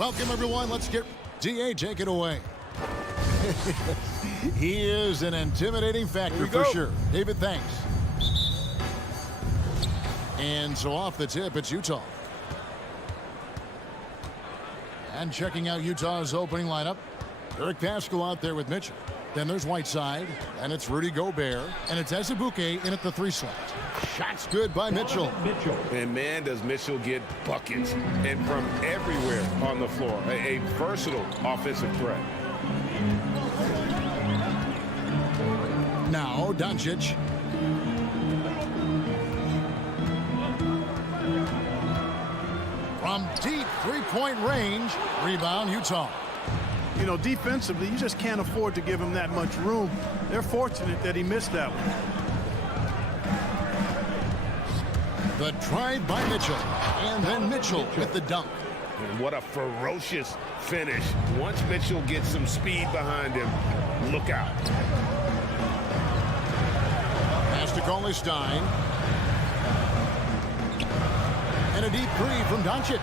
Welcome, everyone. Let's get DA, take it away. He is an intimidating factor for sure. David, thanks. And so off the tip, it's Utah. And checking out Utah's opening lineup, Eric Paschal out there with Mitchell. Then there's Whiteside, and it's Rudy Gobert, and it's Azubuike in at the 3 slot. Shots good by Mitchell. And man, does Mitchell get buckets and from everywhere on the floor. A versatile offensive threat. Now Doncic. From deep three-point range, rebound Utah. You know, defensively, you just can't afford to give him that much room. They're fortunate that he missed that one. The drive by Mitchell, and then Mitchell with the dunk. And what a ferocious finish. Once Mitchell gets some speed behind him, look out. Pass to Cauley-Stein. And a deep three from Doncic.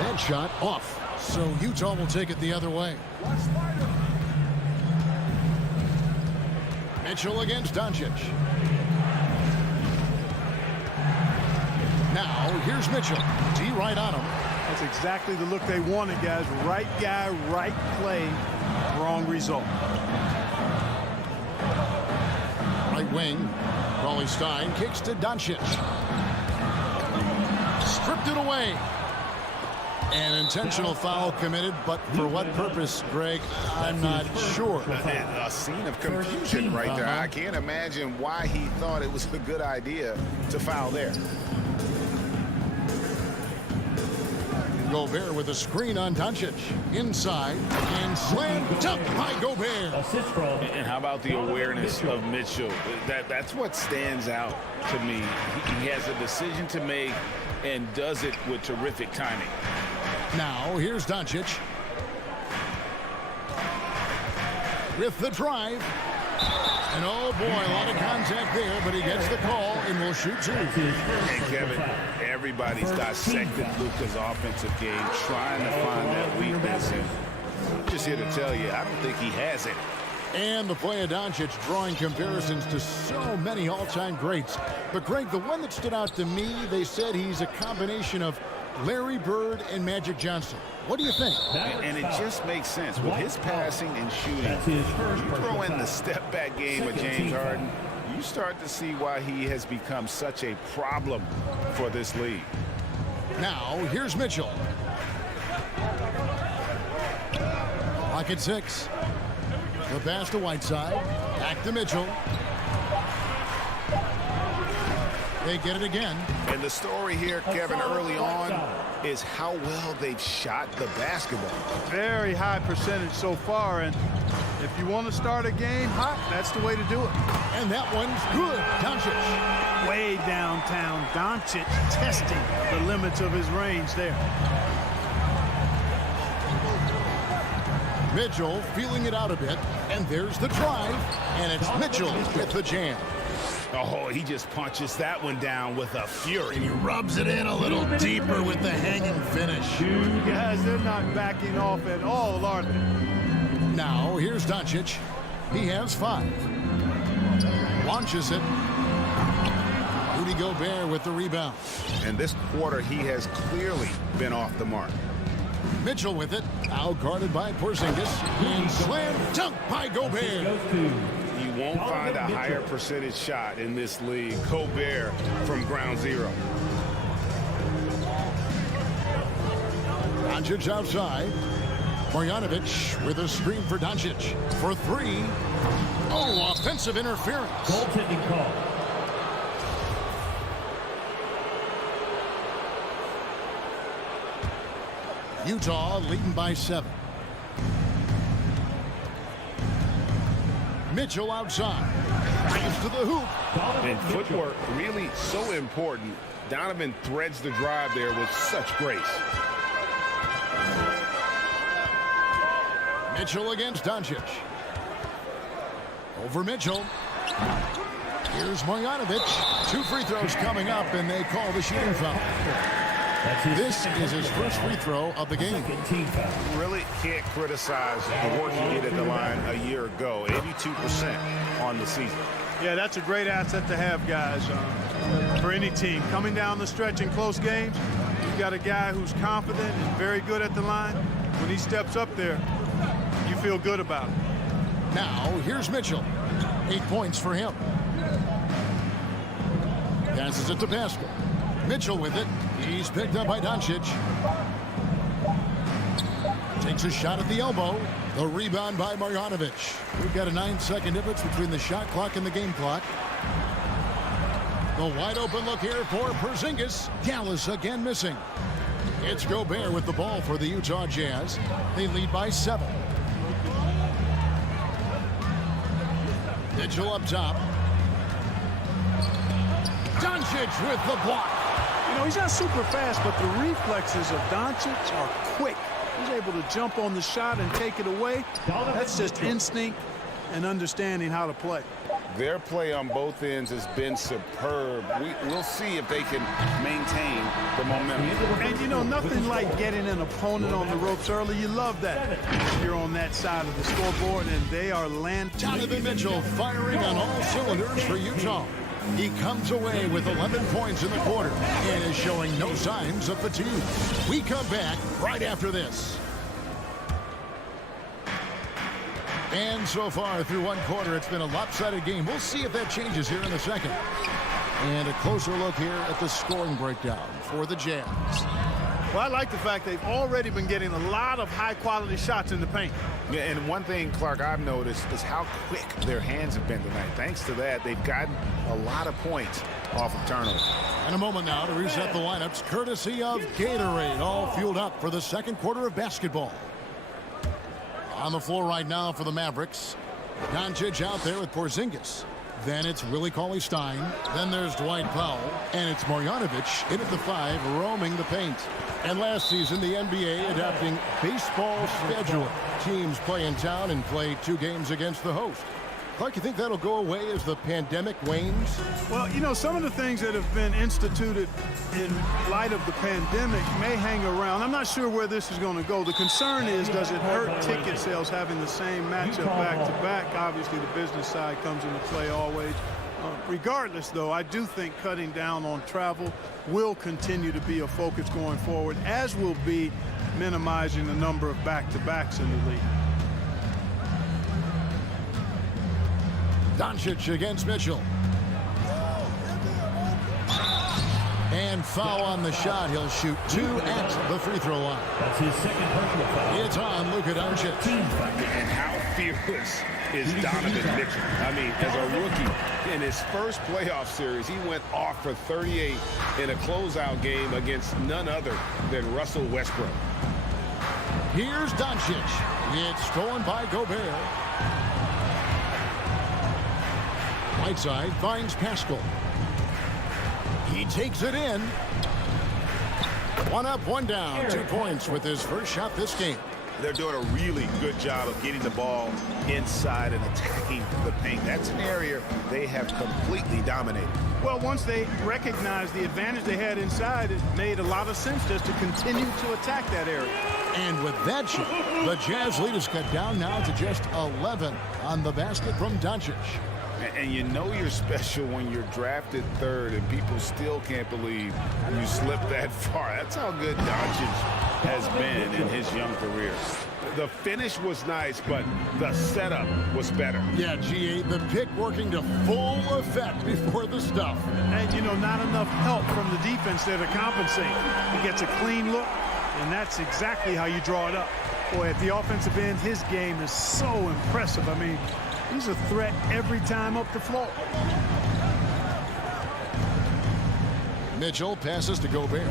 That shot off. So Utah will take it the other way. Mitchell against Doncic. Now here's Mitchell. D right on him. That's exactly the look they wanted, guys. Right guy, right play, wrong result. Right wing. Cauley-Stein kicks to Doncic. Stripped it away. An intentional foul committed, but for what purpose, Greg, I'm not sure. A scene of confusion right there. I can't imagine why he thought it was a good idea to foul there. Gobert with a screen on Doncic. Inside and slam dunk by Gobert. And how about the awareness of Mitchell? That's what stands out to me. He has a decision to make and does it with terrific timing. Now here's Doncic with the drive. And oh boy, a lot of contact there, but he gets the call and will shoot two. And Kevin, everybody's dissected Luka's offensive game, trying to find that weakness. And I'm just here to tell you, I don't think he has it. And the play of Doncic drawing comparisons to so many all-time greats. But Greg, the one that stood out to me, they said he's a combination of Larry Bird and Magic Johnson. What do you think? And it just makes sense. With his passing and shooting, you throw in the step-back game of James Harden, you start to see why he has become such a problem for this league. Now, here's Mitchell. Clock at 6. The pass to Whiteside. Back to Mitchell. They get it again. And the story here, Kevin, early on is how well they've shot the basketball. Very high percentage so far, and if you want to start a game hot, that's the way to do it. And that one's good. Doncic. Way downtown. Doncic testing the limits of his range there. Mitchell feeling it out a bit, and there's the drive, and it's Mitchell with the jam. Oh, he just punches that one down with a fury. He rubs it in a little deeper with the hanging finish. Guys, they're not backing off at all, are they? Now, here's Doncic. He has 5. Launches it. Rudy Gobert with the rebound. And this quarter, he has clearly been off the mark. Mitchell with it. Now guarded by Porzingis. And slam dunk by Gobert. You won't find a higher percentage shot in this league. Gobert from ground zero. Doncic outside. Marjanovic with a screen for Doncic. For 3. Oh, offensive interference. Goaltending call. Utah leading by 7. Mitchell outside. Drives to the hoop. And footwork really so important. Donovan threads the drive there with such grace. Mitchell against Doncic. Over Mitchell. Here's Marjanovic. 2 free throws coming up, and they call the shooting foul. This is his first free throw of the game. Really can't criticize the work he did at the line a year ago. 82% on the season. Yeah, that's a great asset to have, guys, for any team. Coming down the stretch in close games, you've got a guy who's confident and very good at the line. When he steps up there, you feel good about it. Now, here's Mitchell. 8 points for him. Passes it to Pascal. Mitchell with it. He's picked up by Doncic. Takes a shot at the elbow. The rebound by Marjanovic. We've got a 9-second difference between the shot clock and the game clock. The wide open look here for Porzingis. Dallas again missing. It's Gobert with the ball for the Utah Jazz. They lead by 7. Mitchell up top. Doncic with the block. You know, he's not super fast, but the reflexes of Doncic are quick. He's able to jump on the shot and take it away. That's just instinct and understanding how to play. Their play on both ends has been superb. We'll see if they can maintain the momentum. And, you know, nothing like getting an opponent on the ropes early. You love that. You're on that side of the scoreboard, and they are landing. Donovan Mitchell firing on all cylinders for Utah. He comes away with 11 points in the quarter and is showing no signs of fatigue. We come back right after this. And so far through one quarter, it's been a lopsided game. We'll see if that changes here in the second. And a closer look here at the scoring breakdown for the Jazz. Well, I like the fact they've already been getting a lot of high-quality shots in the paint. Yeah, and one thing, Clark, I've noticed is how quick their hands have been tonight. Thanks to that, they've gotten a lot of points off of turnovers. In a moment now to reset the lineups, courtesy of Gatorade, all fueled up for the second quarter of basketball. On the floor right now for the Mavericks. Doncic out there with Porzingis. Then it's Willie Cauley-Stein. Then there's Dwight Powell. And it's Marjanovic in at the 5, roaming the paint. And last season, the NBA adapting baseball schedule. Teams play in town and play 2 games against the host. Clark, you think that'll go away as the pandemic wanes? Well, you know, some of the things that have been instituted in light of the pandemic may hang around. I'm not sure where this is going to go. The concern is, does it hurt ticket sales having the same matchup back-to-back? Obviously, the business side comes into play always. Regardless, though, I do think cutting down on travel will continue to be a focus going forward, as will be minimizing the number of back-to-backs in the league. Doncic against Mitchell. And foul on the shot. He'll shoot 2 at the free throw line. That's his second personal foul. It's on Luka Doncic. And how fearless is Donovan Mitchell? I mean, as a rookie, in his first playoff series, he went off for 38 in a closeout game against none other than Russell Westbrook. Here's Doncic. It's stolen by Gobert. Whiteside finds Pascal. He takes it in. 1 up, 1 down. 2 points with his first shot this game. They're doing a really good job of getting the ball inside and attacking the paint. That's an area they have completely dominated. Well, once they recognized the advantage they had inside, it made a lot of sense just to continue to attack that area. And with that shot, the Jazz lead is cut down now to just 11 on the basket from Doncic. And you know you're special when you're drafted 3rd and people still can't believe you slipped that far. That's how good Doncic has been in his young career. The finish was nice, but the setup was better. Yeah, GA, the pick working to full effect before the stuff. And, you know, not enough help from the defense there to compensate. He gets a clean look, and that's exactly how you draw it up. Boy, at the offensive end, his game is so impressive. I mean, he's a threat every time up the floor. Mitchell passes to Gobert.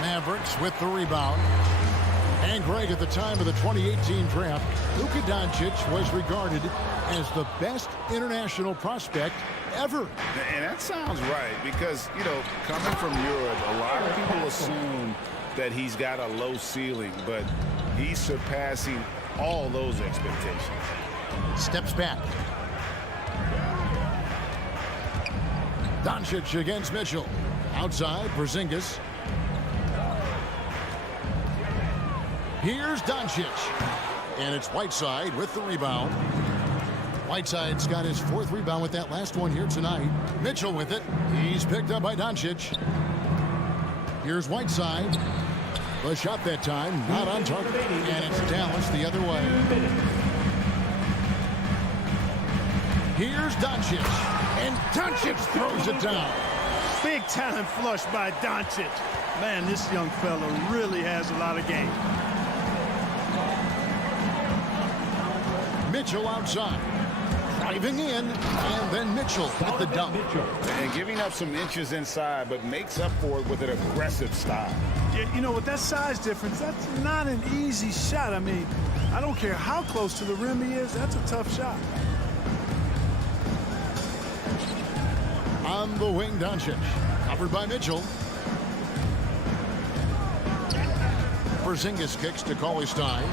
Mavericks with the rebound. And Greg, at the time of the 2018 draft, Luka Doncic was regarded as the best international prospect ever. And that sounds right because, you know, coming from Europe, a lot of people assume that he's got a low ceiling, but he's surpassing all those expectations. Steps back. Doncic against Mitchell. Outside, Porzingis. Here's Doncic. And it's Whiteside with the rebound. Whiteside's got his 4th rebound with that last one here tonight. Mitchell with it. He's picked up by Doncic. Here's Whiteside. The shot that time, not on target. And it's Dallas the other way. Here's Doncic. And Doncic throws it down. Big talent flush by Doncic. Man, this young fella really has a lot of game. Mitchell outside. Driving in, and then Mitchell with the dunk. And giving up some inches inside, but makes up for it with an aggressive style. Yeah, you know, with that size difference, that's not an easy shot. I mean, I don't care how close to the rim he is, that's a tough shot. On the wing, Doncic. Covered by Mitchell. Porzingis kicks to Cauley-Stein.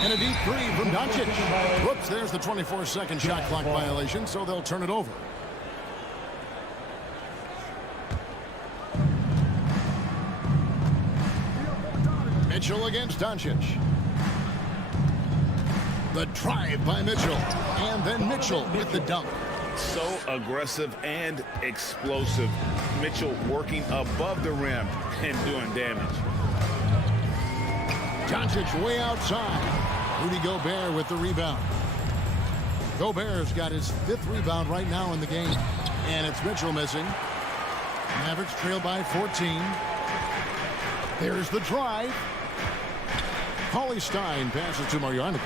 And a deep 3 from Doncic. Whoops, there's the 24-second shot clock violation, so they'll turn it over. Mitchell against Doncic. The drive by Mitchell. And then Mitchell with the dunk. So aggressive and explosive. Mitchell working above the rim and doing damage. Doncic way outside. Rudy Gobert with the rebound. Gobert's got his 5th rebound right now in the game. And it's Mitchell missing. Mavericks trail by 14. There's the drive. Cauley-Stein passes to Marjanovic.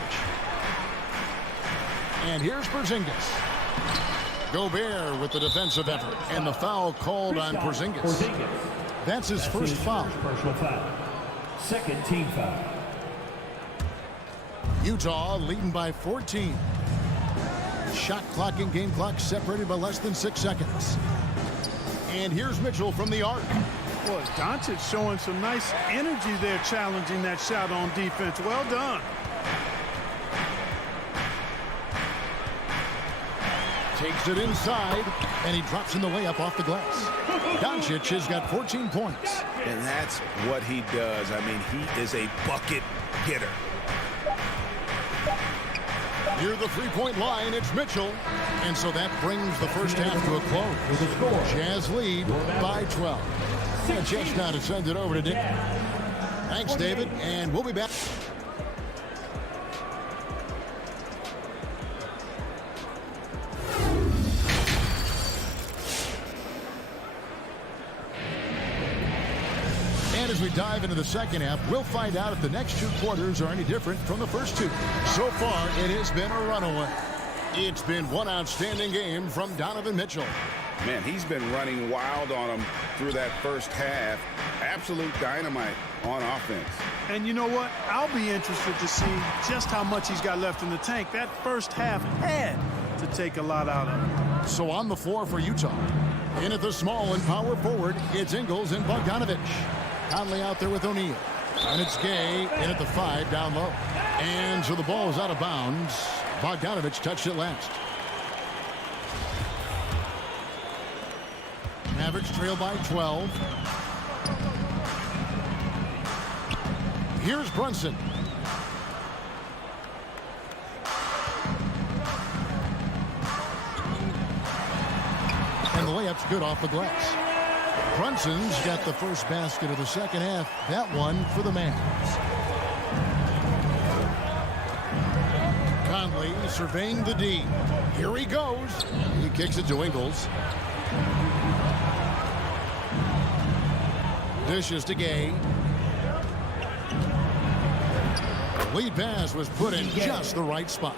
And here's Porzingis. Gobert with the defensive effort. And the foul called on Porzingis. That's his first foul. Personal foul. Second team foul. Utah leading by 14. Shot clock and game clock separated by less than 6 seconds. And here's Mitchell from the arc. Boy, Doncic showing some nice energy there, challenging that shot on defense. Well done. Takes it inside, and he drops in the layup off the glass. Doncic has got 14 points. And that's what he does. I mean, he is a bucket getter. Near the 3-point line, it's Mitchell. And so that brings the first half to a close. Jazz lead by 12. And just now to send it over to Dick. Thanks, David, and we'll be back. And as we dive into the second half, we'll find out if the next 2 quarters are any different from the first 2. So far, it has been a runaway. It's been one outstanding game from Donovan Mitchell. Man, he's been running wild on him through that first half. Absolute dynamite on offense. And you know what? I'll be interested to see just how much he's got left in the tank. That first half had to take a lot out of him. So on the floor for Utah. In at the small and power forward, it's Ingles and Bogdanovic. Conley out there with O'Neal. And it's Gay in at the 5 down low. And so the ball is out of bounds. Bogdanovic touched it last. Mavericks trail by 12. Here's Brunson. And the layup's good off the glass. Brunson's got the first basket of the second half. That one for the Mavs. Conley surveying the D. Here he goes. He kicks it to Ingles. Dishes to Gay. Lead pass was put in just the right spot.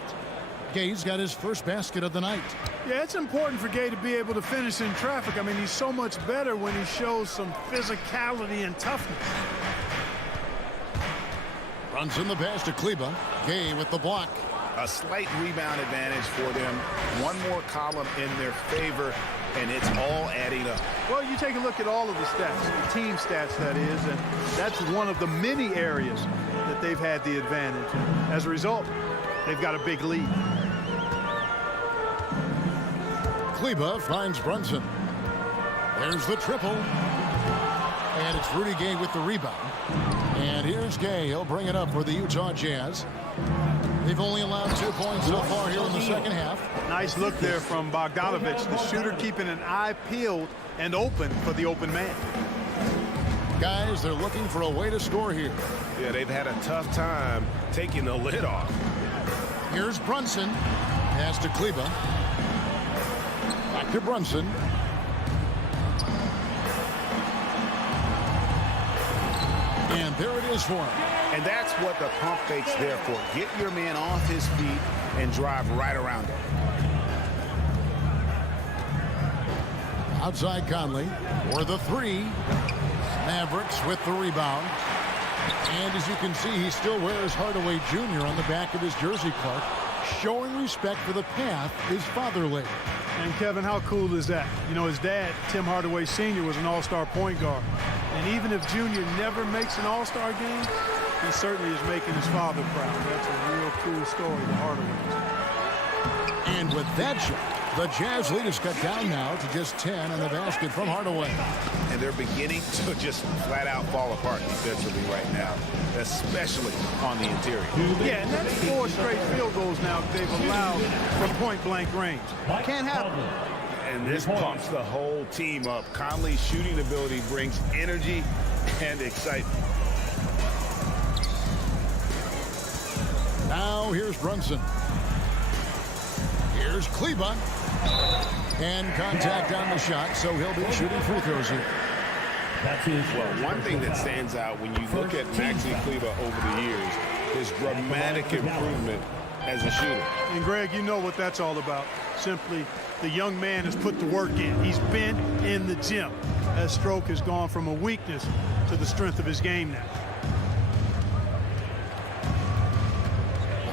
Gay's got his first basket of the night. Yeah, it's important for Gay to be able to finish in traffic. I mean, he's so much better when he shows some physicality and toughness. Runs in the pass to Kleba. Gay with the block. A slight rebound advantage for them. One more column in their favor, and it's all adding up. Well, you take a look at all of the stats, the team stats, that is, and that's one of the many areas that they've had the advantage. And as a result, they've got a big lead. Kleber finds Brunson. There's the triple. And it's Rudy Gay with the rebound. And here's Gay. He'll bring it up for the Utah Jazz. They've only allowed 2 points so far here in the second half. Nice look there from Bogdanovich, the shooter keeping an eye peeled and open for the open man. Guys, they're looking for a way to score here. Yeah, they've had a tough time taking the lid off. Here's Brunson. Pass to Kleber. Back to Brunson. And there it is for him. And that's what the pump fake's there for. Get your man off his feet and drive right around him. Outside Conley for the three. Mavericks with the rebound. And as you can see, he still wears Hardaway Jr. on the back of his jersey, Clark, showing respect for the path his father laid. And Kevin, how cool is that? You know, his dad, Tim Hardaway Sr., was an all-star point guard. And even if Junior never makes an all-star game, he certainly is making his father proud. That's a real cool story, the Hardaways. And with that shot, the Jazz lead is cut down now to just 10 on the basket from Hardaway. And they're beginning to just flat out fall apart defensively right now, especially on the interior. Yeah, and that's 4 straight field goals now they've allowed from point-blank range. Can't happen. And this pumps the whole team up. Conley's shooting ability brings energy and excitement. Now here's Brunson. Here's Kleber. And contact on the shot, so he'll be shooting free throws here. Well, one thing that stands out when you look at Maxi Kleber over the years is dramatic improvement as a shooter. And Greg, you know what that's all about. Simply, the young man has put the work in. He's been in the gym. That stroke has gone from a weakness to the strength of his game now.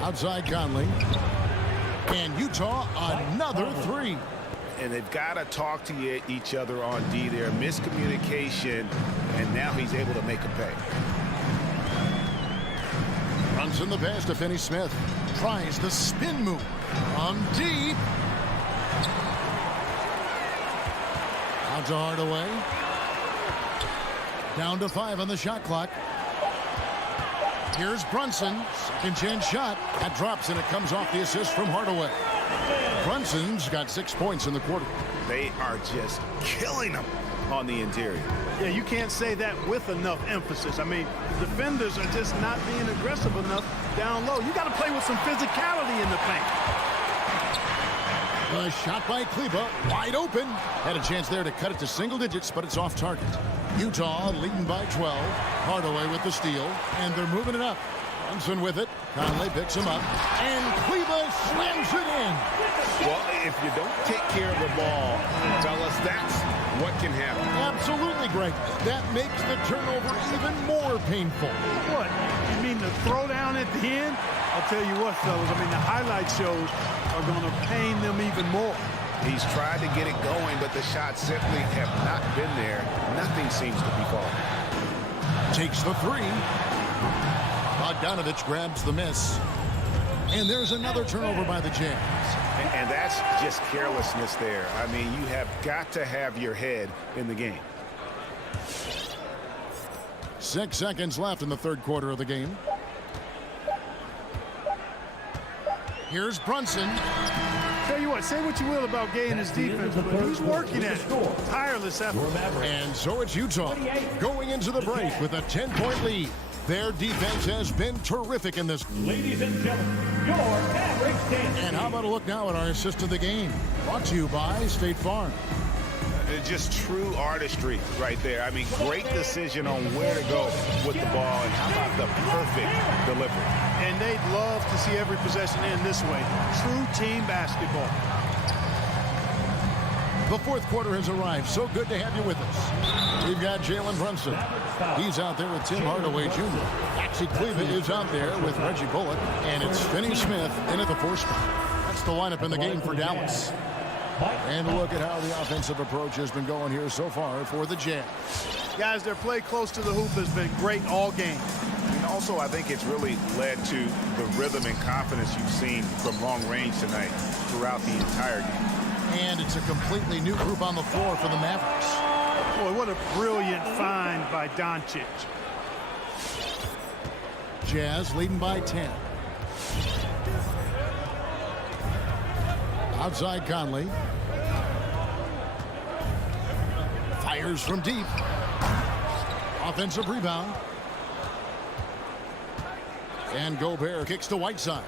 Outside Conley. And Utah, another three. And they've got to talk to each other on D there. Miscommunication, and now he's able to make a pay. Brunson the pass to Finney-Smith. Tries the spin move from deep. Out to Hardaway. Down to 5 on the shot clock. Here's Brunson. Second chance shot. That drops, and it comes off the assist from Hardaway. Brunson's got 6 points in the quarter. They are just killing them on the interior. Yeah, you can't say that with enough emphasis. I mean, the defenders are just not being aggressive enough down low. You got to play with some physicality in the paint. A shot by Kleber, wide open. Had a chance there to cut it to single digits, but it's off target. Utah leading by 12. Hardaway with the steal, and they're moving it up. Brunson with it. Conley picks him up, and Kleber slams it in. Well, if you don't take care of the ball, fellas, that's what can happen. Absolutely, Greg. That makes the turnover even more painful. What? You mean the throwdown at the end? I'll tell you what, fellas. I mean, the highlight shows are going to pain them even more. He's tried to get it going, but the shots simply have not been there. Nothing seems to be falling. Takes the three. Bogdanovich grabs the miss. And there's another turnover by the Jazz. And that's just carelessness there. I mean, you have got to have your head in the game. 6 seconds left in the third quarter of the game. Here's Brunson. Tell you what, say what you will about Gay and his defense, but he's working at it. Tireless effort. And so it's Utah going into the break with a 10-point lead. Their defense has been terrific in this. Ladies and gentlemen, your Mavericks dancing. And how about a look now at our assist of the game? Brought to you by State Farm. Just true artistry right there. I mean, great decision on where to go with the ball, and how about the perfect delivery. And they'd love to see every possession end this way. True team basketball. The fourth quarter has arrived. So good to have you with us. We've got Jalen Brunson. He's out there with Tim Hardaway Jr. Maxi Kleber is out there with Reggie Bullock. And it's Finney-Smith in at the 4 spot. That's the lineup in the game for Dallas. And look at how the offensive approach has been going here so far for the Jazz. Guys, their play close to the hoop has been great all game. And also, I think it's really led to the rhythm and confidence you've seen from long range tonight throughout the entire game. And it's a completely new group on the floor for the Mavericks. Boy, what a brilliant find by Doncic. Jazz leading by 10. Outside Conley. Fires from deep. Offensive rebound. And Gobert kicks to Whiteside.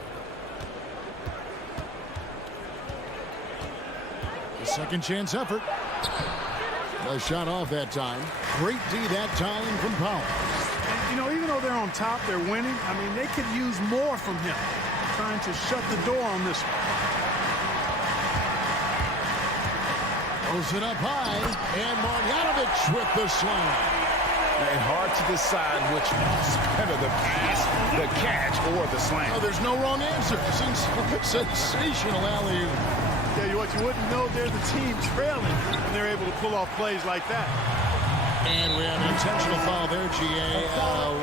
A second chance effort. A shot off that time. Great D that time from Powell. And, you know, even though they're on top, they're winning. I mean, they could use more from him. Trying to shut the door on this one. Throws it up high. And Marjanovic with the slam. And hard to decide which was better, the pass, the catch, or the slam. Oh, there's no wrong answer. Sensational alley-oop. Tell you what, you wouldn't know they're the team trailing when they're able to pull off plays like that. And we have an intentional foul there, GA.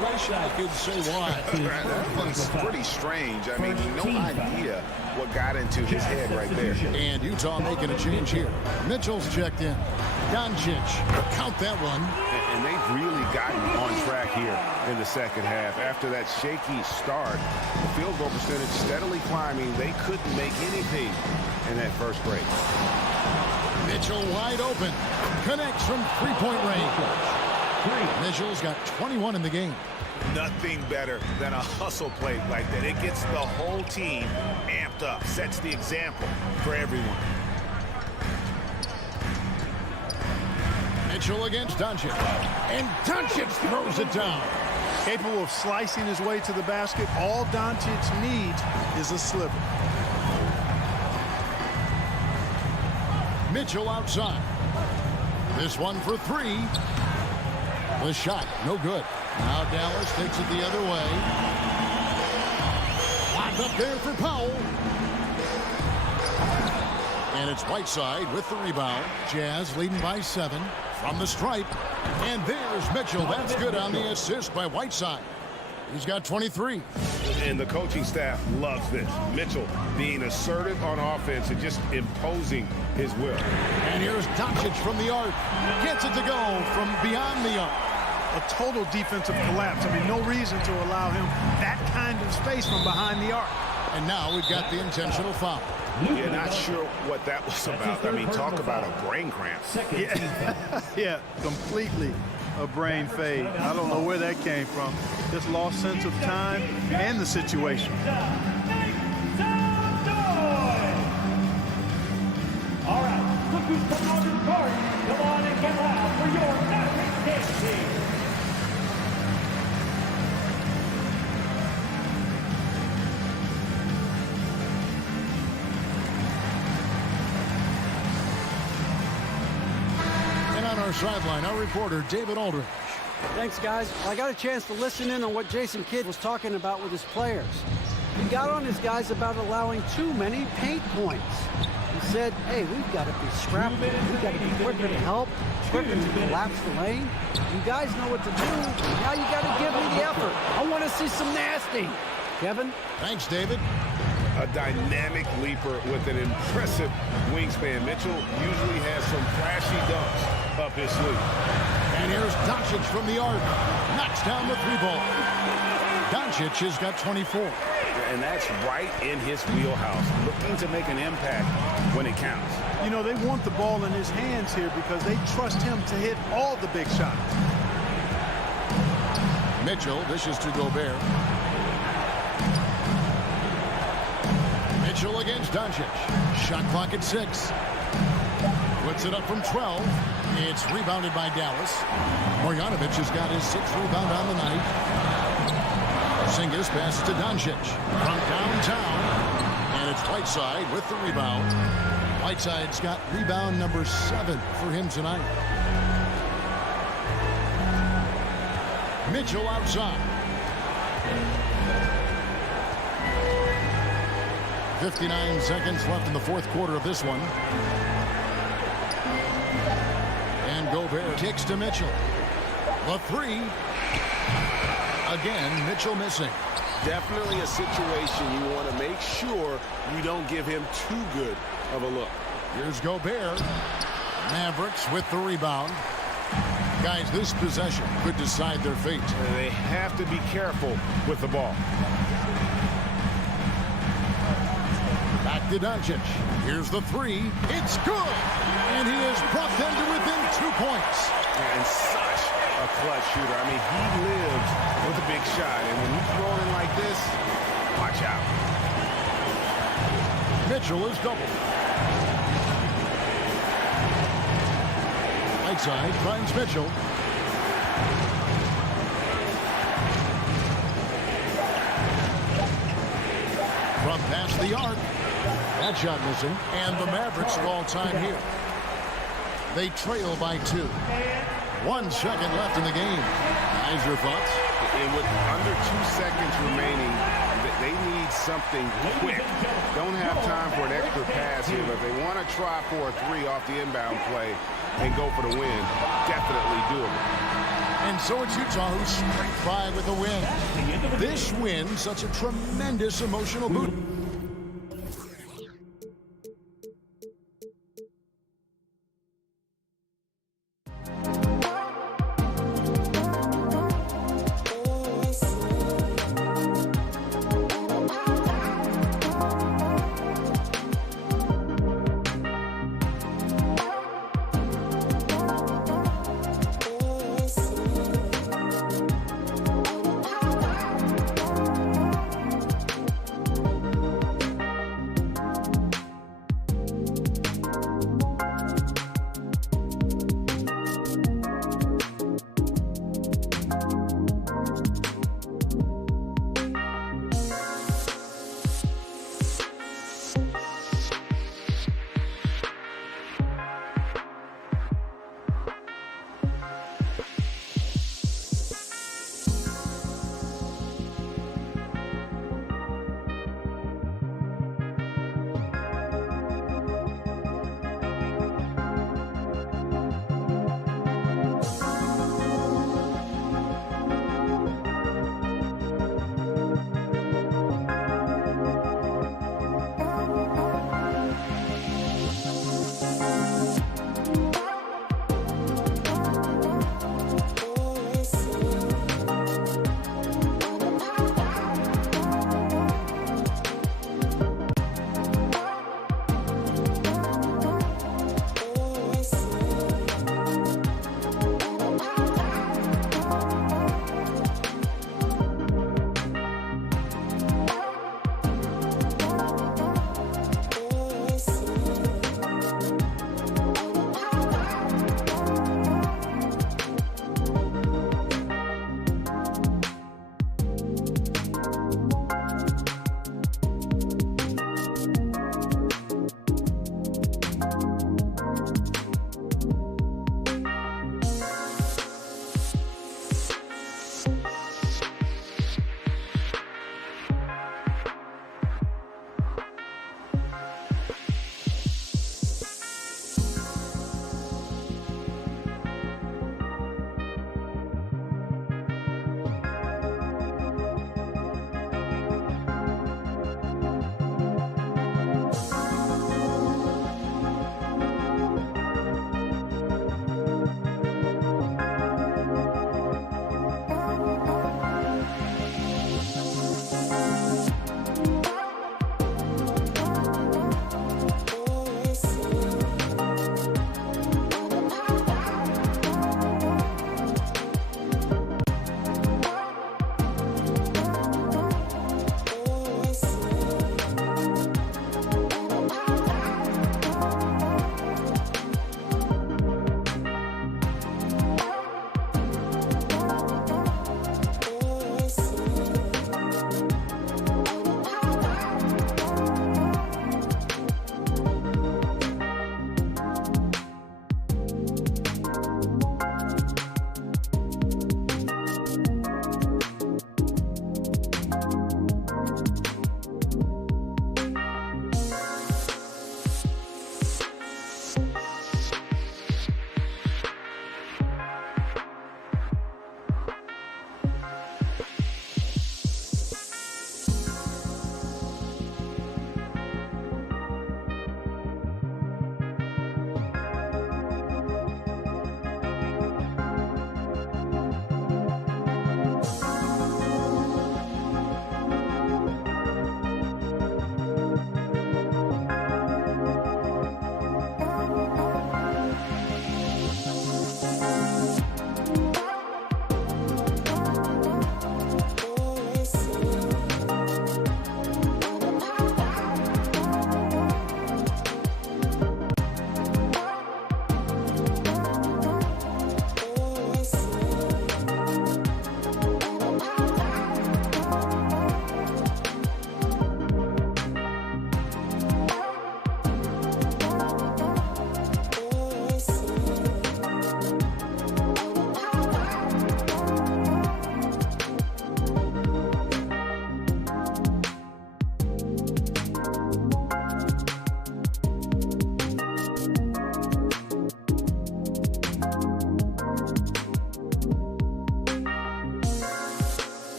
Wish I could say why. That was pretty strange. I mean, no idea what got into his head right there. And Utah making a change here. Mitchell's checked in. Doncic, count that one. And they've really gotten on track here in the second half. After that shaky start, the field goal percentage steadily climbing. They couldn't make anything in that first break. Mitchell wide open. Connects from three-point range. Mitchell's got 21 in the game. Nothing better than a hustle play like that. It gets the whole team amped up, sets the example for everyone. Mitchell against Doncic. And Doncic throws it down. Capable of slicing his way to the basket. All Doncic needs is a sliver. Mitchell outside. This one for three. The shot, no good. Now Dallas takes it the other way. Locked up there for Powell. And it's Whiteside with the rebound. Jazz leading by 7 from the stripe. And there's Mitchell. That's good on the assist by Whiteside. He's got 23. And the coaching staff loves this. Mitchell being assertive on offense and just imposing his will. And here's Doncic from the arc. Gets it to go from beyond the arc. A total defensive collapse. I mean, no reason to allow him that kind of space from behind the arc. And now we've got the intentional foul. You're not sure what that was about. I mean, talk about a brain cramp. Yeah, completely a brain fade. I don't know where that came from. Just lost sense of time and the situation. All right, look who's coming on to the party. Come on and get loud for your Mavericks dance team. Our sideline, our reporter, David Aldridge. Thanks, guys. Well, I got a chance to listen in on what Jason Kidd was talking about with his players. He got on his guys about allowing too many paint points. He said, hey, we've got to be scrappy. We've got to be quicker to help, quicker to collapse the lane. You guys know what to do. Now you got to give me the effort. I want to see some nasty. Kevin? Thanks, David. A dynamic leaper with an impressive wingspan. Mitchell usually has some flashy dunks up his sleeve. And here's Doncic from the arc. Knocks down the three ball. Doncic has got 24. And that's right in his wheelhouse. Looking to make an impact when it counts. You know, they want the ball in his hands here because they trust him to hit all the big shots. Mitchell dishes to Gobert. Mitchell against Doncic. Shot clock at 6. Puts it up from 12. It's rebounded by Dallas. Marjanovic has got his 6th rebound on the night. Porzingis passes to Doncic from downtown. And it's Whiteside with the rebound. Whiteside's got rebound number 7 for him tonight. Mitchell outside. 59 seconds left in the fourth quarter of this one. And Gobert kicks to Mitchell. The three. Again, Mitchell missing. Definitely a situation you want to make sure you don't give him too good of a look. Here's Gobert. Mavericks with the rebound. Guys, this possession could decide their fate. They have to be careful with the ball. Back to Doncic. Here's the three. It's good. And he has brought them to within 2 points. And such a clutch shooter. I mean, he lives with a big shot. And when he's rolling like this, watch out. Mitchell is doubled. Right side finds Mitchell. From past the arc. That shot missing. And the Mavericks call time here. They trail by 2. 1 second left in the game. Guys, your thoughts? And with under 2 seconds remaining, they need something quick. Don't have time for an extra pass here, but if they want to try for a 3 off the inbound play and go for the win, definitely doable. And so it's Utah who scraped by with a win. This win, such a tremendous emotional boot.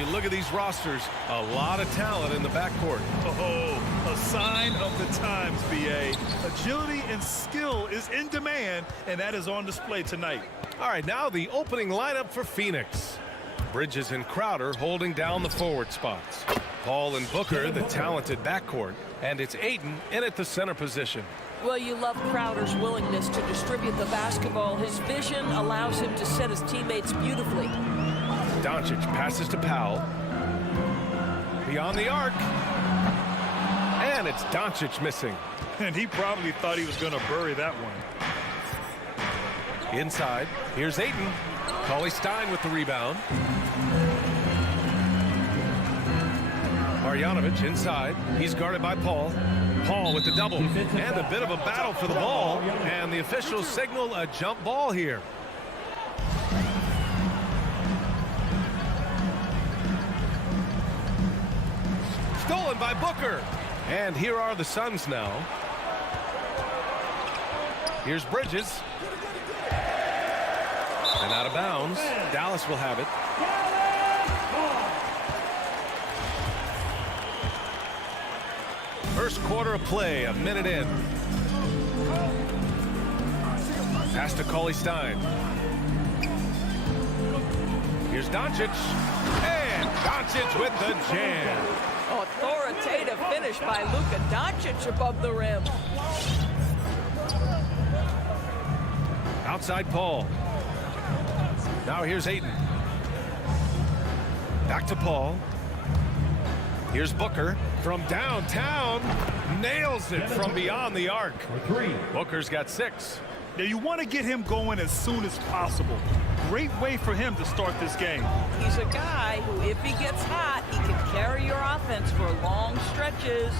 you look at these rosters, a lot of talent in the backcourt. Oh, a sign of the times, B.A. Agility and skill is in demand, and that is on display tonight. All right, now the opening lineup for Phoenix. Bridges and Crowder holding down the forward spots. Paul and Booker, the talented backcourt. And it's Ayton in at the center position. Well, you love Crowder's willingness to distribute the basketball. His vision allows him to set his teammates beautifully. Doncic passes to Powell. Beyond the arc. And it's Doncic missing. And he probably thought he was going to bury that one. Inside, here's Ayton. Cauley-Stein with the rebound. Marjanovic inside. He's guarded by Paul. Paul with the double. And a bit of a battle for the ball. And the officials signal a jump ball here. Stolen by Booker. And here are the Suns now. Here's Bridges. And out of bounds. Dallas will have it. First quarter of play, a minute in. Pass to Cauley-Stein. Here's Doncic. And Doncic with the jam. Authoritative finish by Luka Doncic above the rim. Outside Paul. Now here's Ayton. Back to Paul. Here's Booker from downtown. Nails it from beyond the arc. Booker's got 6. Now you want to get him going as soon as possible. Great way for him to start this game. He's a guy who, if he gets hot, he can carry your offense for long stretches.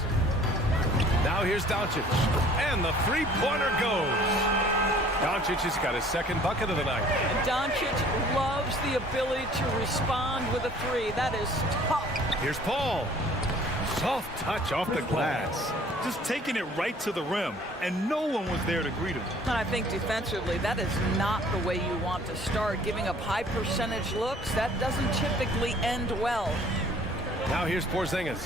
Now here's Doncic. And the three-pointer goes. Doncic has got his second bucket of the night. And Doncic loves the ability to respond with a 3. That is tough. Here's Paul. Soft touch off the glass. Just taking it right to the rim, and no one was there to greet him. And I think defensively, that is not the way you want to start. Giving up high percentage looks, that doesn't typically end well. Now here's Porzingis.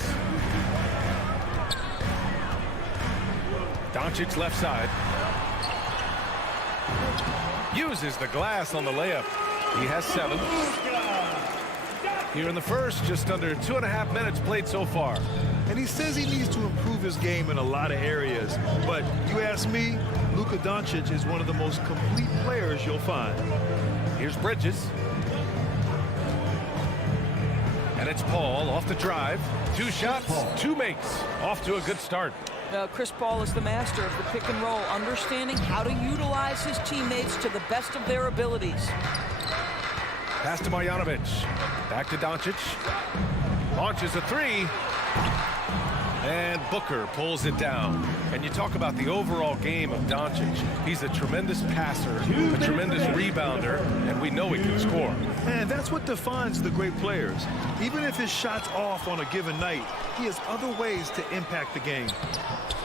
Doncic left side. Uses the glass on the layup. He has 7. Here in the first, just under 2.5 minutes played so far. And he says he needs to improve his game in a lot of areas. But you ask me, Luka Doncic is one of the most complete players you'll find. Here's Bridges. And it's Paul off the drive. 2 shots, 2 makes. Off to a good start. Chris Paul is the master of the pick and roll, understanding how to utilize his teammates to the best of their abilities. Pass to Marjanovic. Back to Doncic. Launches a 3. And Booker pulls it down. And you talk about the overall game of Doncic. He's a tremendous passer, a tremendous rebounder, and we know he can score. And that's what defines the great players. Even if his shot's off on a given night, he has other ways to impact the game.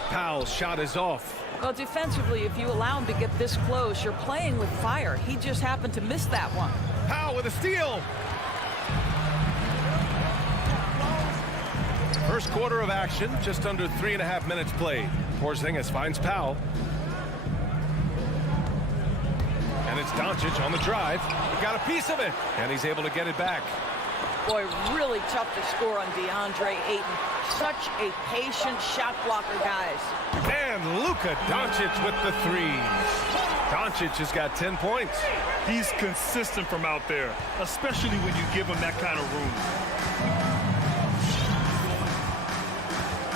Powell's shot is off. Well, defensively, if you allow him to get this close, you're playing with fire. He just happened to miss that one. Powell with a steal. First quarter of action, just under 3.5 minutes played. Porzingis finds Powell. And it's Doncic on the drive. He got a piece of it, and he's able to get it back. Boy, really tough to score on DeAndre Ayton. Such a patient shot blocker, guys. And Luka Doncic with the 3s. Doncic has got 10 points. He's consistent from out there, especially when you give him that kind of room.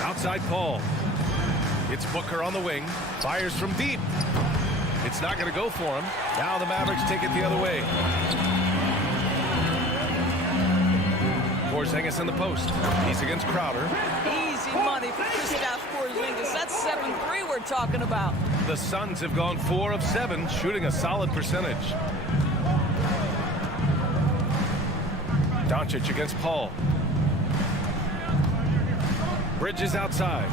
Outside Paul. It's Booker on the wing. Fires from deep. It's not going to go for him. Now the Mavericks take it the other way. Porzingis in the post. He's against Crowder. Easy money for Kristaps Porzingis. That's 7-3 we're talking about. The Suns have gone 4 of 7, shooting a solid percentage. Doncic against Paul. Bridges outside.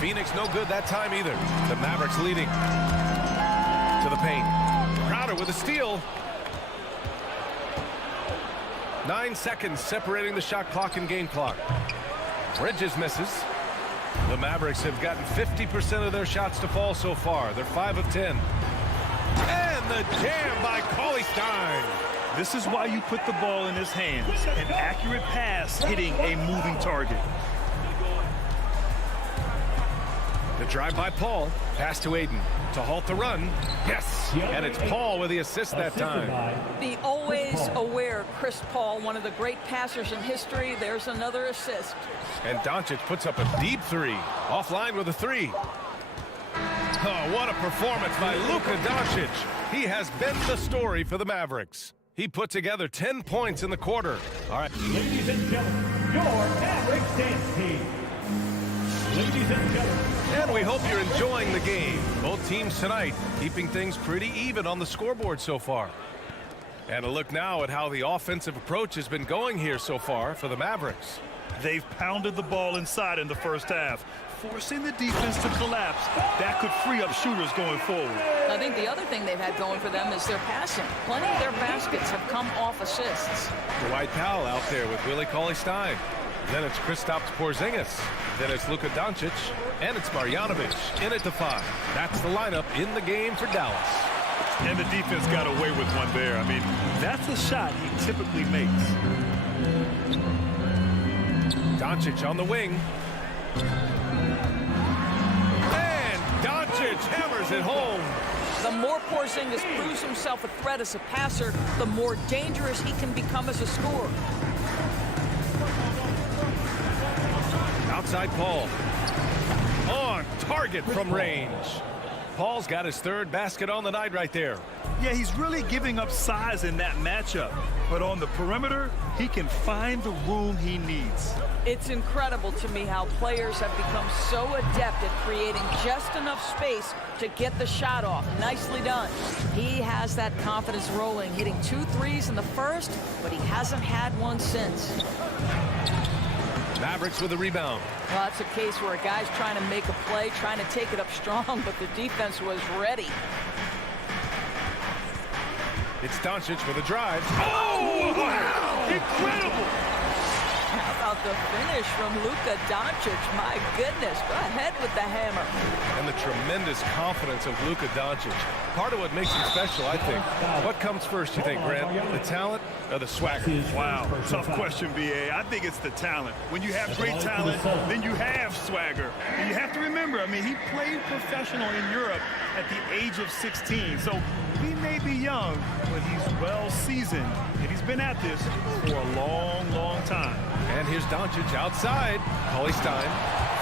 Phoenix no good that time either. The Mavericks leading to the paint. Crowder with a steal. 9 seconds separating the shot clock and game clock. Bridges misses. The Mavericks have gotten 50% of their shots to fall so far. They're 5 of 10. And the jam by Cauley-Stein. This is why you put the ball in his hands. An accurate pass hitting a moving target. The drive by Paul. Pass to Aiden to halt the run. Yes, and it's Paul with the assist that time. The always aware Chris Paul, one of the great passers in history. There's another assist. And Doncic puts up a deep three. Offline with a three. Oh, what a performance by Luka Doncic. He has been the story for the Mavericks. He put together 10 points in the quarter. All right. Ladies and gentlemen, your Mavericks dance team. Ladies and gentlemen. And we hope you're enjoying the game. Both teams tonight keeping things pretty even on the scoreboard so far. And a look now at how the offensive approach has been going here so far for the Mavericks. They've pounded the ball inside in the first half, forcing the defense to collapse. That could free up shooters going forward. I think the other thing they've had going for them is their passing. Plenty of their baskets have come off assists. Dwight Powell out there with Willie Cauley-Stein. Then it's Kristaps Porzingis. Then it's Luka Doncic. And it's Marjanovic in at the 5. That's the lineup in the game for Dallas. And the defense got away with one there. I mean, that's a shot he typically makes. Doncic on the wing. And Doncic hammers it home. The more Porzingis proves himself a threat as a passer, the more dangerous he can become as a scorer. Outside Paul. On target from range. Paul's got his 3rd basket on the night right there. Yeah, he's really giving up size in that matchup. But on the perimeter, he can find the room he needs. It's incredible to me how players have become so adept at creating just enough space to get the shot off. Nicely done. He has that confidence rolling, hitting 2 threes in the first, but he hasn't had one since. Mavericks with a rebound. Well, that's a case where a guy's trying to make a play, trying to take it up strong, but the defense was ready. It's Doncic with a drive. Oh, wow! Incredible! How about the finish from Luka Doncic? My goodness, go ahead with the hammer. And the tremendous confidence of Luka Doncic. Part of what makes him special, I think. What comes first, you think, Grant? The talent or the swagger? Wow, tough question, B.A. I think it's the talent. When you have great talent, then you have swagger. And you have to remember, I mean, he played professional in Europe at the age of 16. So he may be young, but he's well seasoned. And he's been at this for a long, long time. And here's Doncic outside. Cauley-Stein.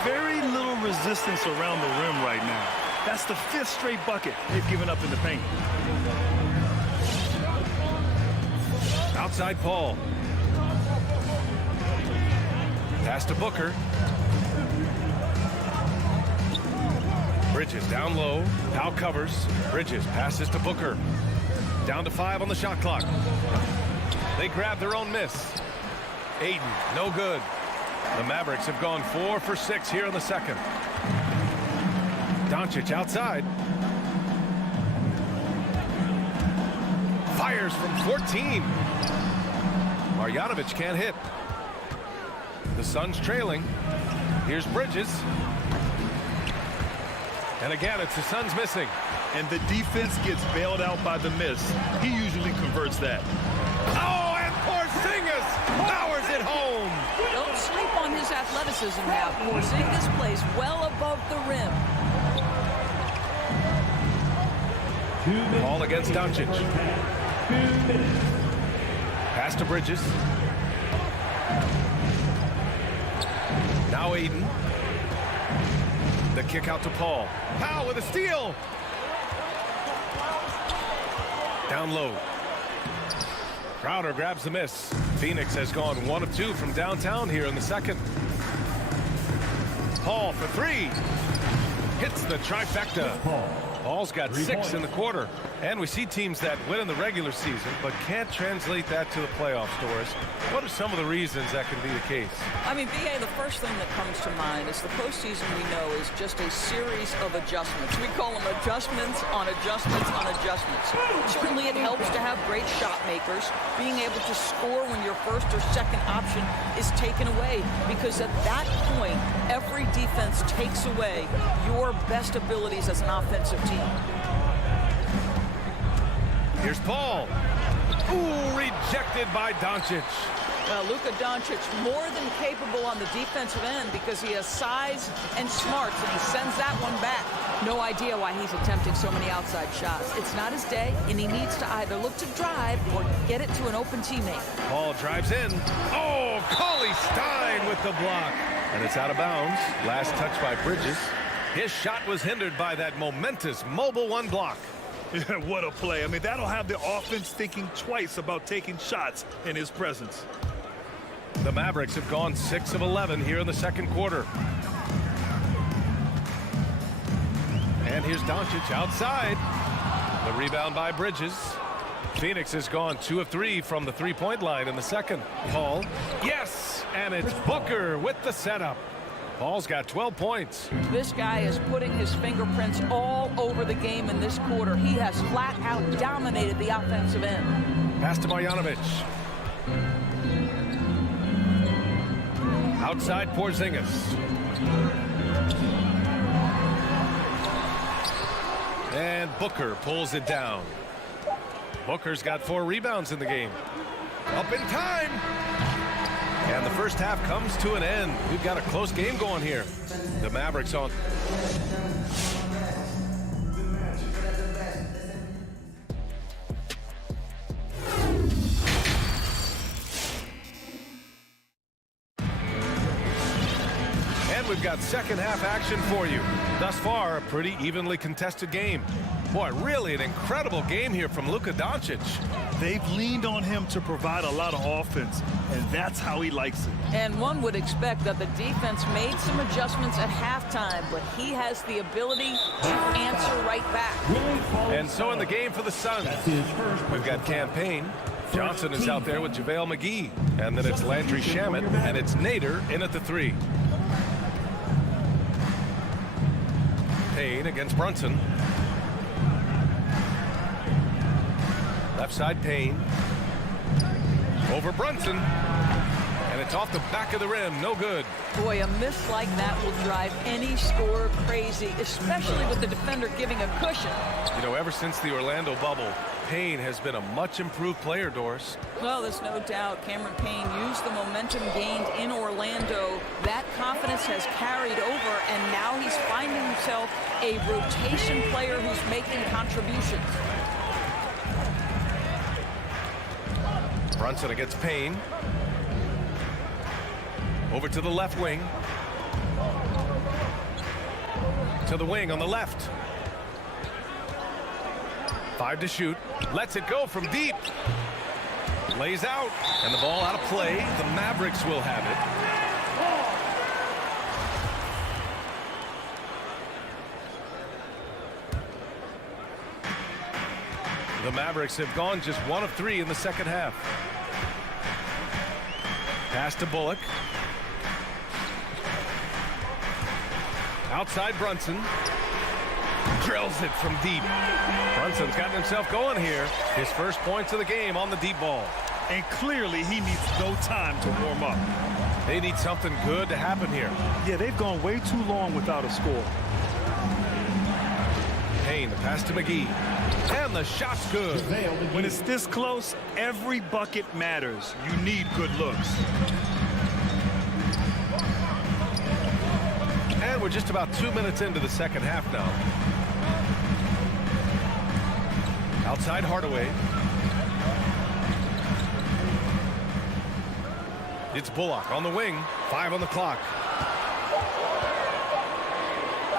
Very little resistance around the rim right now. That's the 5th straight bucket they've given up in the paint. Outside Paul. Pass to Booker. Bridges down low. Now covers. Bridges passes to Booker. Down to 5 on the shot clock. They grab their own miss. Aiden, no good. The Mavericks have gone 4 for 6 here in the second. Doncic outside. Fires from 14. Marjanovic can't hit. The Suns trailing. Here's Bridges. And again, it's the Suns missing. And the defense gets bailed out by the miss. He usually converts that. Oh, and Porzingis powers it home. Don't sleep on his athleticism now. Porzingis plays well above the rim. Ball against Doncic. Pass to Bridges. Now Aiden. The kick out to Paul. Powell with a steal. Down low. Crowder grabs the miss. Phoenix has gone 1 of 2 from downtown here in the second. Paul for 3. Hits the trifecta. Ball's got 6 in the quarter. And we see teams that win in the regular season but can't translate that to the playoffs, Doris. What are some of the reasons that can be the case? I mean, B.A., the first thing that comes to mind is the postseason, we know, is just a series of adjustments. We call them adjustments on adjustments on adjustments. Certainly it helps to have great shot makers, being able to score when your first or second option is taken away, because at that point, every defense takes away your best abilities as an offensive team. Here's Paul. Ooh, rejected by Doncic. Well, Luka Doncic more than capable on the defensive end because he has size and smarts, and he sends that one back. No idea why he's attempting so many outside shots. It's not his day, and he needs to either look to drive or get it to an open teammate. Paul drives in. Oh, Cauley Stein with the block. And it's out of bounds. Last touch by Bridges. His shot was hindered by that momentous Mobile One block. Yeah, what a play. I mean, that'll have the offense thinking twice about taking shots in his presence. The Mavericks have gone 6 of 11 here in the second quarter. And here's Doncic outside. The rebound by Bridges. Phoenix has gone 2 of 3 from the three-point line in the second. Paul, yes, and it's Booker with the setup. Paul's got 12 points. This guy is putting his fingerprints all over the game in this quarter. He has flat out dominated the offensive end. Pass to Marjanovic. Outside Porzingis. And Booker pulls it down. Booker's got 4 rebounds in the game. Up in time. And the first half comes to an end. We've got a close game going here. The Mavericks on. And we've got second half action for you. Thus far, a pretty evenly contested game. Boy, really an incredible game here from Luka Doncic. They've leaned on him to provide a lot of offense, and that's how he likes it. And one would expect that the defense made some adjustments at halftime, but he has the ability to answer right back. And so in the game for the Suns, we've got Campaign. Johnson is out there with JaVale McGee. And then it's Landry Shamet, and it's Nader in at the 3. Payne against Brunson. Left side Payne. Over Brunson. And it's off the back of the rim. No good. Boy, a miss like that will drive any scorer crazy, especially with the defender giving a cushion. You know, ever since the Orlando bubble, Payne has been a much improved player, Doris. Well, there's no doubt Cameron Payne used the momentum gained in Orlando. That confidence has carried over, and now he's finding himself a rotation player who's making contributions. Brunson against Payne. Over to the left wing. To the wing on the left. 5 to shoot. Lets it go from deep. Lays out. And the ball out of play. The Mavericks will have it. The Mavericks have gone just 1 of 3 in the second half. Pass to Bullock. Outside Brunson. Drills it from deep. Brunson's gotten himself going here. His first points of the game on the deep ball. And clearly he needs no time to warm up. They need something good to happen here. Yeah, they've gone way too long without a score. Payne, the pass to McGee. And the shot's good. When it's this close, every bucket matters. You need good looks. And we're just about 2 minutes into the second half now. Outside Hardaway. It's Bullock on the wing. 5 on the clock.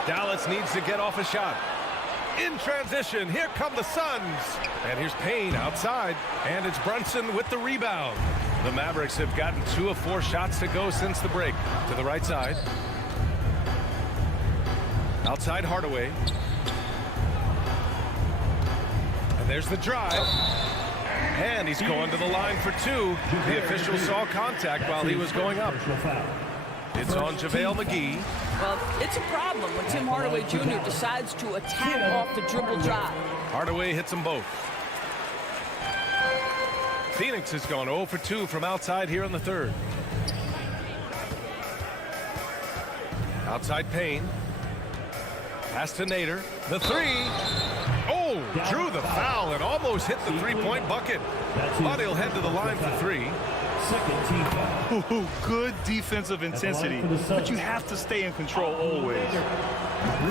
Dallas needs to get off a shot. In transition, here come the Suns. And here's Payne outside. And it's Brunson with the rebound. The Mavericks have gotten 2 of 4 shots to go since the break. To the right side. Outside Hardaway. There's the drive. And he's going to the line for two. The official saw contact while he was going up. It's on JaVale McGee. Well, it's a problem when Tim Hardaway Jr. decides to attack off the dribble drive. Hardaway hits them both. Phoenix has gone 0 for 2 from outside here in the third. Outside Payne. Pass to Nader. The three. Oh, drew the foul and almost hit the three-point bucket. But he'll head to the line for three. Second team foul. Ooh, good defensive intensity, but you have to stay in control always.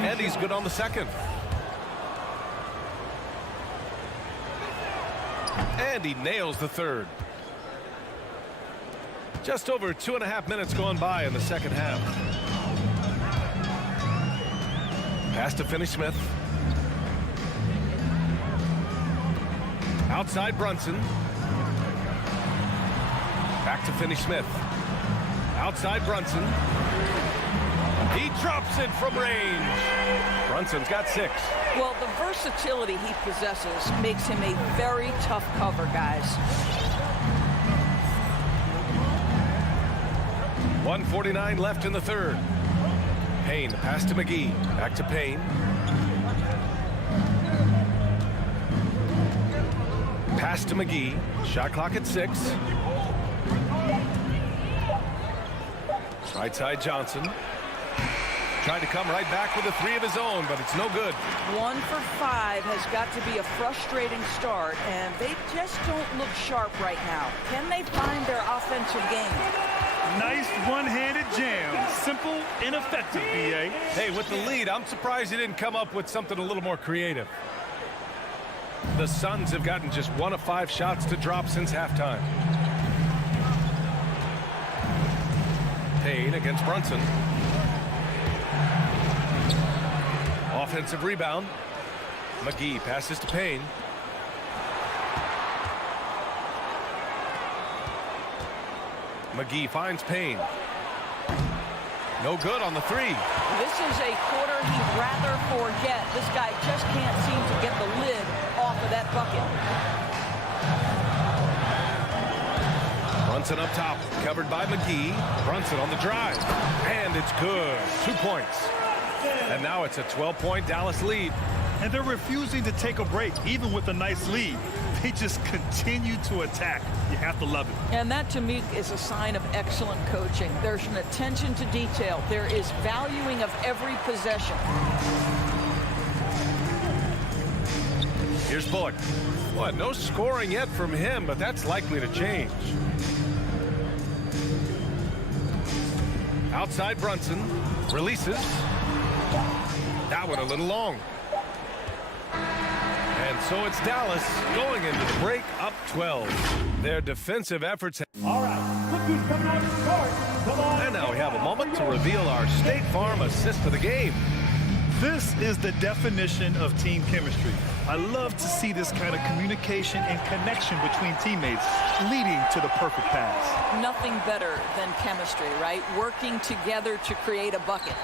And he's good on the second. And he nails the third. Just over 2.5 minutes gone by in the second half. Pass to Finney-Smith. Outside Brunson. Back to Finney-Smith. Outside Brunson. He drops it from range. Brunson's got 6. Well, the versatility he possesses makes him a very tough cover, guys. 1:49 left in the third. Payne, pass to McGee. Back to Payne. Pass to McGee. Shot clock at 6. Right side Johnson. Tried to come right back with a 3 of his own, but it's no good. 1 for 5 has got to be a frustrating start, and they just don't look sharp right now. Can they find their offensive game? Nice one-handed jam. Simple and effective, B.A. Hey, with the lead, I'm surprised he didn't come up with something a little more creative. The Suns have gotten just 1 of 5 shots to drop since halftime. Payne against Brunson. Offensive rebound. McGee passes to Payne. McGee finds Payne. No good on the 3. This is a quarter he'd rather forget. This guy just can't seem to get the lid off of that bucket. Brunson up top, covered by McGee. Brunson on the drive, and it's good. 2 points. And now it's a 12-point Dallas lead. And they're refusing to take a break, even with a nice lead. They just continue to attack. You have to love it. And that, to me, is a sign of excellent coaching. There's an attention to detail. There is valuing of every possession. Here's Bullock. Well, no scoring yet from him, but that's likely to change. Outside Brunson. Releases. That one a little long. And so it's Dallas going into the break up 12. Their defensive efforts. All right, look who's coming on the court. Come on. And now we have a moment to reveal our State Farm assist of the game. This is the definition of team chemistry. I love to see this kind of communication and connection between teammates leading to the perfect pass. Nothing better than chemistry, right? Working together to create a bucket.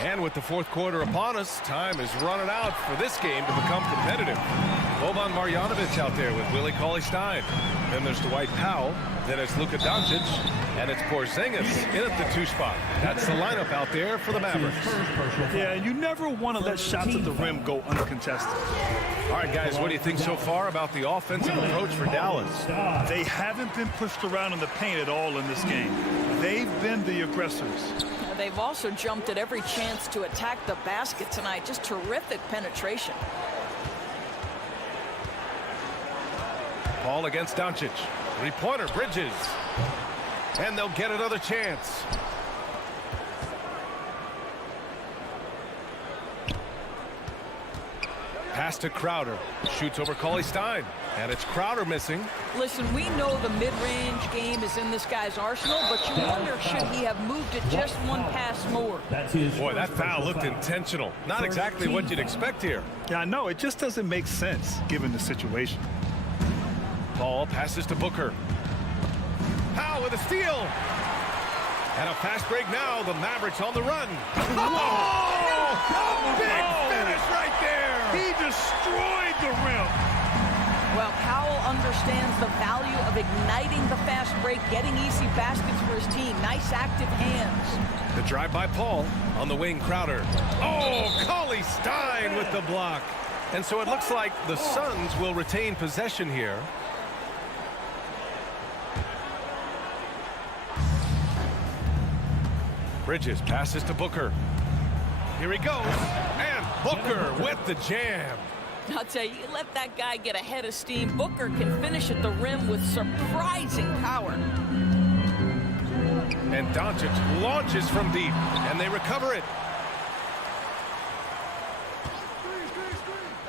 And with the fourth quarter upon us, time is running out for this game to become competitive. Boban Marjanovic out there with Willie Cauley-Stein. Then there's Dwight Powell. Then it's Luka Doncic. And it's Porzingis in at the 2 spot. That's the lineup out there for the Mavericks. Yeah, you never want to let shots at the rim go uncontested. All right, guys, what do you think so far about the offensive approach for Dallas? They haven't been pushed around in the paint at all in this game. They've been the aggressors. They've also jumped at every chance to attack the basket tonight. Just terrific penetration. Paul against Doncic. 3-pointer, Bridges. And they'll get another chance. Pass to Crowder. Shoots over Cauley-Stein. And it's Crowder missing. Listen, we know the mid-range game is in this guy's arsenal, but you wonder, should he have moved it just 1 pass more? Boy, that foul looked intentional. Not exactly what you'd expect here. Yeah, I know. It just doesn't make sense given the situation. Paul passes to Booker. Powell with a steal. And a fast break now. The Mavericks on the run. Oh! Big finish right there. He destroyed the rim. Well, Powell understands the value of igniting the fast break, getting easy baskets for his team. Nice active hands. The drive by Paul on the wing. Crowder. Oh, Cauley Stein with the block. And so it looks like the Suns will retain possession here. Bridges passes to Booker. Here he goes. And Booker with the jam. I'll tell you, let that guy get a head of steam. Booker can finish at the rim with surprising power. And Doncic launches from deep, and they recover it.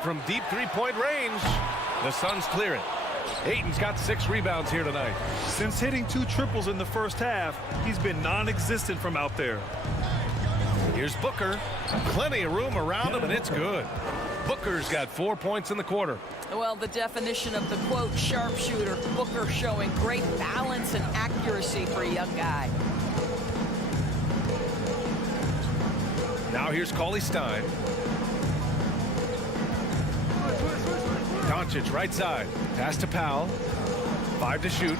From deep three-point range, the Suns clear it. Ayton's got 6 rebounds here tonight. Since hitting 2 triples in the first half, he's been non-existent from out there. Here's Booker. Plenty of room around him, and it's good. Booker's got 4 points in the quarter. Well, the definition of the, quote, sharpshooter. Booker showing great balance and accuracy for a young guy. Now here's Cauley Stein. Doncic right side. Pass to Powell. 5 to shoot.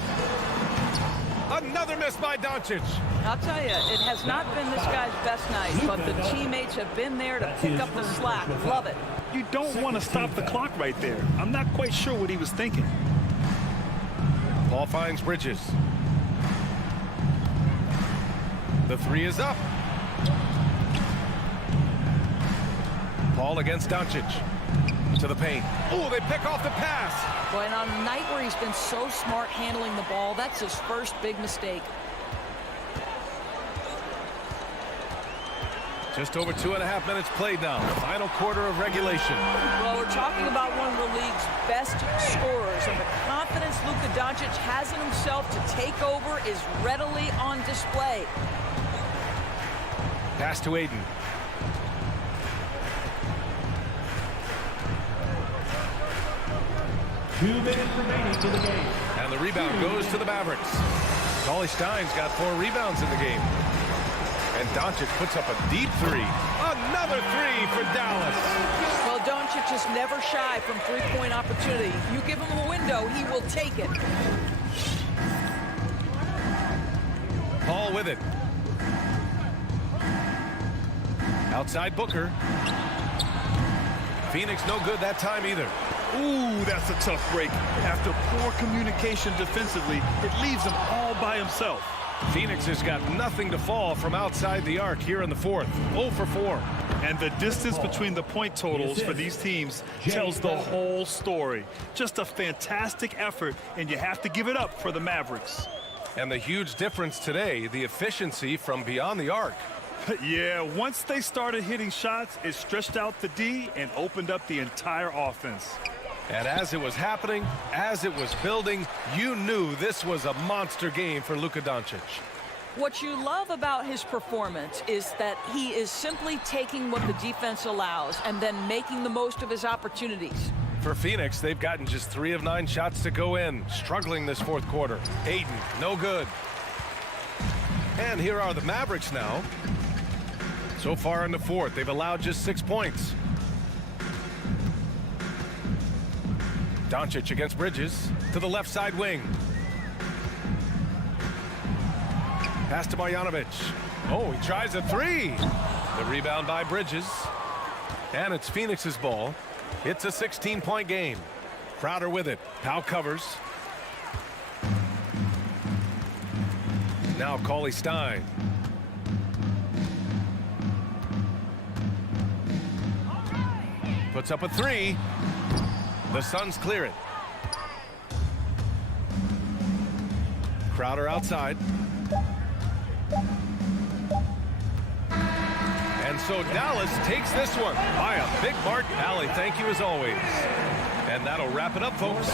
Another miss by Doncic. I'll tell you, it has not been this guy's best night, but the teammates have been there to pick up the slack. Love it. You don't want to stop the clock right there. I'm not quite sure what he was thinking. Paul finds Bridges. The 3 is up. Paul against Doncic. To the paint. Oh, they pick off the pass. Boy, and on a night where he's been so smart handling the ball, that's his first big mistake. Just over 2.5 minutes played now. Final quarter of regulation. Well, we're talking about one of the league's best scorers, and the confidence Luka Doncic has in himself to take over is readily on display. Pass to Ayton. Two minutes remaining to the game. And the rebound goes to the Mavericks. Cauley Stein's got 4 rebounds in the game. And Doncic puts up a deep 3. Another 3 for Dallas. Well, Doncic is never shy from three-point opportunity. You give him a window, he will take it. Paul with it. Outside Booker. Phoenix no good that time either. Ooh, that's a tough break. After poor communication defensively, it leaves him all by himself. Phoenix has got nothing to fall from outside the arc here in the 4th. 0 for 4. And the distance between the point totals for these teams tells the whole story. Just a fantastic effort, and you have to give it up for the Mavericks. And the huge difference today, the efficiency from beyond the arc. Yeah, once they started hitting shots, it stretched out the D and opened up the entire offense. And as it was happening, as it was building, you knew this was a monster game for Luka Doncic. What you love about his performance is that he is simply taking what the defense allows and then making the most of his opportunities. For Phoenix, they've gotten just 3 of 9 shots to go in, struggling this 4th quarter. Ayton, no good. And here are the Mavericks now. So far in the 4th, they've allowed just 6 points. Doncic against Bridges to the left side wing. Pass to Marjanovic. Oh, he tries a 3. The rebound by Bridges. And it's Phoenix's ball. It's a 16-point game. Crowder with it. Powell covers. Now Cauley Stein. Puts up a 3. The Suns clear it. Crowder outside. And so Dallas takes this one by a big mark. Allie, thank you as always. And that'll wrap it up, folks.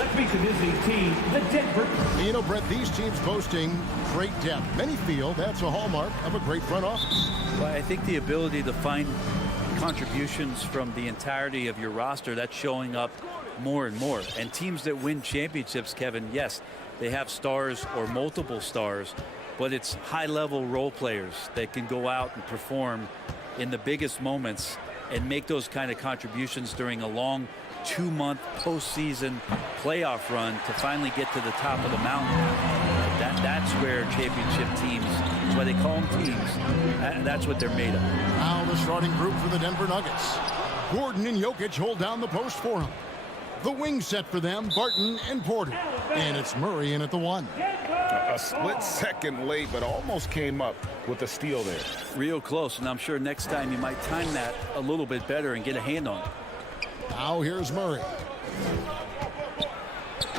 Let's meet the visiting team, the Denver. You know, Brett, these teams boasting great depth. Many feel that's a hallmark of a great front office. Well, I think the ability to find contributions from the entirety of your roster, that's showing up more and more. And teams that win championships, Kevin, yes, they have stars or multiple stars, but it's high-level role players that can go out and perform in the biggest moments and make those kind of contributions during a long 2-month postseason playoff run to finally get to the top of the mountain. That's where championship teams, that's why they call them teams, that's what they're made of. Now the starting group for the Denver Nuggets. Gordon and Jokic hold down the post for him. The wing set for them, Barton and Porter. And it's Murray in at the 1. A split second late, but almost came up with a steal there. Real close, and I'm sure next time you might time that a little bit better and get a hand on it. Now here's Murray.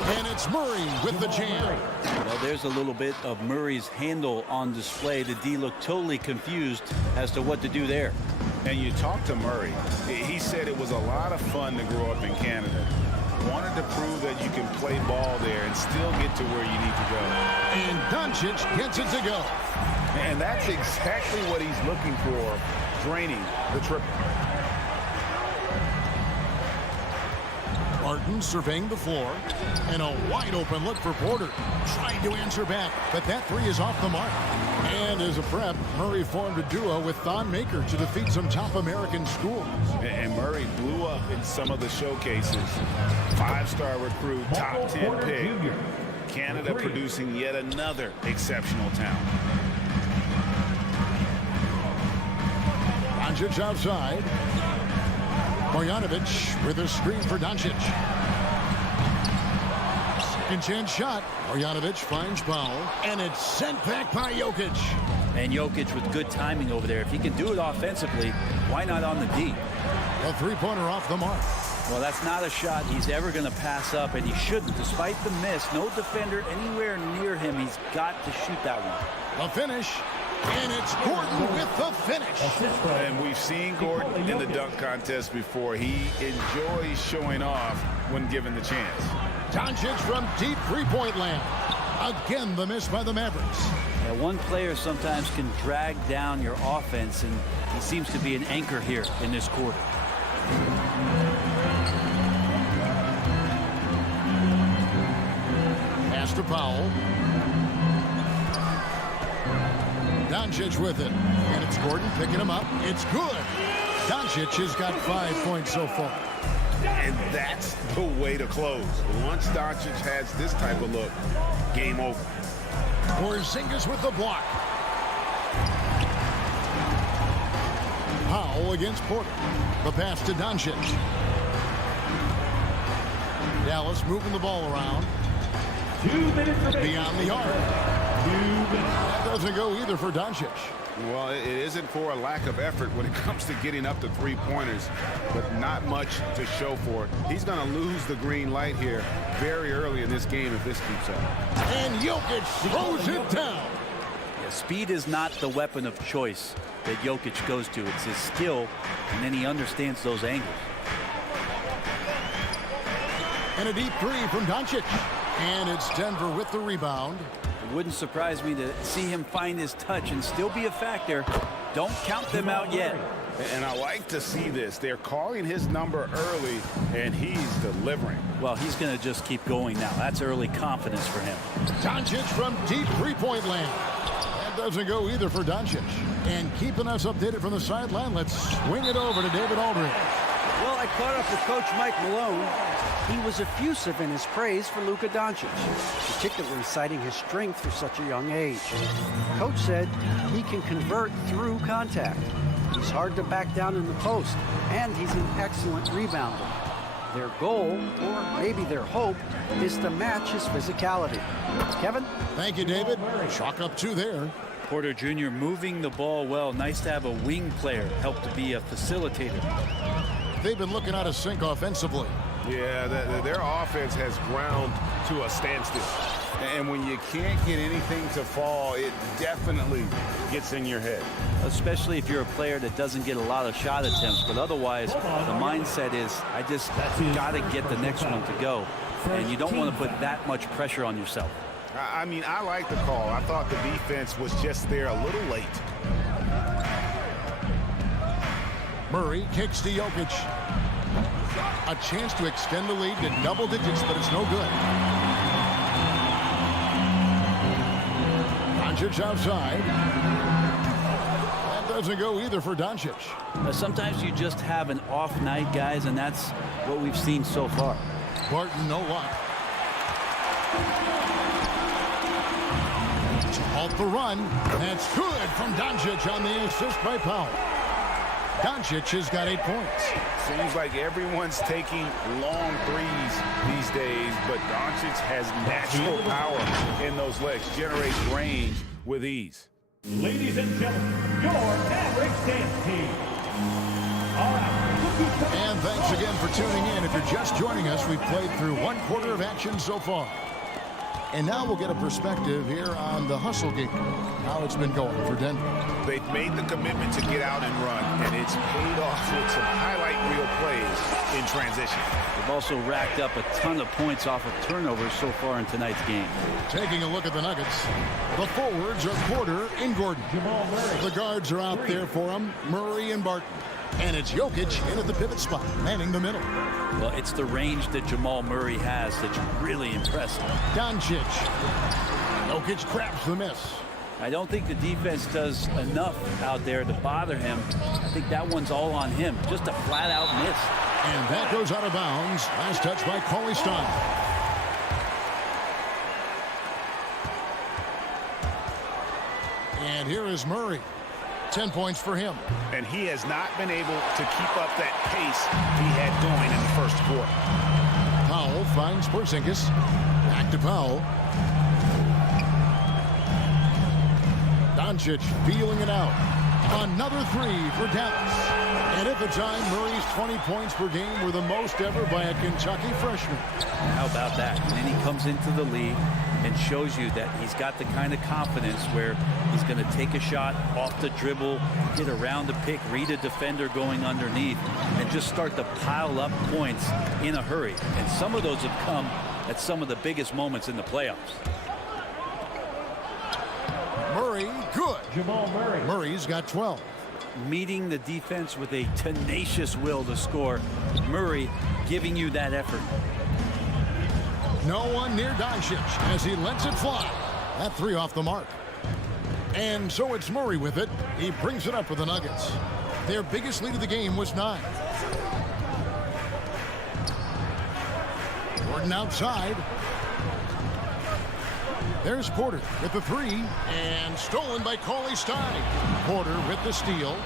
And it's Murray with the jam. Well, there's a little bit of Murray's handle on display. The D looked totally confused as to what to do there. And you talk to Murray. He said it was a lot of fun to grow up in Canada. Wanted to prove that you can play ball there and still get to where you need to go. And Doncic gets it to go. And that's exactly what he's looking for, draining the triple. Barton surveying the floor. And a wide open look for Porter. Trying to answer back, but that 3 is off the mark. And as a prep, Murray formed a duo with Thon Maker to defeat some top American schools. And Murray blew up in some of the showcases. 5-star recruit, top 10 pick. Canada producing yet another exceptional talent. Doncic outside. Marjanovic with a screen for Doncic. Second chance shot. Marjanovic finds Powell, and it's sent back by Jokic. And Jokic with good timing over there. If he can do it offensively, why not on the D? A 3-pointer off the mark. Well, that's not a shot he's ever going to pass up, and he shouldn't. Despite the miss, no defender anywhere near him. He's got to shoot that one. A finish. And it's Gordon with the finish. And we've seen Gordon in the dunk contest before. He enjoys showing off when given the chance. Doncic from deep 3-point land. Again, the miss by the Mavericks. Yeah, one player sometimes can drag down your offense, and he seems to be an anchor here in this quarter. Pass to Powell. Doncic with it. And it's Gordon picking him up. It's good. Doncic has got 5 points so far. And that's the way to close. Once Doncic has this type of look, game over. Porzingis with the block. Powell against Porter. The pass to Doncic. Dallas moving the ball around. 2 minutes remaining. Beyond the arc. 2 minutes. That doesn't go either for Doncic. Well, it isn't for a lack of effort when it comes to getting up to 3-pointers, but not much to show for it. He's going to lose the green light here very early in this game if this keeps up. And Jokic throws it down. Yeah, speed is not the weapon of choice that Jokic goes to. It's his skill, and then he understands those angles. And a deep 3 from Doncic. And it's Denver with the rebound. It wouldn't surprise me to see him find his touch and still be a factor. Don't count them out yet. And I like to see this. They're calling his number early, and he's delivering. Well, he's going to just keep going now. That's early confidence for him. Doncic from deep 3-point land. That doesn't go either for Doncic. And keeping us updated from the sideline, let's swing it over to David Aldridge. Well, I caught up with Coach Mike Malone. He was effusive in his praise for Luka Doncic, particularly citing his strength for such a young age. Coach said he can convert through contact. He's hard to back down in the post, and he's an excellent rebounder. Their goal, or maybe their hope, is to match his physicality. Kevin? Thank you, David. Chalk up 2 there. Porter Jr. moving the ball well. Nice to have a wing player help to be a facilitator. They've been looking out of sync offensively. Yeah, their offense has ground to a standstill. And when you can't get anything to fall, it definitely gets in your head. Especially if you're a player that doesn't get a lot of shot attempts. But otherwise, the mindset is, I just got to get the next one to go. and you don't want to put that much pressure on yourself. I mean, I like the call. I thought the defense was just there a little late. Murray kicks to Jokic. A chance to extend the lead to double digits, but it's no good. Doncic outside. That doesn't go either for Doncic. Sometimes you just have an off night, guys, and that's what we've seen so far. Barton, no luck. To halt the run. That's good from Doncic on the assist by Powell. Doncic has got 8 points. Seems like everyone's taking long threes these days, but Doncic has natural power in those legs, generates range with ease. Ladies and gentlemen, your Mavericks dance team. All right. And thanks again for tuning in. If you're just joining us, we've played through 1/4 of action so far. And now we'll get a perspective here on the hustle game. How it's been going for Denver. They've made the commitment to get out and run, and it's paid off with some highlight reel plays in transition. They've also racked up a ton of points off of turnovers so far in tonight's game. Taking a look at the Nuggets. The forwards are Porter and Gordon. The guards are out there for them, Murray and Barton. And it's Jokic in at the pivot spot, manning the middle. Well, it's the range that Jamal Murray has that's really impressive. Doncic. Jokic grabs the miss. I don't think the defense does enough out there to bother him. I think that one's all on him. Just a flat-out miss. And that goes out of bounds. Last touch by Cauley Stein. And here is Murray. 10 points for him. And he has not been able to keep up that pace he had going in the first quarter. Powell finds Porzingis. Back to Powell. Doncic feeling it out. Another three for Dallas. And at the time, Murray's 20 points per game were the most ever by a Kentucky freshman. How about that? And then he comes into the league and shows you that he's got the kind of confidence where he's going to take a shot off the dribble, get around the pick, read a defender going underneath, and just start to pile up points in a hurry. And some of those have come at some of the biggest moments in the playoffs. Murray, good. Jamal Murray. Murray's got 12. Meeting the defense with a tenacious will to score. Murray giving you that effort. No one near Doncic as he lets it fly. That three off the mark. And so it's Murray with it. He brings it up for the Nuggets. Their biggest lead of the game was 9. Gordon outside. There's Porter with the three. And stolen by Cauley Stein. Porter with the steal.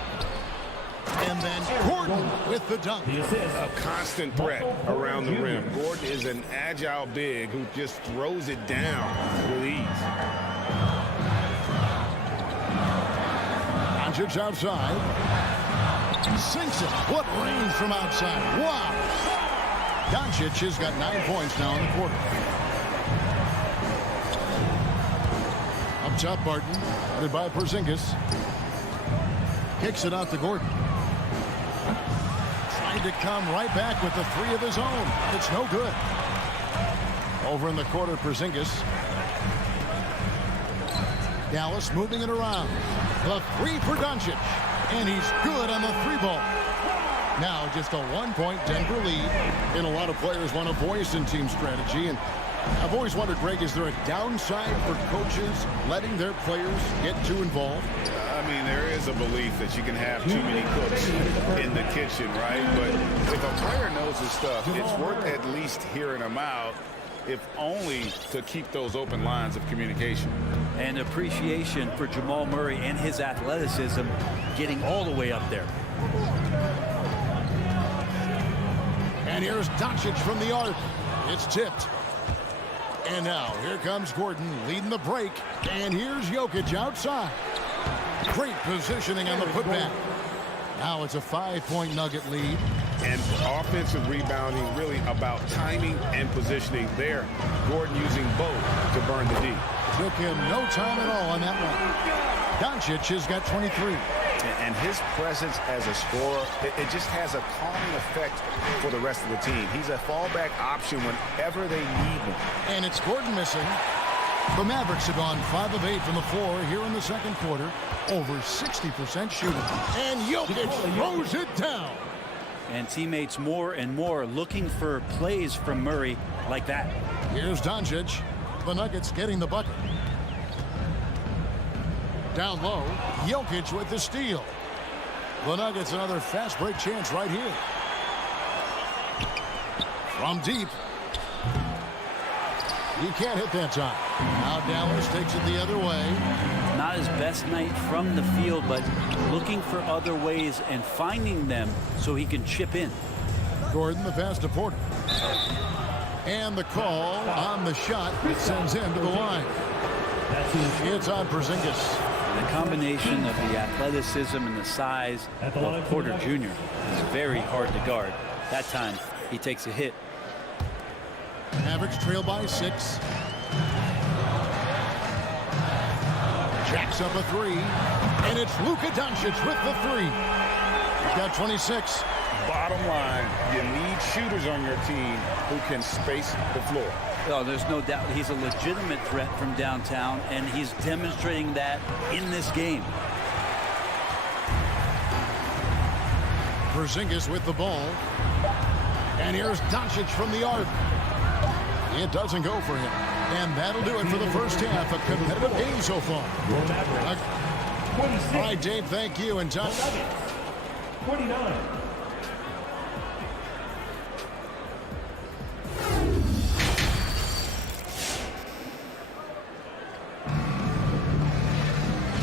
And then Gordon with the dunk. A constant threat around the rim. Gordon is an agile big who just throws it down with ease. Doncic outside. Sinks it. What range from outside. Wow. Doncic has got 9 points now in the quarter. Up top, Barton. Headed by Porzingis. Kicks it out to Gordon. Trying to come right back with the three of his own. It's no good. Over in the corner, Porzingis. Dallas moving it around. The three for Doncic. And he's good on the three ball. Now just a 1-point Denver lead. And a lot of players want a voice in team strategy. And I've always wondered, Greg, is there a downside for coaches letting their players get too involved? I mean, there is a belief that you can have too many cooks in the kitchen, right? But if a player knows his stuff, it's worth at least hearing him out, if only to keep those open lines of communication. And appreciation for Jamal Murray and his athleticism getting all the way up there. And here's Doncic from the arc. It's tipped. And now here comes Gordon leading the break. And here's Jokic outside. Great positioning on the putback. Now it's a 5-point Nugget lead. And offensive rebounding really about timing and positioning there. Gordon using both to burn the D. Took him no time at all on that one. Doncic has got 23. And his presence as a scorer, it just has a calming effect for the rest of the team. He's a fallback option whenever they need him. And it's Gordon missing. The Mavericks have gone 5 of 8 from the floor here in the second quarter. Over 60% shooting. And Jokic throws it down. And teammates more and more looking for plays from Murray like that. Here's Doncic. The Nuggets getting the bucket. Down low, Jokic with the steal. The Nuggets another fast break chance right here. From deep. He can't hit that time. Now Dallas takes it the other way. Not his best night from the field, but looking for other ways and finding them so he can chip in. Gordon the pass to Porter. And the call on the shot that sends him to the line. It's on Porzingis. The combination of the athleticism and the size of Porter Jr. is very hard to guard. That time, he takes a hit. Mavericks trail by 6. Jacks up a 3. And it's Luka Doncic with the 3. He's got 26. Bottom line, you need shooters on your team who can space the floor. Oh, there's no doubt he's a legitimate threat from downtown, and he's demonstrating that in this game. Porzingis with the ball. And here's Doncic from the arc. It doesn't go for him. And that'll do it for the first half. A competitive game so far. All right, Dave, thank you. And Tom. 29.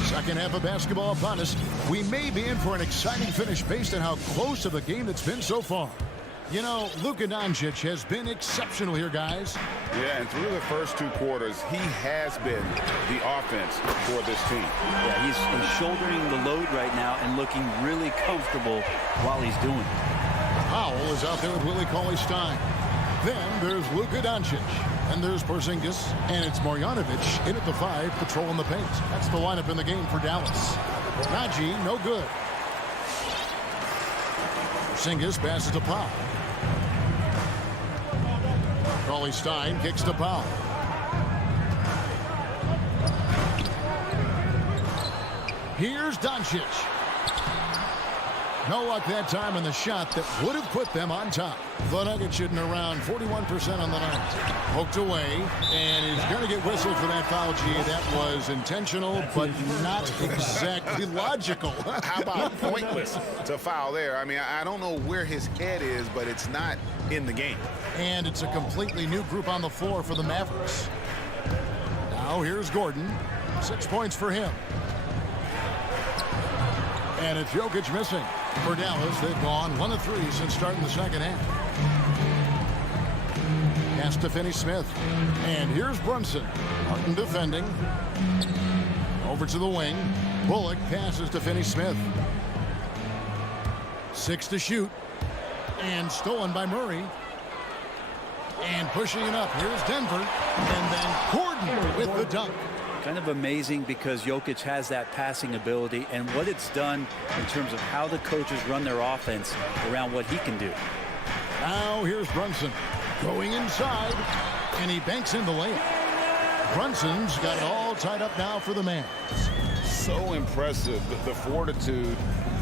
Second half of basketball upon us. We may be in for an exciting finish based on how close of a game that's been so far. You know, Luka Doncic has been exceptional here, guys. Yeah, and through the first 2 quarters, he has been the offense for this team. Yeah, he's shouldering the load right now and looking really comfortable while he's doing it. Powell is out there with Willie Cauley-Stein. Then there's Luka Doncic. And there's Porzingis. And it's Marjanovic in at the 5, patrolling the paint. That's the lineup in the game for Dallas. Najee, no good. Porzingis passes to Powell. Cauley-Stein kicks to Powell. Here's Doncic. No luck that time in the shot that would have put them on top. The Nuggets shooting around 41% on the night. Poked away, and he's going to get whistled for that foul. Gee, that was intentional, but not exactly logical. How about pointless to foul there? I mean, I don't know where his head is, but it's not in the game. And it's a completely new group on the floor for the Mavericks. Now here's Gordon. 6 points for him. And it's Jokic missing. For Dallas, they've gone 1 of 3 since starting the second half. Pass to Finney-Smith. And here's Brunson. Martin defending. Over to the wing. Bullock passes to Finney-Smith. 6 to shoot. And stolen by Murray. And pushing it up. Here's Denver. And then Gordon with the dunk. Kind of amazing because Jokic has that passing ability and what it's done in terms of how the coaches run their offense around what he can do. Now here's Brunson going inside, and he banks in the layup. Brunson's got it all tied up now for the Mavs. So impressive, the fortitude,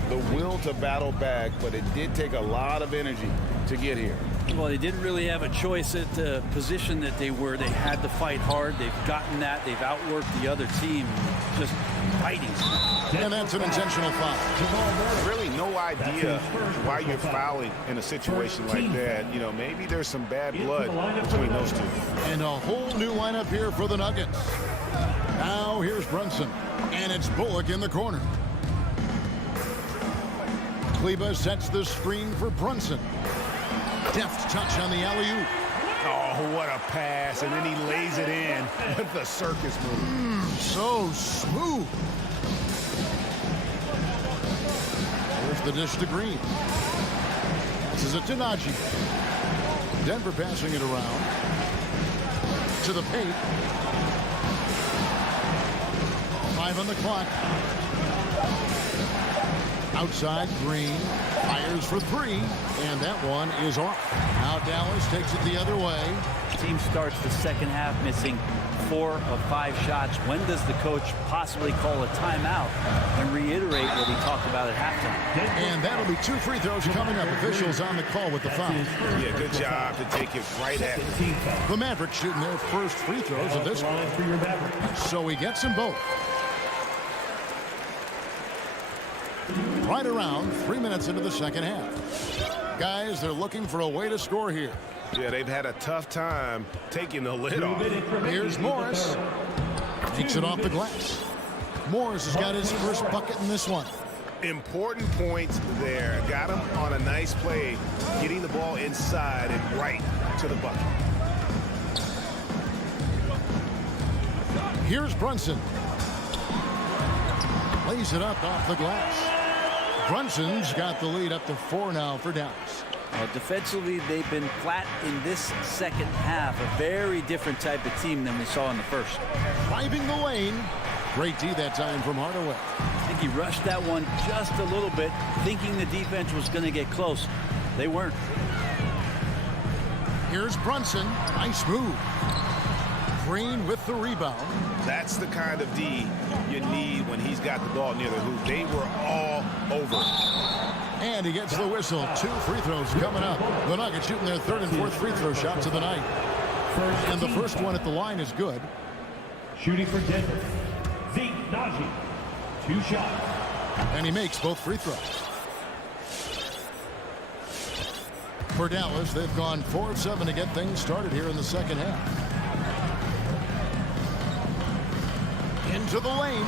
the will to battle back, but it did take a lot of energy to get here. Well, they didn't really have a choice at the position that they were. They had to fight hard. They've gotten that. They've outworked the other team, just fighting. And that's an intentional foul. Really no idea why you're fouling in a situation like that. You know, maybe there's some bad blood between those two. And a whole new lineup here for the Nuggets. Now here's Brunson, and it's Bullock in the corner. Kleber sets the screen for Brunson. Deft touch on the alley-oop. Oh, what a pass, and then he lays it in with the circus move. So smooth. There's the dish to Green. This is a to Najee. Denver passing it around. To the paint. 5 on the clock. Outside, Green fires for three, and that one is off. Now Dallas takes it the other way. Team starts the second half missing 4 of 5 shots. When does the coach possibly call a timeout and reiterate what he talked about at halftime? And that'll be 2 free throws coming up. Officials on the call with the foul. Yeah, good job to take it right at him. The Mavericks shooting their first free throws of this one. So he gets them both. Right around 3 minutes into the second half. Guys, they're looking for a way to score here. Yeah, they've had a tough time taking the lid off. Here's Morris. Takes it off the glass. Morris has got his first bucket in this one. Important points there. Got him on a nice play, getting the ball inside and right to the bucket. Here's Brunson. Lays it up off the glass. Brunson's got the lead up to 4 now for Dallas. Defensively, they've been flat in this second half. A very different type of team than we saw in the first. Driving the lane. Great D that time from Hardaway. I think he rushed that one just a little bit, thinking the defense was going to get close. They weren't. Here's Brunson. Nice move. Green with the rebound. That's the kind of D you need when he's got the ball near the hoop. They were all over it. And he gets the whistle. 2 free throws coming up. The Nuggets shooting their 3rd and 4th free throw shots of the night. And the first one at the line is good. Shooting for Denver, Zeke Naji. 2 shots. And he makes both free throws. For Dallas, they've gone 4 of 7 to get things started here in the second half. Into the lane.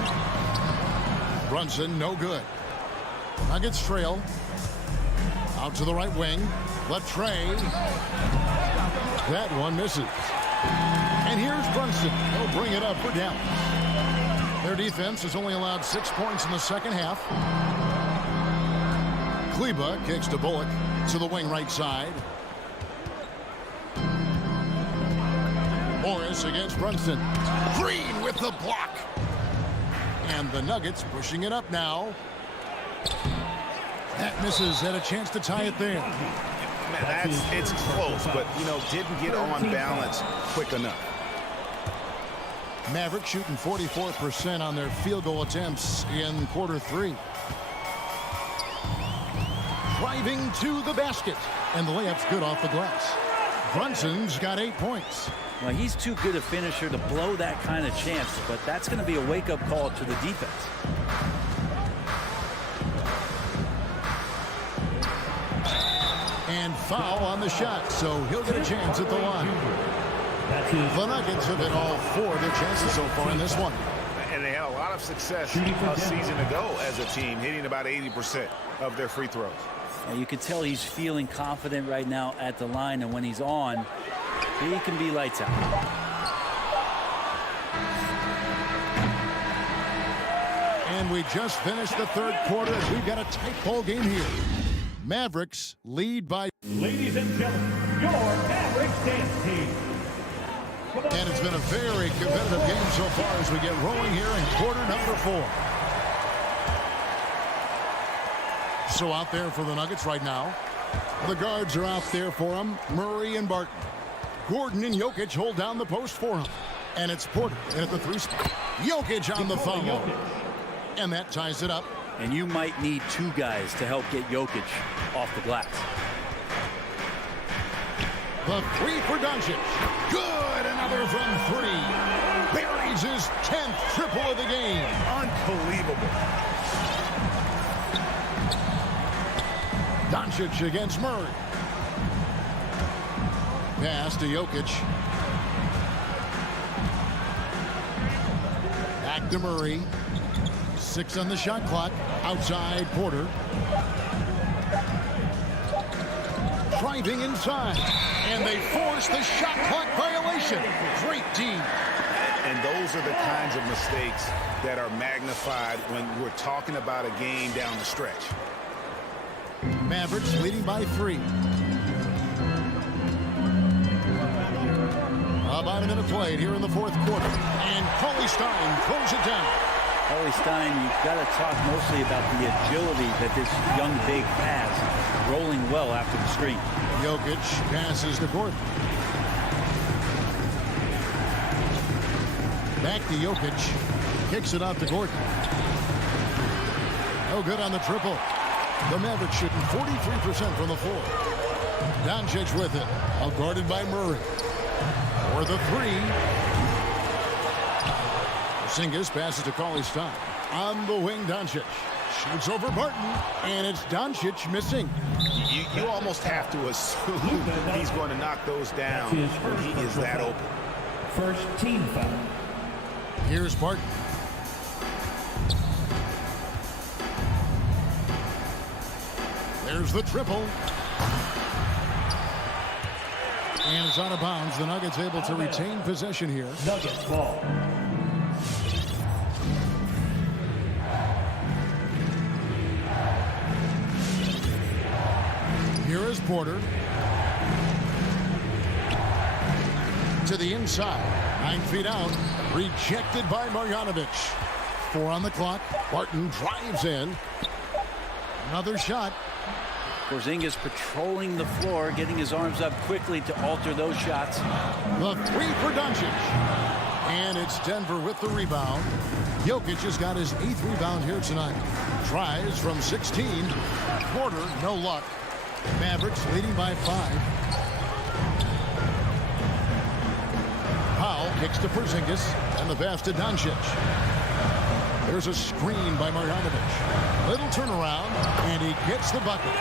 Brunson, no good. Nuggets trail. Out to the right wing. Latrey. That one misses. And here's Brunson. He'll bring it up for Dallas. Their defense has only allowed 6 points in the second half. Kleba kicks to Bullock to the wing right side. Morris against Brunson. Green with the block. And the Nuggets pushing it up now. That misses. Had a chance to tie it there. Man, it's close, but, you know, didn't get on balance quick enough. Mavericks shooting 44% on their field goal attempts in quarter 3. Driving to the basket. And the layup's good off the glass. Brunson's got 8 points. Well, he's too good a finisher to blow that kind of chance, but that's going to be a wake-up call to the defense. And foul on the shot, so he'll get a chance at the line. The Nuggets have hit all 4 of their chances so far in this one. And they had a lot of success a season ago as a team, hitting about 80% of their free throws. And you can tell he's feeling confident right now at the line, and when he's on, he can be lights out. And we just finished the 3rd quarter as we've got a tight ball game here. Mavericks lead by... Ladies and gentlemen, your Mavericks dance team. And it's been a very competitive game so far as we get rolling here in quarter number 4. So out there for the Nuggets right now. The guards are out there for them. Murray and Barton. Gordon and Jokic hold down the post for him. And it's Porter in at the 3 spot. Jokic on the foul. And that ties it up. And you might need 2 guys to help get Jokic off the glass. The 3 for Doncic. Good. Another from 3. Buries his 10th triple of the game. Unbelievable. Doncic against Murray. Pass to Jokic. Back to Murray. 6 on the shot clock. Outside Porter. Driving inside. And they force the shot clock violation. Great D. And those are the kinds of mistakes that are magnified when we're talking about a game down the stretch. Mavericks leading by 3. About a minute played here in the 4th quarter. And Cauley Stein throws it down. Paulie Stein, you've got to talk mostly about the agility that this young big has, rolling well after the screen. Jokic passes to Gordon. Back to Jokic. Kicks it out to Gordon. No good on the triple. The Mavericks shooting 43% from the floor. Doncic with it. Out guarded by Murray. For the three. Porzingis passes to Cauley Stein. On the wing, Doncic. Shoots over Barton. And it's Doncic missing. You almost have to assume he's going to knock those down when he is that open. First team foul. Here's Barton. There's the triple. And it's out of bounds. The Nuggets able to retain possession here. Nuggets ball. Here is Porter. To the inside. 9 feet out. Rejected by Marjanovic. 4 on the clock. Barton drives in. Another shot. Porzingis patrolling the floor, getting his arms up quickly to alter those shots. The three for Doncic. And it's Denver with the rebound. Jokic has got his 8th rebound here tonight. Tries from 16. Porter, no luck. Mavericks leading by 5. Powell kicks to Porzingis. And the pass to Doncic. There's a screen by Marjanovic. Little turnaround. And he gets the bucket.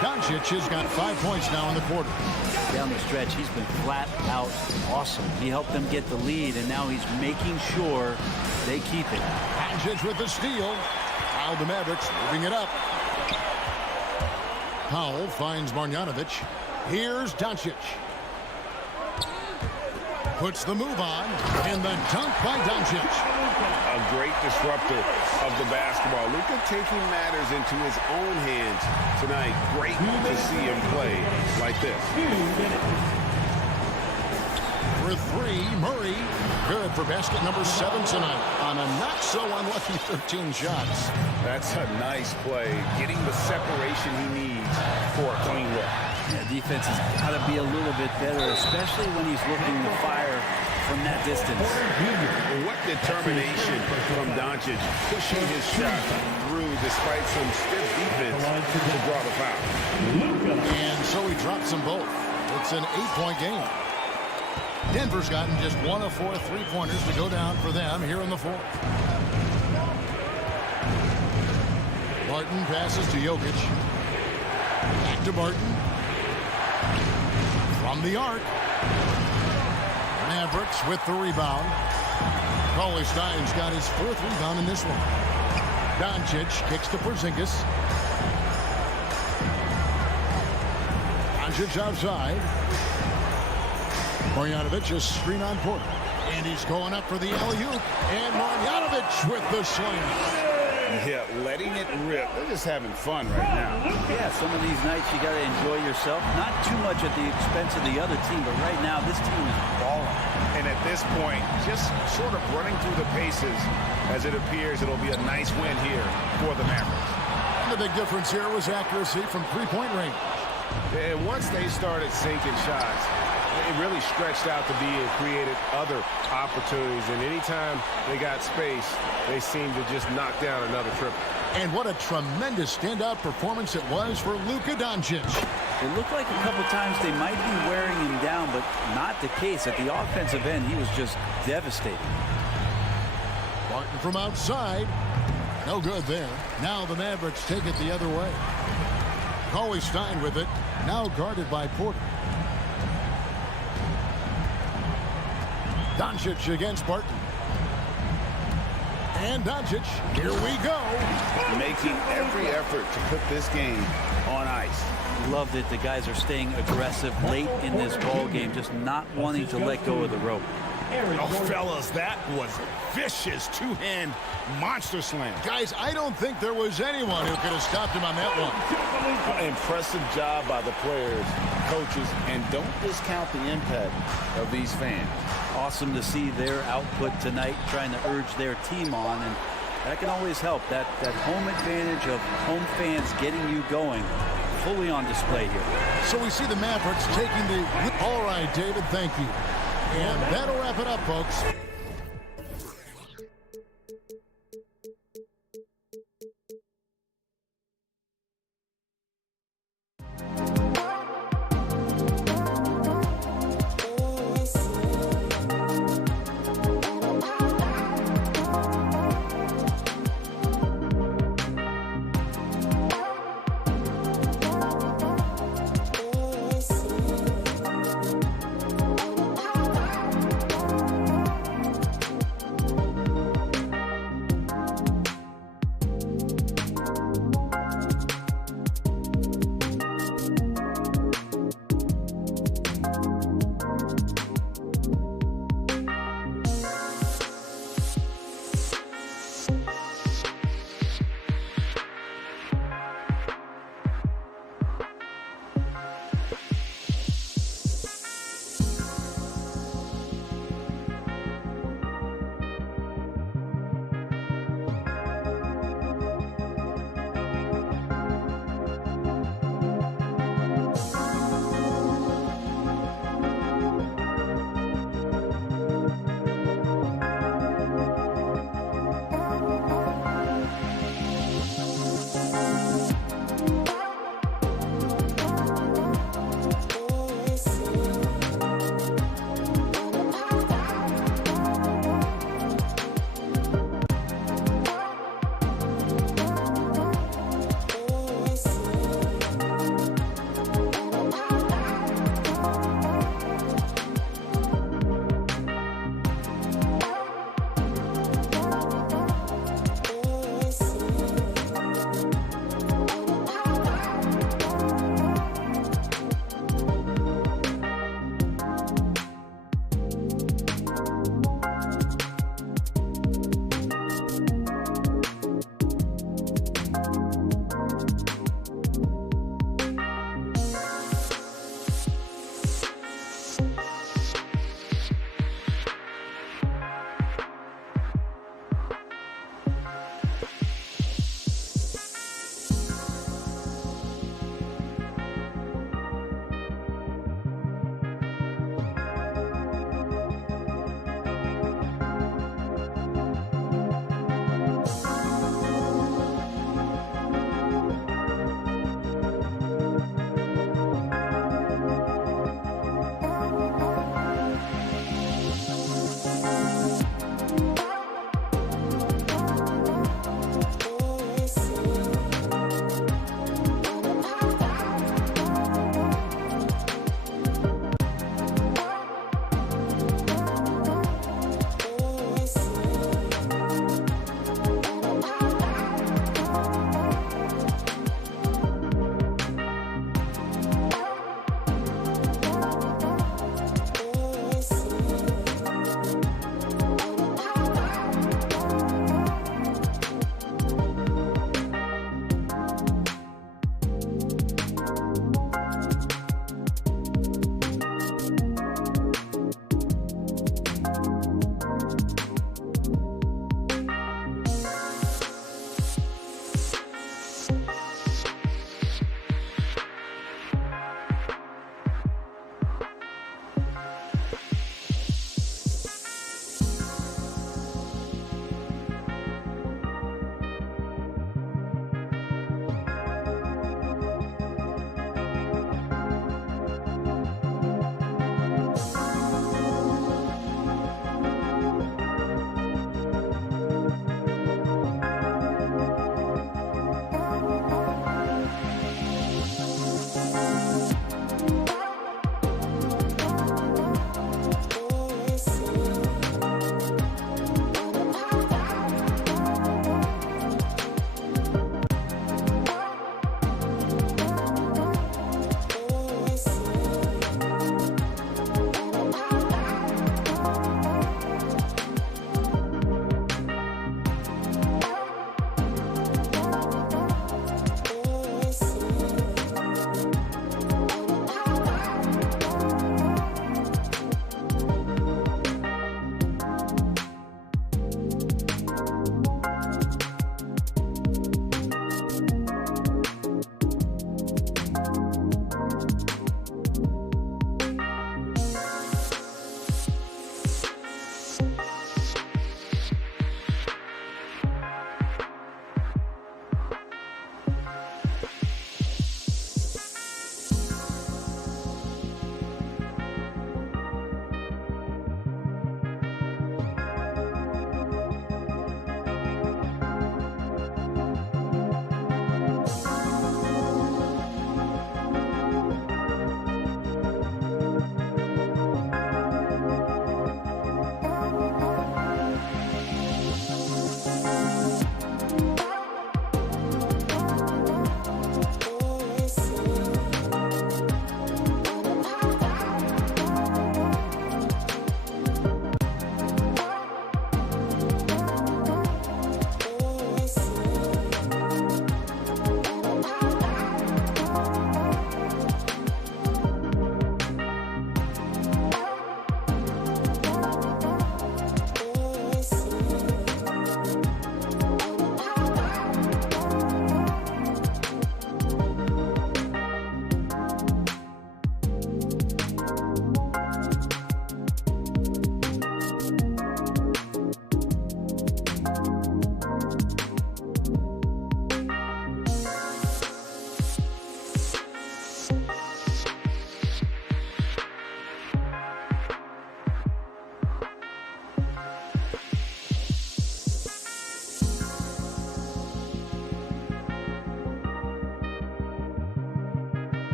Doncic has got 5 points now in the quarter. Down the stretch, he's been flat out awesome. He helped them get the lead, and now he's making sure they keep it. Doncic with the steal. Now the Mavericks moving it up. Powell finds Marjanovic. Here's Doncic. Puts the move on, and the dunk by Doncic. A great disruptor of the basketball. Luka taking matters into his own hands tonight. Great to see him play like this. For 3, Murray. Good for basket number 7 tonight on a not-so-unlucky 13 shots. That's a nice play. Getting the separation he needs for a clean look. Yeah, defense has got to be a little bit better, especially when he's looking to fire from that distance. What determination from Doncic, pushing his shot through despite some stiff defense to draw the foul. And so he drops them both. It's an 8-point game. Denver's gotten just 1 of 4 3-pointers to go down for them here in the 4th. Barton passes to Jokic. Back to Barton. From the arc. Mavericks with the rebound. Cauley Stein's got his 4th rebound in this one. Doncic kicks to Porzingis. Doncic outside. Marjanovic a screen on Porter. And he's going up for the alley-oop. And Marjanovic with the slam. Yeah, letting it rip. They're just having fun right now. Yeah, some of these nights you got to enjoy yourself. Not too much at the expense of the other team, but right now this team is balling. And at this point, just sort of running through the paces as it appears it'll be a nice win here for the Mavericks. And the big difference here was accuracy from 3-point range. And once they started sinking shots, it really stretched out to be and created other opportunities. And anytime they got space, they seemed to just knock down another triple. And what a tremendous standout performance it was for Luka Doncic. It looked like a couple times they might be wearing him down, but not the case. At the offensive end, he was just devastating. Barton from outside. No good there. Now the Mavericks take it the other way. Cauley Stein with it. Now guarded by Porter. Doncic against Barton. And Doncic, here we go. Making every effort to put this game on ice. Love that the guys are staying aggressive late in this ball game, just not wanting to let go of the rope. Oh, fellas, that was vicious two-hand monster slam. Guys, I don't think there was anyone who could have stopped him on that one. Impressive job by the players, coaches, and don't discount the impact of these fans. Awesome to see their output tonight, trying to urge their team on, and That can always help. That home advantage of home fans getting you going fully on display here. So we see the Mavericks taking the... All right, David, thank you. And that'll wrap it up, folks.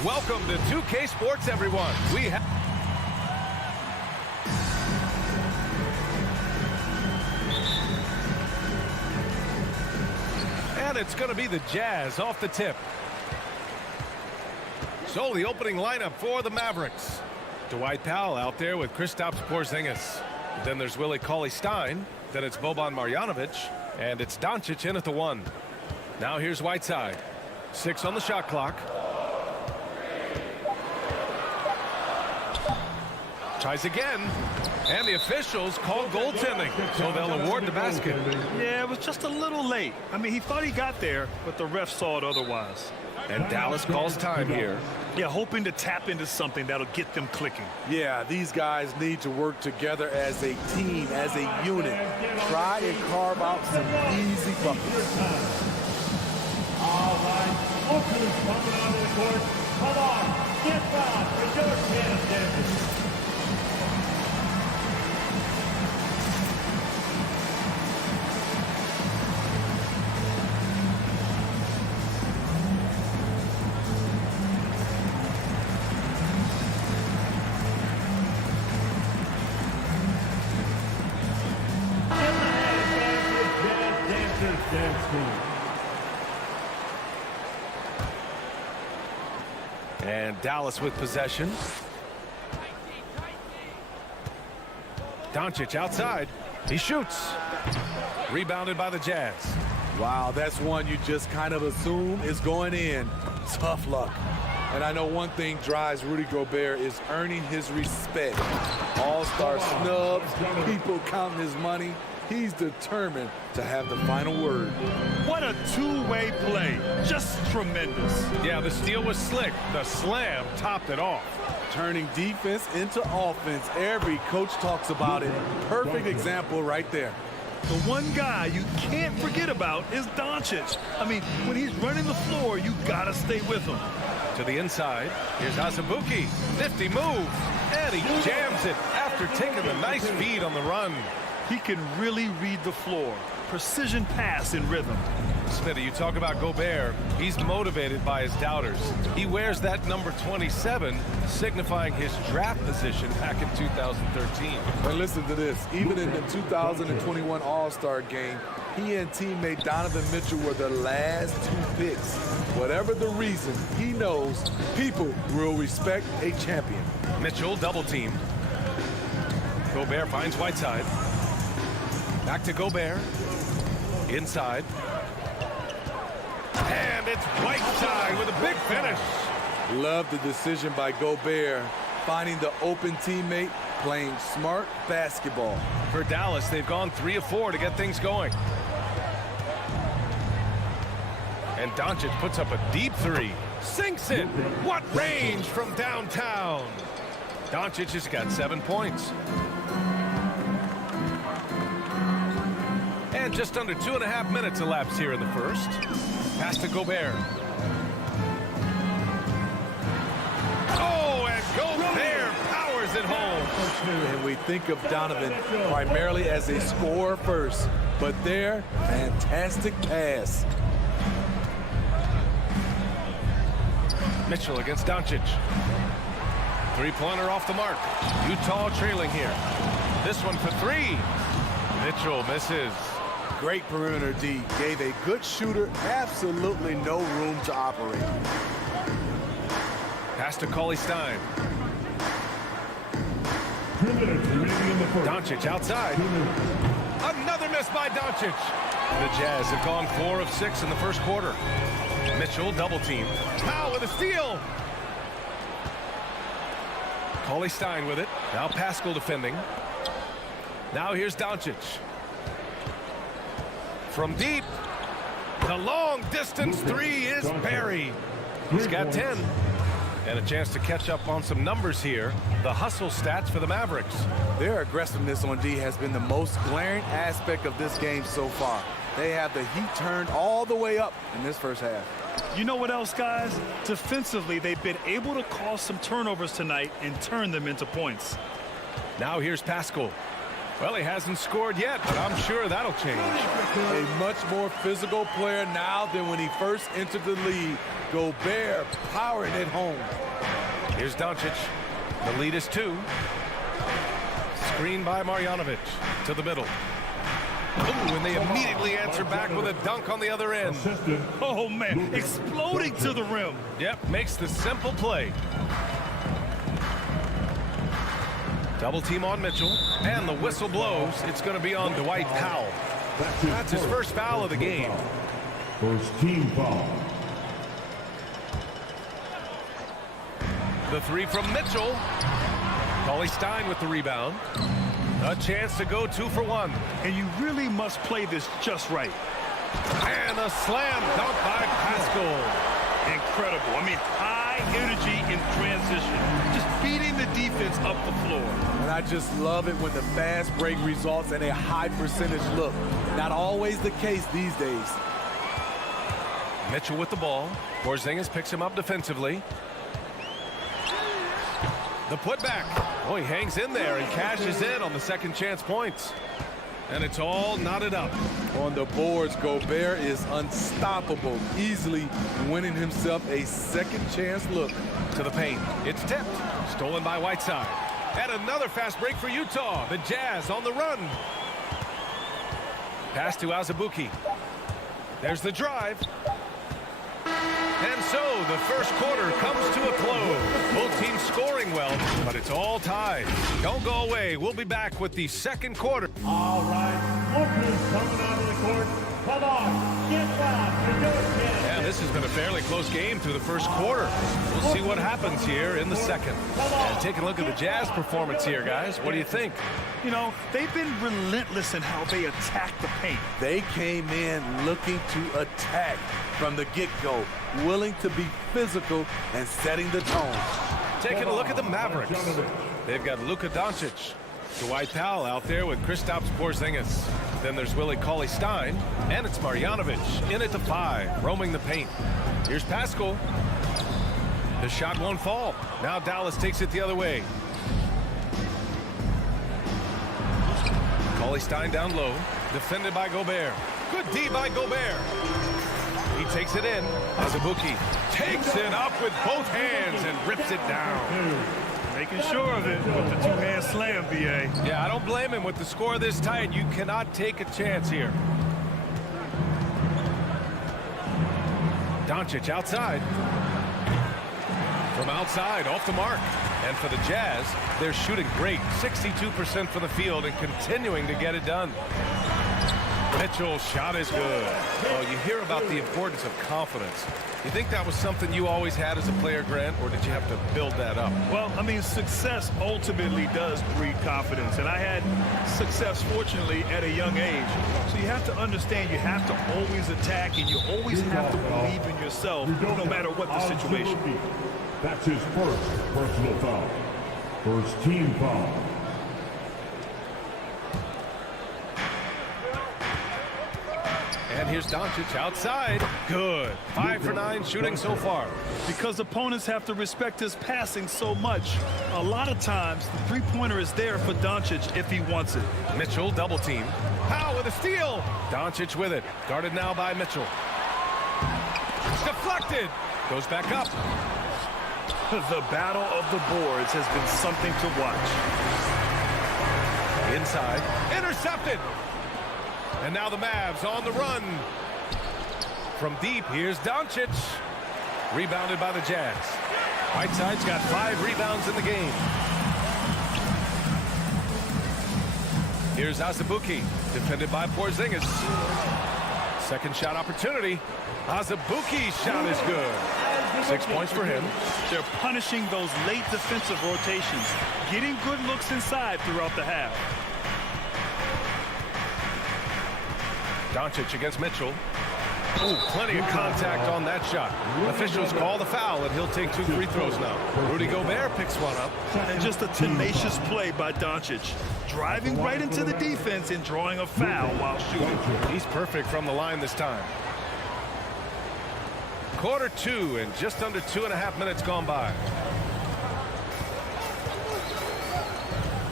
Welcome to 2K Sports, everyone. We have... And it's going to be the Jazz off the tip. So the opening lineup for the Mavericks. Dwight Powell out there with Kristaps Porzingis. Then there's Willie Cauley-Stein. Then it's Boban Marjanovic. And it's Doncic in at the 1. Now here's Whiteside. 6 on the shot clock. Tries again. And the officials call goaltending. So they'll award the basket. Yeah, it was just a little late. I mean, he thought he got there, but the ref saw it otherwise. And Dallas calls time here. Yeah, hoping to tap into something that'll get them clicking. Yeah, these guys need to work together as a team, as a unit. Try and carve out some easy buckets. All right, Oakland's coming onto the court. Come on, get down for your chance. And Dallas with possession. Doncic outside. He shoots. Rebounded by the Jazz. Wow, that's one you just kind of assume is going in. Tough luck. And I know one thing drives Rudy Gobert is earning his respect. All-star snubs, people counting his money. He's determined to have the final word. What a two-way play. Just tremendous. Yeah, the steal was slick. The slam topped it off. Turning defense into offense. Every coach talks about it. Perfect example right there. The one guy you can't forget about is Doncic. I mean, when he's running the floor, you gotta stay with him. To the inside, here's Azubuike. Nifty move. And he jams it after taking the nice feed on the run. He can really read the floor. Precision pass in rhythm. Smitty, you talk about Gobert. He's motivated by his doubters. He wears that number 27, signifying his draft position back in 2013. And listen to this. Even in the 2021 All-Star game, he and teammate Donovan Mitchell were the last 2 picks. Whatever the reason, he knows people will respect a champion. Mitchell double teamed. Gobert finds Whiteside. Back to Gobert. Inside. And it's Whiteside with a big finish. Love the decision by Gobert, finding the open teammate, playing smart basketball. For Dallas, they've gone 3 of 4 to get things going. And Doncic puts up a deep 3. Sinks it. What range from downtown. Doncic has got 7 points. And just under 2.5 minutes elapsed here in the first. Pass to Gobert. Oh, and Gobert powers it home. And we think of Donovan primarily as a scorer first, but there, fantastic pass. Mitchell against Doncic. 3-pointer off the mark. Utah trailing here. This one for 3. Mitchell misses. Great perimeter D. Gave a good shooter absolutely no room to operate. Pass to Cauley-Stein. Doncic outside. Another miss by Doncic. The Jazz have gone 4 of 6 in the first quarter. Mitchell double team. Powell with a steal. Cauley-Stein with it. Now Pascal defending. Now here's Doncic. From deep, the long distance 3 is Barry. He's got 10. And a chance to catch up on some numbers here. The hustle stats for the Mavericks. Their aggressiveness on D has been the most glaring aspect of this game so far. They have the heat turned all the way up in this first half. You know what else, guys? Defensively, they've been able to cause some turnovers tonight and turn them into points. Now here's Pascal. Well, he hasn't scored yet, but I'm sure that'll change. A much more physical player now than when he first entered the league. Gobert powering it home. Here's Doncic. The lead is 2. Screen by Marjanovic to the middle. Ooh, and they immediately answer back with a dunk on the other end. Oh, man, exploding to the rim. Yep, makes the simple play. Double team on Mitchell, and the whistle blows. It's going to be on Dwight Powell. That's his first foul of the game. First team foul. The 3 from Mitchell. Cauley-Stein with the rebound. A chance to go 2 for 1. And you really must play this just right. And a slam dunk by Pascal. Incredible. I mean, high energy in transition. Just beating the defense up the floor. And I just love it when the fast break results in a high percentage look. Not always the case these days. Mitchell with the ball. Porzingis picks him up defensively. The putback. Oh, he hangs in there and cashes in on the second chance points. And it's all knotted up. On the boards, Gobert is unstoppable, easily winning himself a second chance look. To the paint. It's tipped. Stolen by Whiteside. And another fast break for Utah. The Jazz on the run. Pass to Azubuike. There's the drive. And so the first quarter comes to a close. Both teams scoring well, but it's all tied. Don't go away. We'll be back with the second quarter. All right, Booker's coming onto the court. Come on, get back. Yeah, this has been a fairly close game through the first quarter. We'll see what happens here in the second. And take a look at the Jazz performance here, guys. What do you think? You know, they've been relentless in how they attack the paint. They came in looking to attack from the get-go, willing to be physical and setting the tone. Taking a look at the Mavericks. They've got Luka Doncic, Dwight Powell out there with Kristaps Porzingis. Then there's Willie Cauley-Stein, and it's Marjanovic in at the 5, roaming the paint. Here's Pascal. The shot won't fall. Now Dallas takes it the other way. Cauley-Stein down low, defended by Gobert. Good D by Gobert. He takes it in. Azubuike takes it up with both hands and rips it down. Making sure of it with the two-hand slam, B.A. Yeah, I don't blame him. With the score this tight, you cannot take a chance here. Doncic outside. From outside, off the mark. And for the Jazz, they're shooting great. 62% from the field and continuing to get it done. Mitchell's shot is good. Oh, you hear about the importance of confidence. You think that was something you always had as a player, Grant, or did you have to build that up? Well, I mean, success ultimately does breed confidence. And I had success, fortunately, at a young age. So you have to understand you have to always attack and you always have to believe in yourself no matter what the situation. That's his first personal foul. First team foul. And here's Doncic outside. Good. 5 for 9 shooting so far. Because opponents have to respect his passing so much, a lot of times the three-pointer is there for Doncic if he wants it. Mitchell double team. Powell with a steal. Doncic with it. Guarded now by Mitchell. It's deflected. Goes back up. The battle of the boards has been something to watch. Inside. Intercepted. And now the Mavs on the run. From deep, here's Doncic. Rebounded by the Jazz. Whiteside's got 5 rebounds in the game. Here's Azubuike, defended by Porzingis. Second shot opportunity. Azubuike's shot is good. 6 points for him. They're punishing those late defensive rotations, getting good looks inside throughout the half. Doncic against Mitchell. Oh, plenty of contact on that shot. Officials call the foul, and he'll take 2 free throws now. Rudy Gobert picks one up. And just a tenacious play by Doncic. Driving right into the defense and drawing a foul while shooting. He's perfect from the line this time. Quarter 2 and just under 2.5 minutes gone by.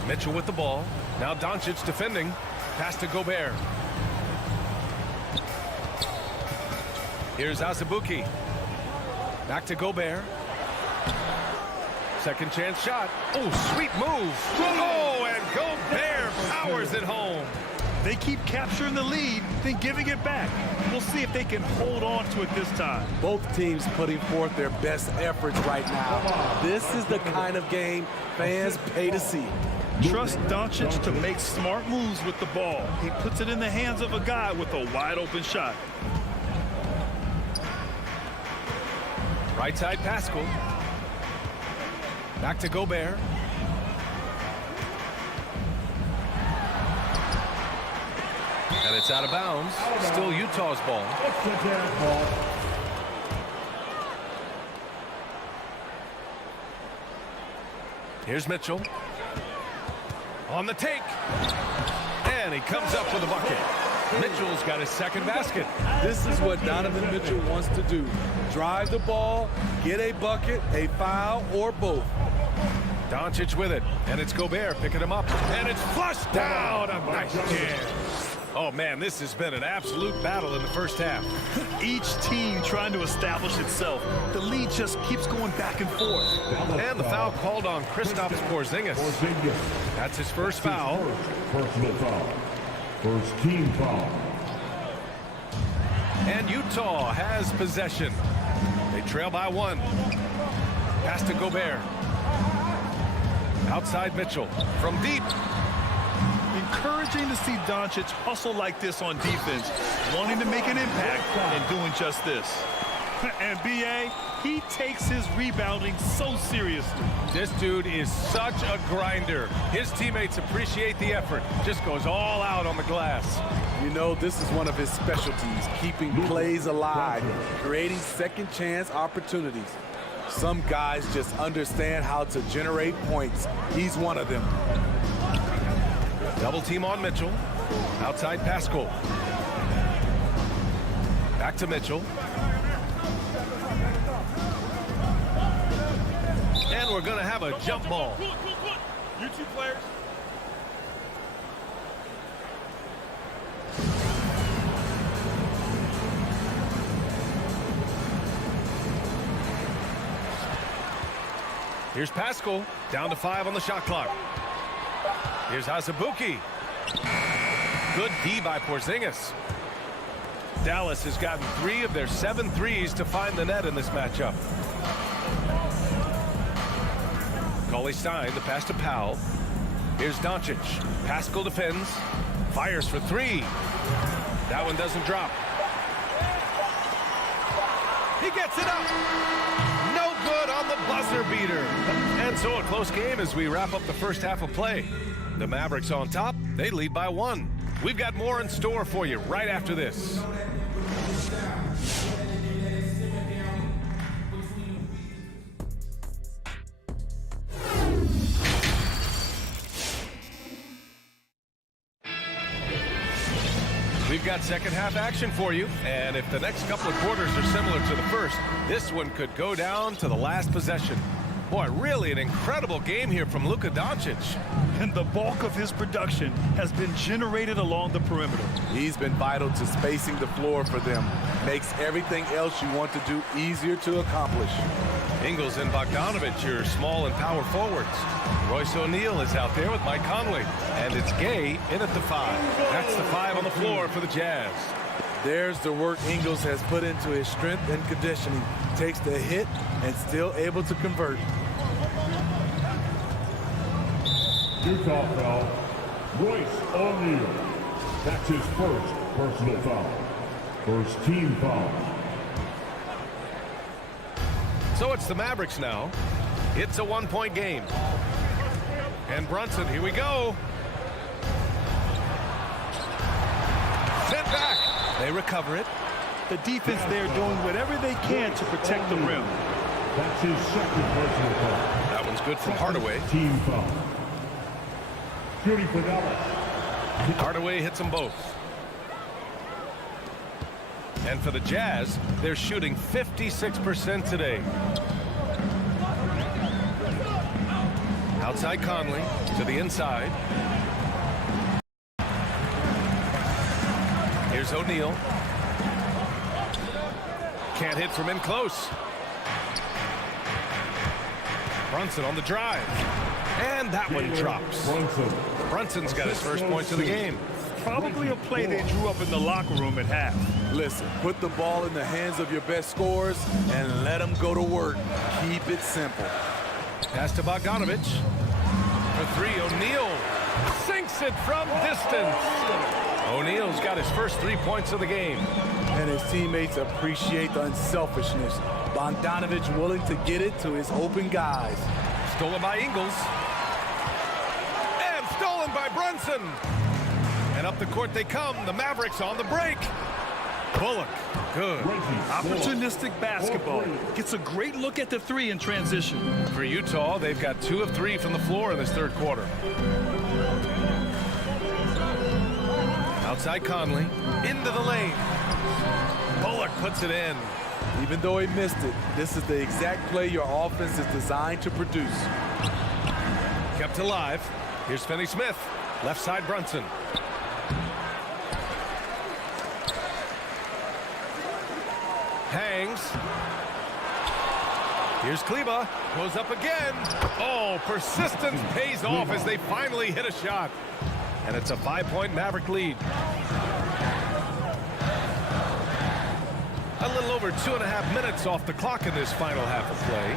Mitchell with the ball. Now Doncic defending. Pass to Gobert. Here's Azubuike. Back to Gobert. Second chance shot. Oh, sweet move. Oh, and Gobert powers it home. They keep capturing the lead, then giving it back. We'll see if they can hold on to it this time. Both teams putting forth their best efforts right now. This is the kind of game fans pay to see. Trust Doncic to make smart moves with the ball. He puts it in the hands of a guy with a wide open shot. Right side Pascal. Back to Gobert. And it's out of bounds. Still Utah's ball. Here's Mitchell. On the take. And he comes up with a bucket. Mitchell's got his second basket. This is what Donovan Mitchell wants to do. Drive the ball, get a bucket, a foul, or both. Doncic with it. And it's Gobert picking him up. And it's flushed down. A nice jam. Oh, man, this has been an absolute battle in the first half. Each team trying to establish itself. The lead just keeps going back and forth. And the foul called on Kristaps Porzingis. That's his first foul. Personal foul. First team foul. And Utah has possession. They trail by 1. Pass to Gobert. Outside Mitchell from deep. Encouraging to see Doncic hustle like this on defense, wanting to make an impact and doing just this. And B.A., he takes his rebounding so seriously. This dude is such a grinder. His teammates appreciate the effort. Just goes all out on the glass. You know, this is one of his specialties, keeping plays alive, creating second chance opportunities. Some guys just understand how to generate points. He's one of them. Double team on Mitchell. Outside Pascal. Back to Mitchell. And we're going to have a jump ball. You two players. Here's Pascal. Down to 5 on the shot clock. Here's Azubuike. Good D by Porzingis. Dallas has gotten 3 of their 7 threes to find the net in this matchup. Cauley-Stein, the pass to Powell. Here's Doncic. Pascal defends. Fires for 3. That one doesn't drop. He gets it up. No good on the buzzer beater. And so a close game as we wrap up the first half of play. The Mavericks on top. They lead by 1. We've got more in store for you right after this. We've got second half action for you, and if the next couple of quarters are similar to the first, this one could go down to the last possession. Boy, really an incredible game here from Luka Doncic. And the bulk of his production has been generated along the perimeter. He's been vital to spacing the floor for them. Makes everything else you want to do easier to accomplish. Ingles and Bogdanovic, your small and power forwards. Royce O'Neal is out there with Mike Conley. And it's Gay in at the 5. That's the 5 on the floor for the Jazz. There's the work Ingles has put into his strength and conditioning. Takes the hit and still able to convert. Utah foul. Royce O'Neal. That's his first personal foul. First team foul. So it's the Mavericks now. It's a 1-point game. And Brunson, here we go. Sent back. They recover it. The defense there doing whatever they can to protect the rim. That's his second personal foul. That one's good from Hardaway. Team foul. Shooting for Dallas. Hardaway hits them both. And for the Jazz, they're shooting 56% today. Outside Conley to the inside. Here's O'Neal. Can't hit from in close. Brunson on the drive. And that one drops. Brunson's got his first points of the game. Probably a play they drew up in the locker room at half. Listen, put the ball in the hands of your best scorers and let them go to work. Keep it simple. Pass to Bogdanovich. For three, O'Neal sinks it from distance. O'Neal's got his first 3 points of the game. And his teammates appreciate the unselfishness. Bogdanovich willing to get it to his open guys. Stolen by Ingles. And stolen by Brunson. And up the court they come. The Mavericks on the break. Bullock, good. Opportunistic basketball. Gets a great look at the three in transition. For Utah, they've got 2 of 3 from the floor in this third quarter. Outside Conley, into the lane. Bullock puts it in. Even though he missed it, this is the exact play your offense is designed to produce. Kept alive. Here's Finney-Smith. Left side Brunson. Hangs. Here's Kleber. Goes up again. Oh, persistence pays off as they finally hit a shot. And it's a 5-point Maverick lead. A little over 2.5 minutes off the clock in this final half of play.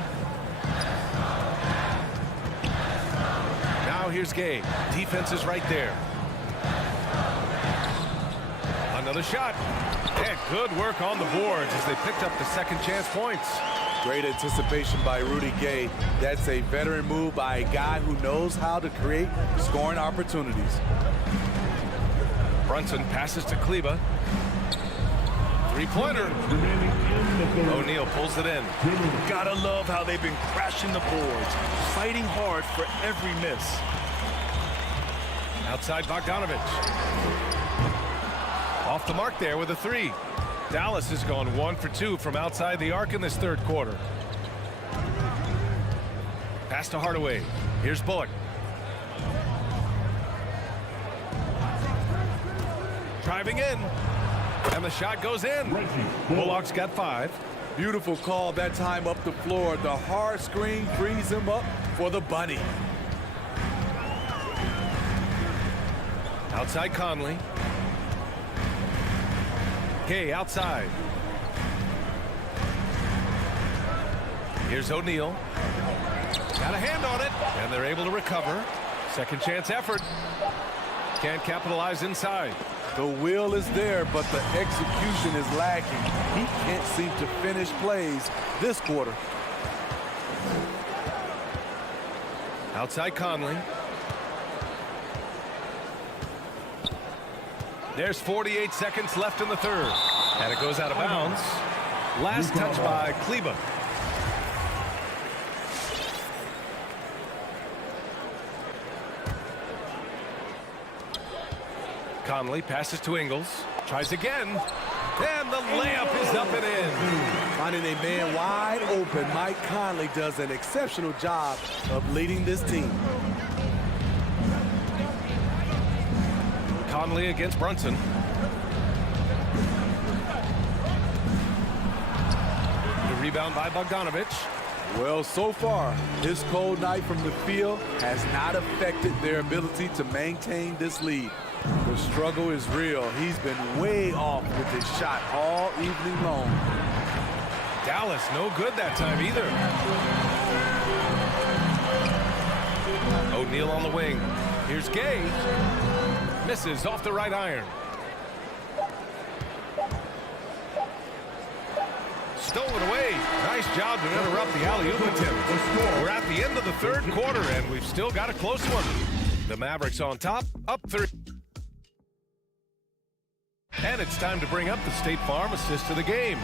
Now here's Gay. Defense is right there. Another shot. And good work on the boards as they picked up the second chance points. Great anticipation by Rudy Gay. That's a veteran move by a guy who knows how to create scoring opportunities. Brunson passes to Kleber. Three-pointer. O'Neal pulls it in. Gotta love how they've been crashing the boards, fighting hard for every miss. Outside Bogdanovich. Off the mark there with a 3. Dallas has gone 1 for 2 from outside the arc in this third quarter. Pass to Hardaway. Here's Bullock. Driving in. And the shot goes in. Bullock's got 5. Beautiful call that time up the floor. The hard screen frees him up for the bunny. Outside Conley. Gay outside. Here's O'Neal. Got a hand on it. And they're able to recover. Second chance effort. Can't capitalize inside. The will is there, but the execution is lacking. He can't seem to finish plays this quarter. Outside Conley. There's 48 seconds left in the third. And it goes out of bounds. Last touch by Kleber. Conley passes to Ingles. Tries again. And the layup is up and in. Finding a man wide open, Mike Conley does an exceptional job of leading this team. Conley against Brunson. The rebound by Bogdanovich. Well, so far, this cold night from the field has not affected their ability to maintain this lead. The struggle is real. He's been way off with his shot all evening long. Dallas no good that time either. O'Neal on the wing. Here's Gay. Misses off the right iron. Stolen away. Nice job to interrupt the alley-oop attempt. We're at the end of the third quarter, and we've still got a close one. The Mavericks on top, up 3. And it's time to bring up the State Farm assist of the game.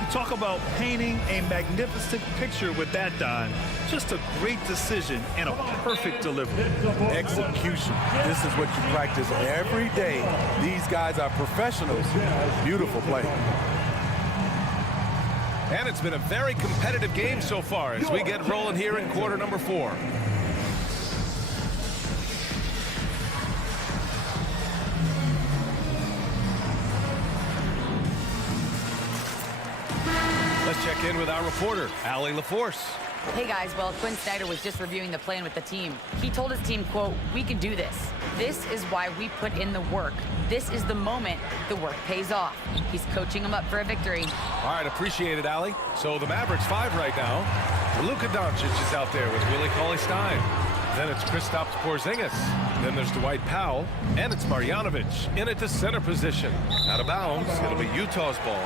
You talk about painting a magnificent picture with that, Don. Just a great decision and a perfect delivery. Execution. This is what you practice every day. These guys are professionals. Beautiful play. And it's been a very competitive game so far as we get rolling here in quarter number 4. Let's check in with our reporter, Allie LaForce. Hey guys, well, Quinn Snyder was just reviewing the plan with the team. He told his team, quote, "We can do this. This is why we put in the work. This is the moment the work pays off." He's coaching them up for a victory. All right, appreciate it, Allie. So the Mavericks 5 right now. Luka Doncic is out there with Willie Cauley-Stein. Then it's Kristaps Porzingis. Then there's Dwight Powell. And it's Marjanovic in at the center position. Out of bounds. It'll be Utah's ball.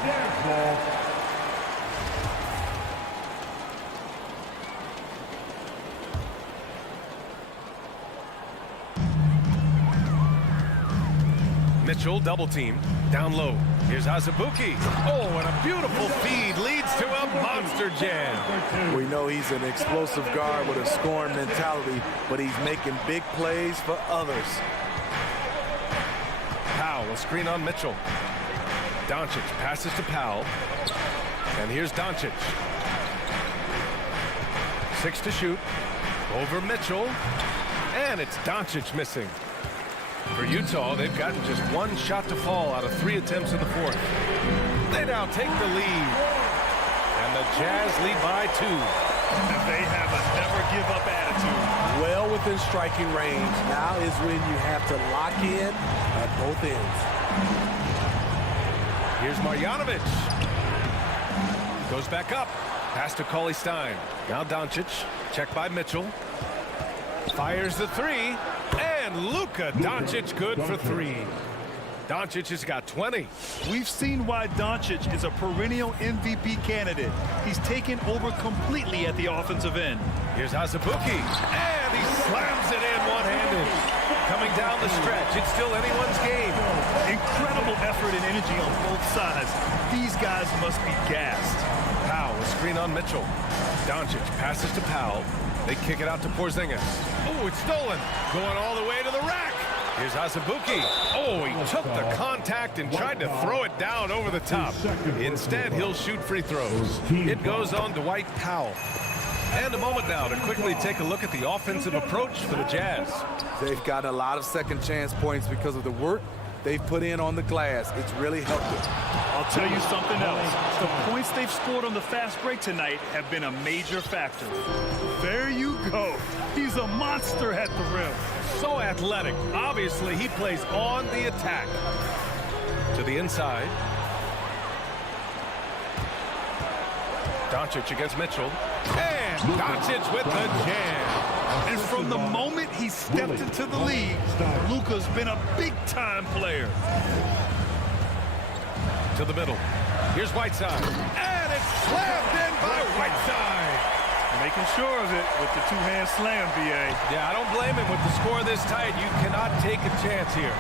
Mitchell double team down low. Here's Azubuike. Oh, and a beautiful feed leads to a monster jam. We know he's an explosive guard with a scoring mentality, but he's making big plays for others. Powell, a screen on Mitchell. Doncic passes to Powell. And here's Doncic. 6 to shoot. Over Mitchell. And it's Doncic missing. For Utah, they've gotten just 1 shot to fall out of 3 attempts in the 4th. They now take the lead. And the Jazz lead by 2. And they have a never-give-up attitude. Well within striking range. Now is when you have to lock in at both ends. Here's Marjanovic. Goes back up. Pass to Cauley-Stein. Now Doncic. Check by Mitchell. Fires the 3. And Luka Doncic good for 3. Doncic has got 20. We've seen why Doncic is a perennial MVP candidate. He's taken over completely at the offensive end. Here's Azubuike. And he slams it in one-handed. Coming down the stretch. It's still anyone's game. Incredible effort and energy on both sides. These guys must be gassed. Powell, a screen on Mitchell. Doncic passes to Powell. They kick it out to Porzingis. Oh, it's stolen. Going all the way to the rack. Here's Azubuike. Oh, he took the contact and tried to throw it down over the top. Instead, he'll shoot free throws. It goes on Dwight Powell. And a moment now to quickly take a look at the offensive approach for the Jazz. They've gotten a lot of second chance points because of the work they've put in on the glass. It's really helped them. I'll tell you something else. The points they've scored on the fast break tonight have been a major factor. There you go. He's a monster at the rim. So athletic. Obviously, he plays on the attack. To the inside. Doncic against Mitchell. And Doncic with the jam. And from the moment he stepped into the league, Luka's been a big-time player. To the middle. Here's Whiteside. And it's slammed in by Whiteside. Making sure of it with the two-hand slam, B.A. Yeah, I don't blame him with the score this tight. You cannot take a chance here.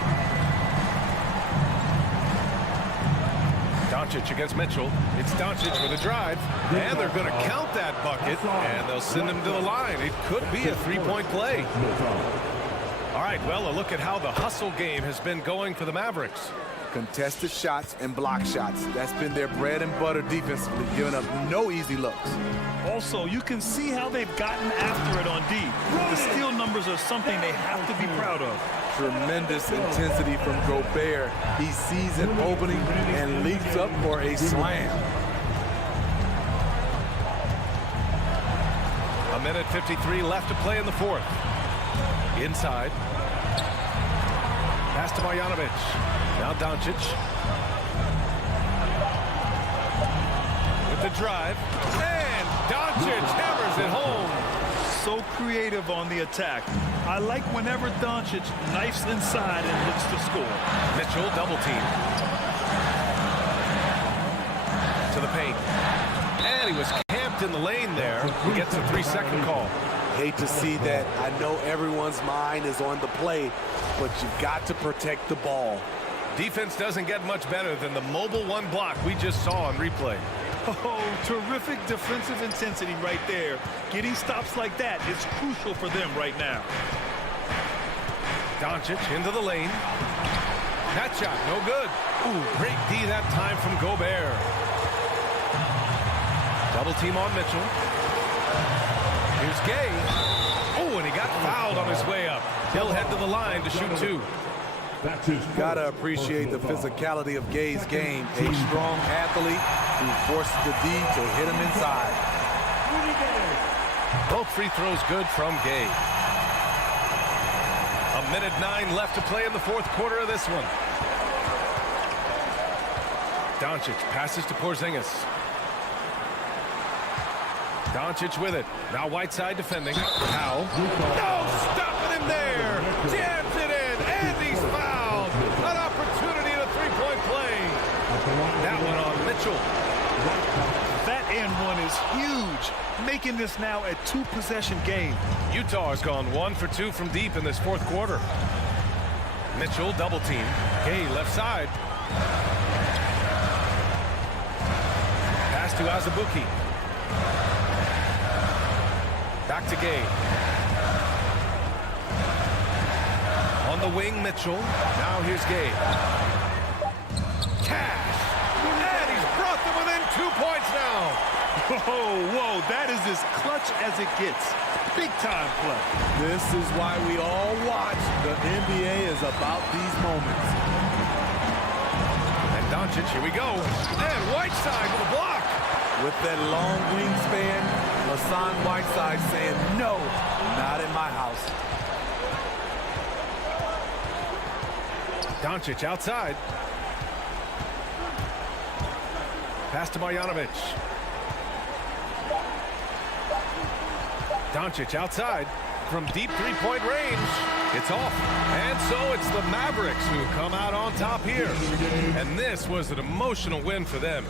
Doncic against Mitchell. It's Doncic with a drive. And they're going to count that bucket. And they'll send him to the line. It could be a three-point play. All right, well, a look at how the hustle game has been going for the Mavericks. Contested shots and block shots. That's been their bread and butter defensively, giving up no easy looks. Also, you can see how they've gotten after it on D. The steal numbers are something they have to be proud of. Tremendous intensity from Gobert. He sees an opening and leaps up for a slam. A minute 53 left to play in the 4th. Inside. Pass to Marjanovic. Now Doncic. With the drive. And Doncic hammers it home. So creative on the attack. I like whenever Doncic knifes inside and looks to score. Mitchell double team. To the paint. And he was camped in the lane there. He gets a 3-second call. Hate to see that. I know everyone's mind is on the play, but you've got to protect the ball. Defense doesn't get much better than the mobile one block we just saw on replay. Oh, terrific defensive intensity right there. Getting stops like that is crucial for them right now. Doncic into the lane. That shot, no good. Ooh, great D that time from Gobert. Double team on Mitchell. Here's Gay. Oh, and he got fouled on his way up. He'll head to the line to shoot 2. Gotta appreciate the physicality of Gay's game. A strong athlete who forces the D to hit him inside. Both free throws good from Gay. 1:09 left to play in the fourth quarter of this one. Doncic passes to Porzingis. Doncic with it. Now Whiteside defending. Powell. No, stopping him there. Jams it in, and he's fouled. An opportunity in a three-point play. That one on Mitchell. That and one is huge, making this now a two-possession game. Utah has gone 1 for 2 from deep in this fourth quarter. Mitchell double team. Gay left side. Pass to Azubuike. Back to Gay. On the wing, Mitchell. Now here's Gay. Cash. And he's brought them within 2 points now. Whoa, that is as clutch as it gets. Big time play. This is why we all watch. The NBA is about these moments. And Doncic, here we go. And Whiteside with a block. With that long wingspan, Hassan Whiteside saying, no, not in my house. Doncic outside. Pass to Marjanovic. Doncic outside from deep three-point range. It's off. And so it's the Mavericks who come out on top here. And this was an emotional win for them.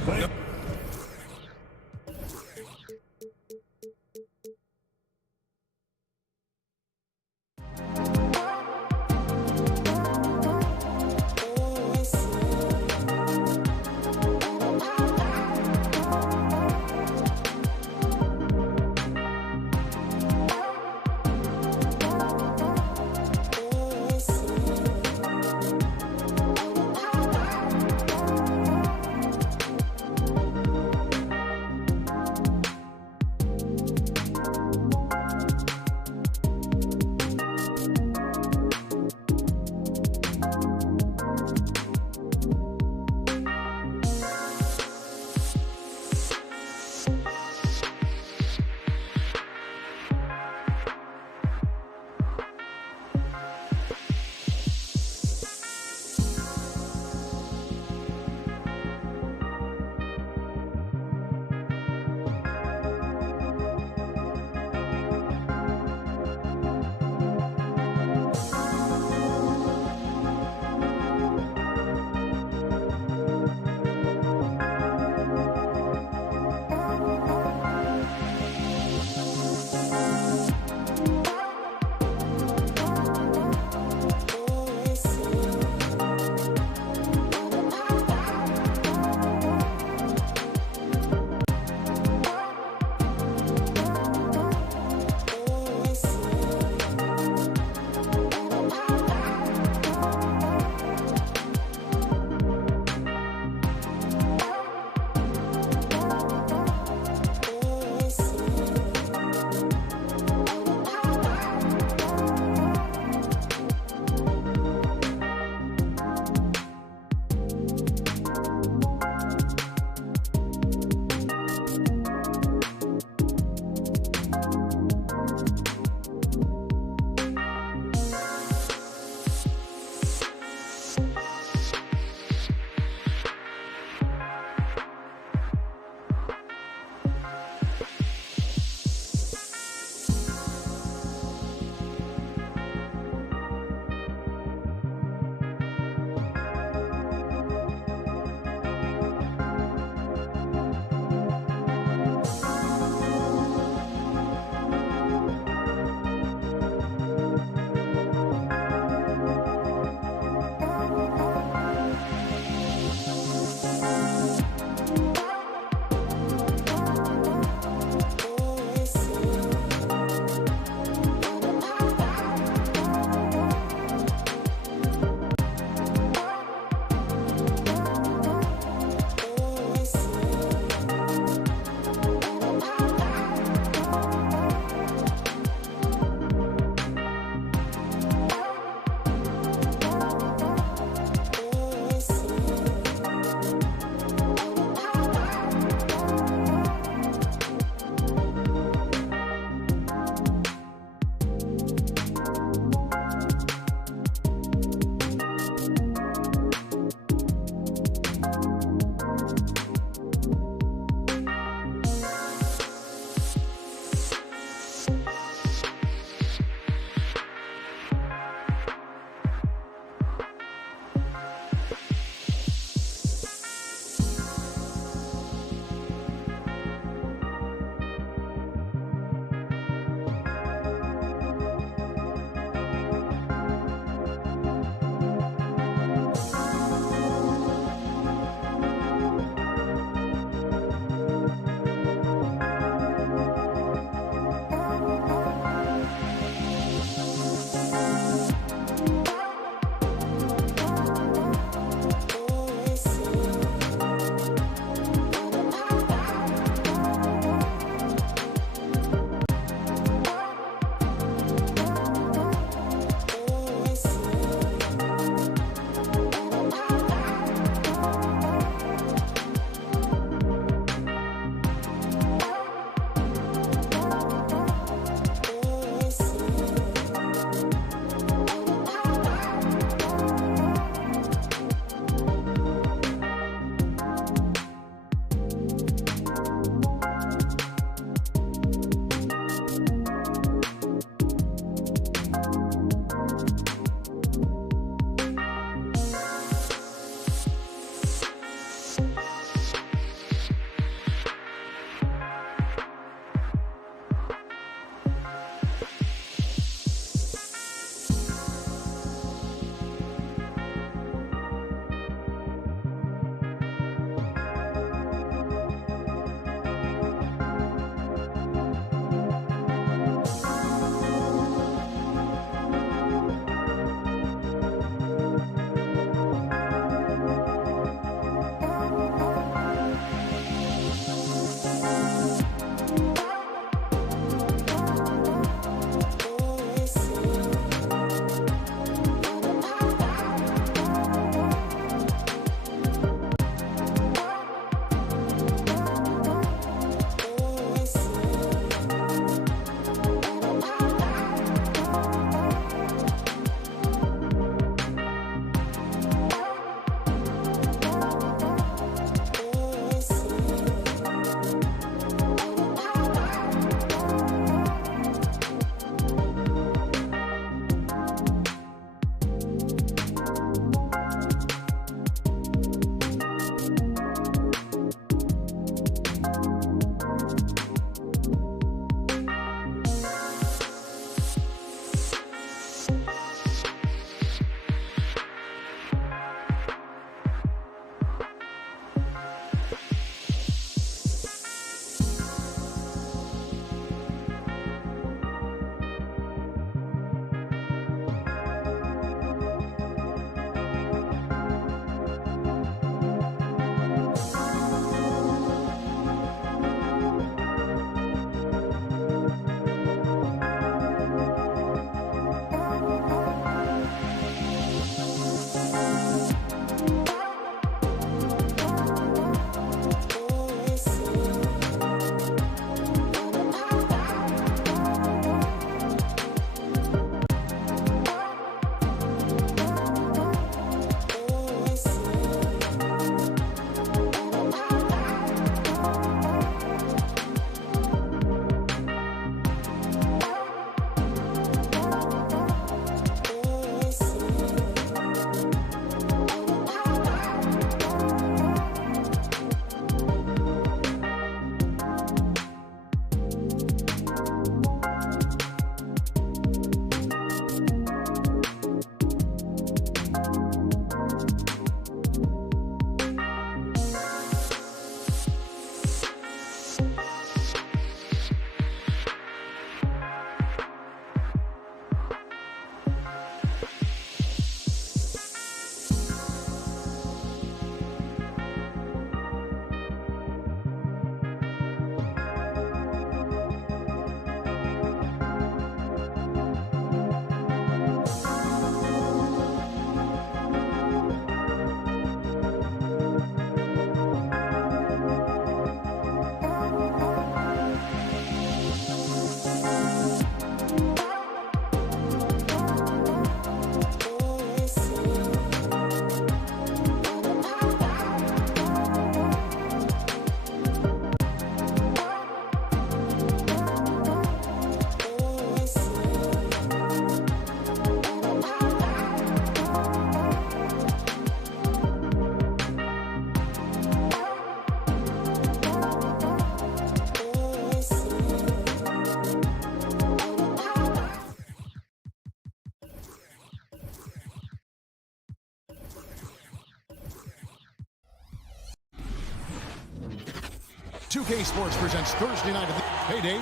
2K Sports presents Thursday night. Hey, Dave.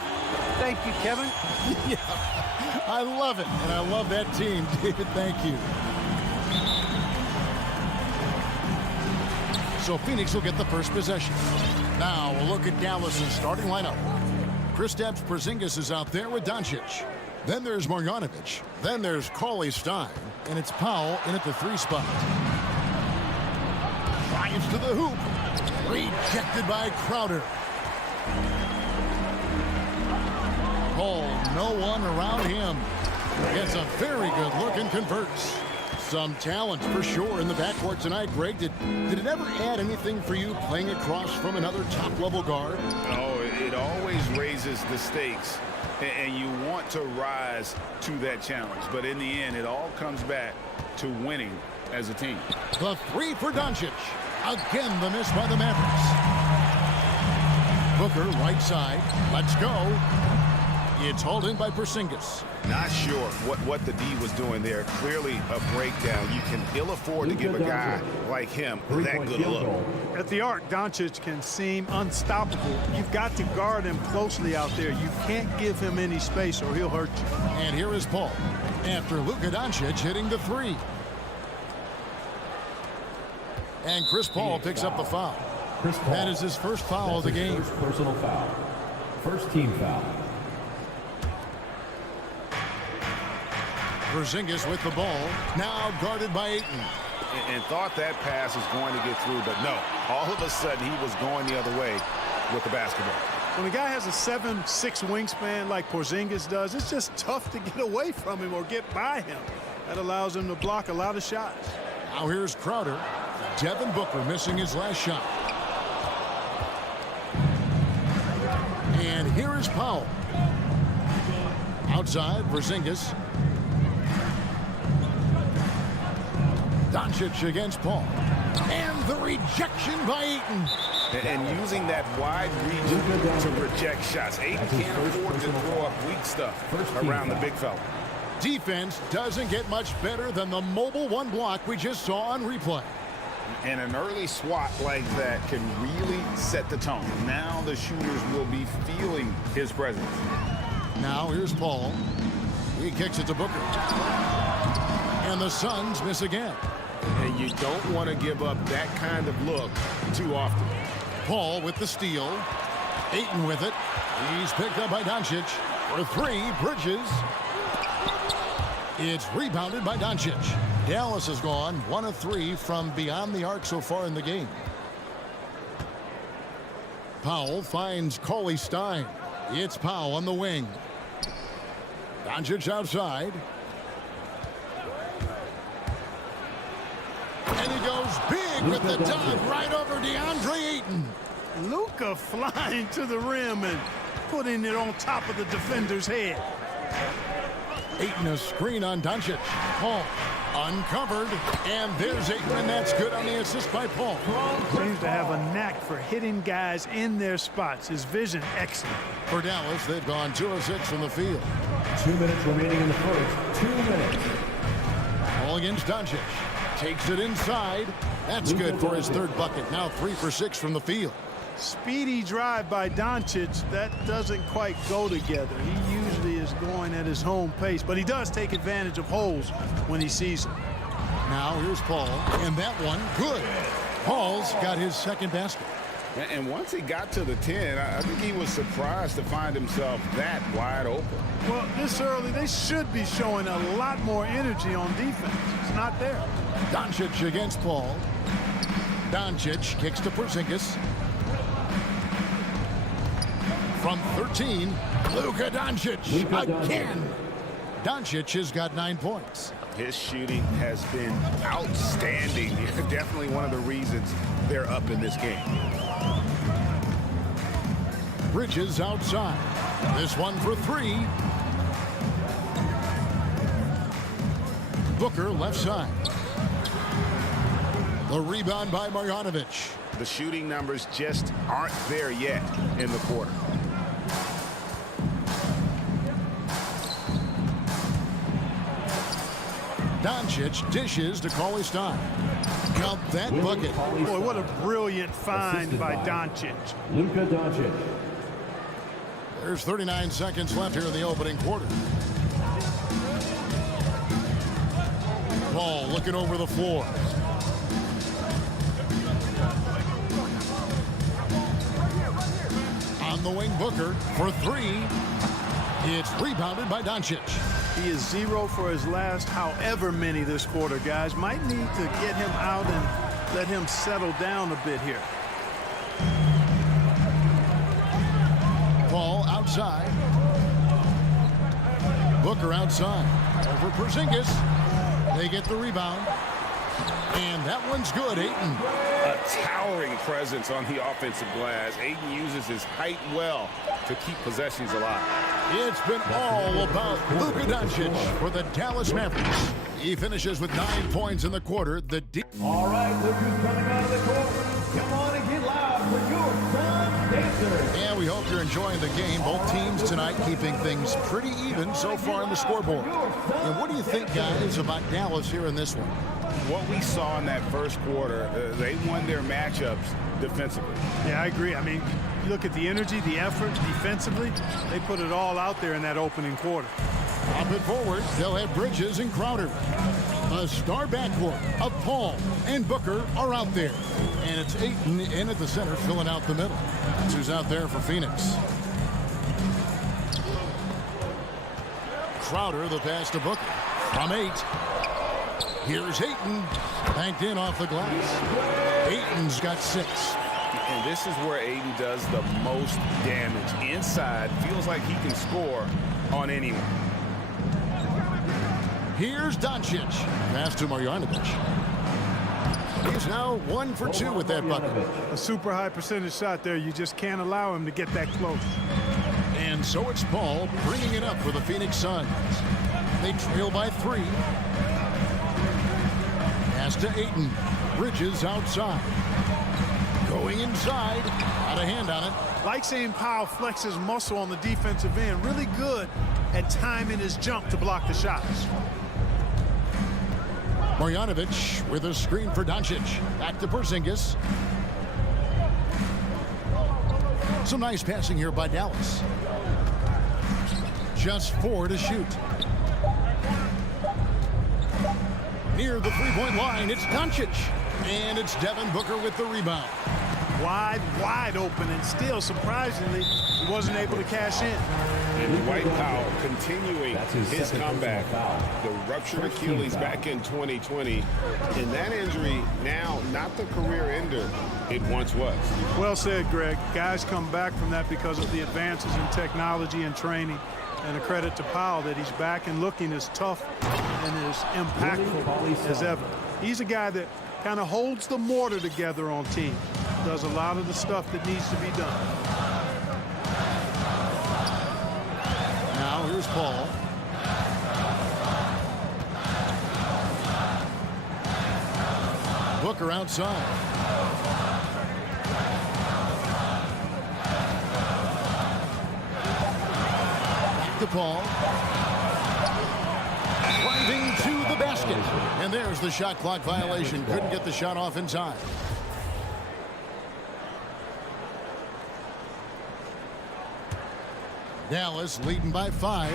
Thank you, Kevin. Yeah, I love it, and I love that team, David. Thank you. So Phoenix will get the first possession. Now we'll look at Dallas' starting lineup. Kristaps Porzingis is out there with Doncic. Then there's Marjanovic. Then there's Cauley-Stein. And it's Powell in at the 3 spot. Drives to the hoop. Rejected by Crowder. Paul, no one around him. Gets a very good look and converts. Some talent for sure in the backcourt tonight. Greg, did it ever add anything for you playing across from another top-level guard? Oh, it always raises the stakes, and you want to rise to that challenge. But in the end, it all comes back to winning as a team. The 3 for Doncic. Again, the miss by the Mavericks. Booker, right side. Let's go. It's hauled in by Porzingis. Not sure what the D was doing there. Clearly a breakdown. You can ill afford to give a guy like him that good look. At the arc, Doncic can seem unstoppable. You've got to guard him closely out there. You can't give him any space or he'll hurt you. And here is Paul after Luka Doncic hitting the 3. And Chris Paul picks up the foul. That is his first foul of the game. First personal foul. First team foul. Porzingis with the ball, now guarded by Ayton. And thought that pass was going to get through, but no. All of a sudden, he was going the other way with the basketball. When a guy has a 7'6" wingspan like Porzingis does, it's just tough to get away from him or get by him. That allows him to block a lot of shots. Now here's Crowder. Devin Booker missing his last shot. And here is Powell. Outside, Porzingis. Doncic against Paul. And the rejection by Ayton. And using that wide region to reject shots. Ayton can't afford to throw up weak stuff around the big fella. Defense doesn't get much better than the mobile 1 block we just saw on replay. And an early swat like that can really set the tone. Now the shooters will be feeling his presence. Now here's Paul. He kicks it to Booker. And the Suns miss again. And you don't want to give up that kind of look too often. Paul with the steal. Ayton with it. He's picked up by Doncic. For 3, Bridges. It's rebounded by Doncic. Dallas has gone 1 of 3 from beyond the arc so far in the game. Powell finds Cauley-Stein. It's Powell on the wing. Doncic outside. And he goes big with the dunk right over DeAndre Ayton. Luka flying to the rim and putting it on top of the defender's head. Ayton a screen on Doncic. Paul uncovered, and there's Ayton, and that's good on the assist by Paul. Seems to have a knack for hitting guys in their spots. His vision excellent. For Dallas, they've gone 2 of 6 from the field. 2 minutes remaining in the first. 2 minutes. All against Doncic. Takes it inside. That's good for his 3rd bucket. Now 3 for 6 from the field. Speedy drive by Doncic. That doesn't quite go together. He usually is going at his home pace, but he does take advantage of holes when he sees them. Now here's Paul, and that one good. Paul's got his 2nd basket. And once he got to the 10, I think he was surprised to find himself that wide open. Well, this early, they should be showing a lot more energy on defense. It's not there. Doncic against Paul. Doncic kicks to Porzingis. From 13, Luka Doncic again. Doncic has got 9 points. His shooting has been outstanding. Definitely one of the reasons they're up in this game. Bridges outside. This one for 3. Booker left side. The rebound by Marjanovic. The shooting numbers just aren't there yet in the quarter. Doncic dishes to Cauley-Stein. Count that bucket. Boy, what a brilliant find by Doncic. Luka Doncic. There's 39 seconds left here in the opening quarter. Paul looking over the floor. On the wing, Booker for three. It's rebounded by Doncic. He is 0 for his last however many this quarter, guys. Might need to get him out and let him settle down a bit here. Paul outside. Booker outside. Over Porzingis. They get the rebound. And that one's good, Ayton. A towering presence on the offensive glass. Ayton uses his height well to keep possessions alive. It's been all about Luka Doncic for the Dallas Mavericks. He finishes with 9 points in the quarter. All right, look who's coming out of the court. Come on and get loud for your Sun Dancers. And we hope you're enjoying the game. Both teams tonight keeping things pretty even so far on the scoreboard. And what do you think, guys, about Dallas here in this one? What we saw in that first quarter, they won their matchups defensively. Yeah, I agree. I mean, you look at the energy, the effort defensively, they put it all out there in that opening quarter. Up and forward, they'll have Bridges and Crowder. A star backcourt of Paul and Booker are out there. And it's Ayton in at the center, filling out the middle. That's who's out there for Phoenix. Crowder, the pass to Booker. From 8. Here's Ayton. Banked in off the glass. Ayton's got 6. And this is where Ayton does the most damage. Inside, feels like he can score on anyone. Here's Doncic. Pass to Marjanovic. He's now 1 for 2 with that bucket. A super high percentage shot there. You just can't allow him to get that close. And so it's Paul bringing it up for the Phoenix Suns. They trail by 3. Pass to Ayton. Bridges outside. Going inside. Got a hand on it. Like seeing Powell flex his muscle on the defensive end. Really good at timing his jump to block the shots. Marjanovic with a screen for Doncic. Back to Porzingis. Some nice passing here by Dallas. Just 4 to shoot. Near the three-point line, it's Doncic. And it's Devin Booker with the rebound. Wide open, and still, surprisingly, he wasn't able to cash in. And Dwight Powell continuing his comeback. The ruptured Achilles back in 2020. And that injury now not the career ender it once was. Well said, Greg. Guys come back from that because of the advances in technology and training. And a credit to Powell that he's back and looking as tough and as impactful as ever. He's a guy that kind of holds the mortar together on teams. Does a lot of the stuff that needs to be done. Now here's Paul. Booker outside. Back to Paul. Driving to the basket. And there's the shot clock violation. Couldn't get the shot off in time. Dallas leading by 5.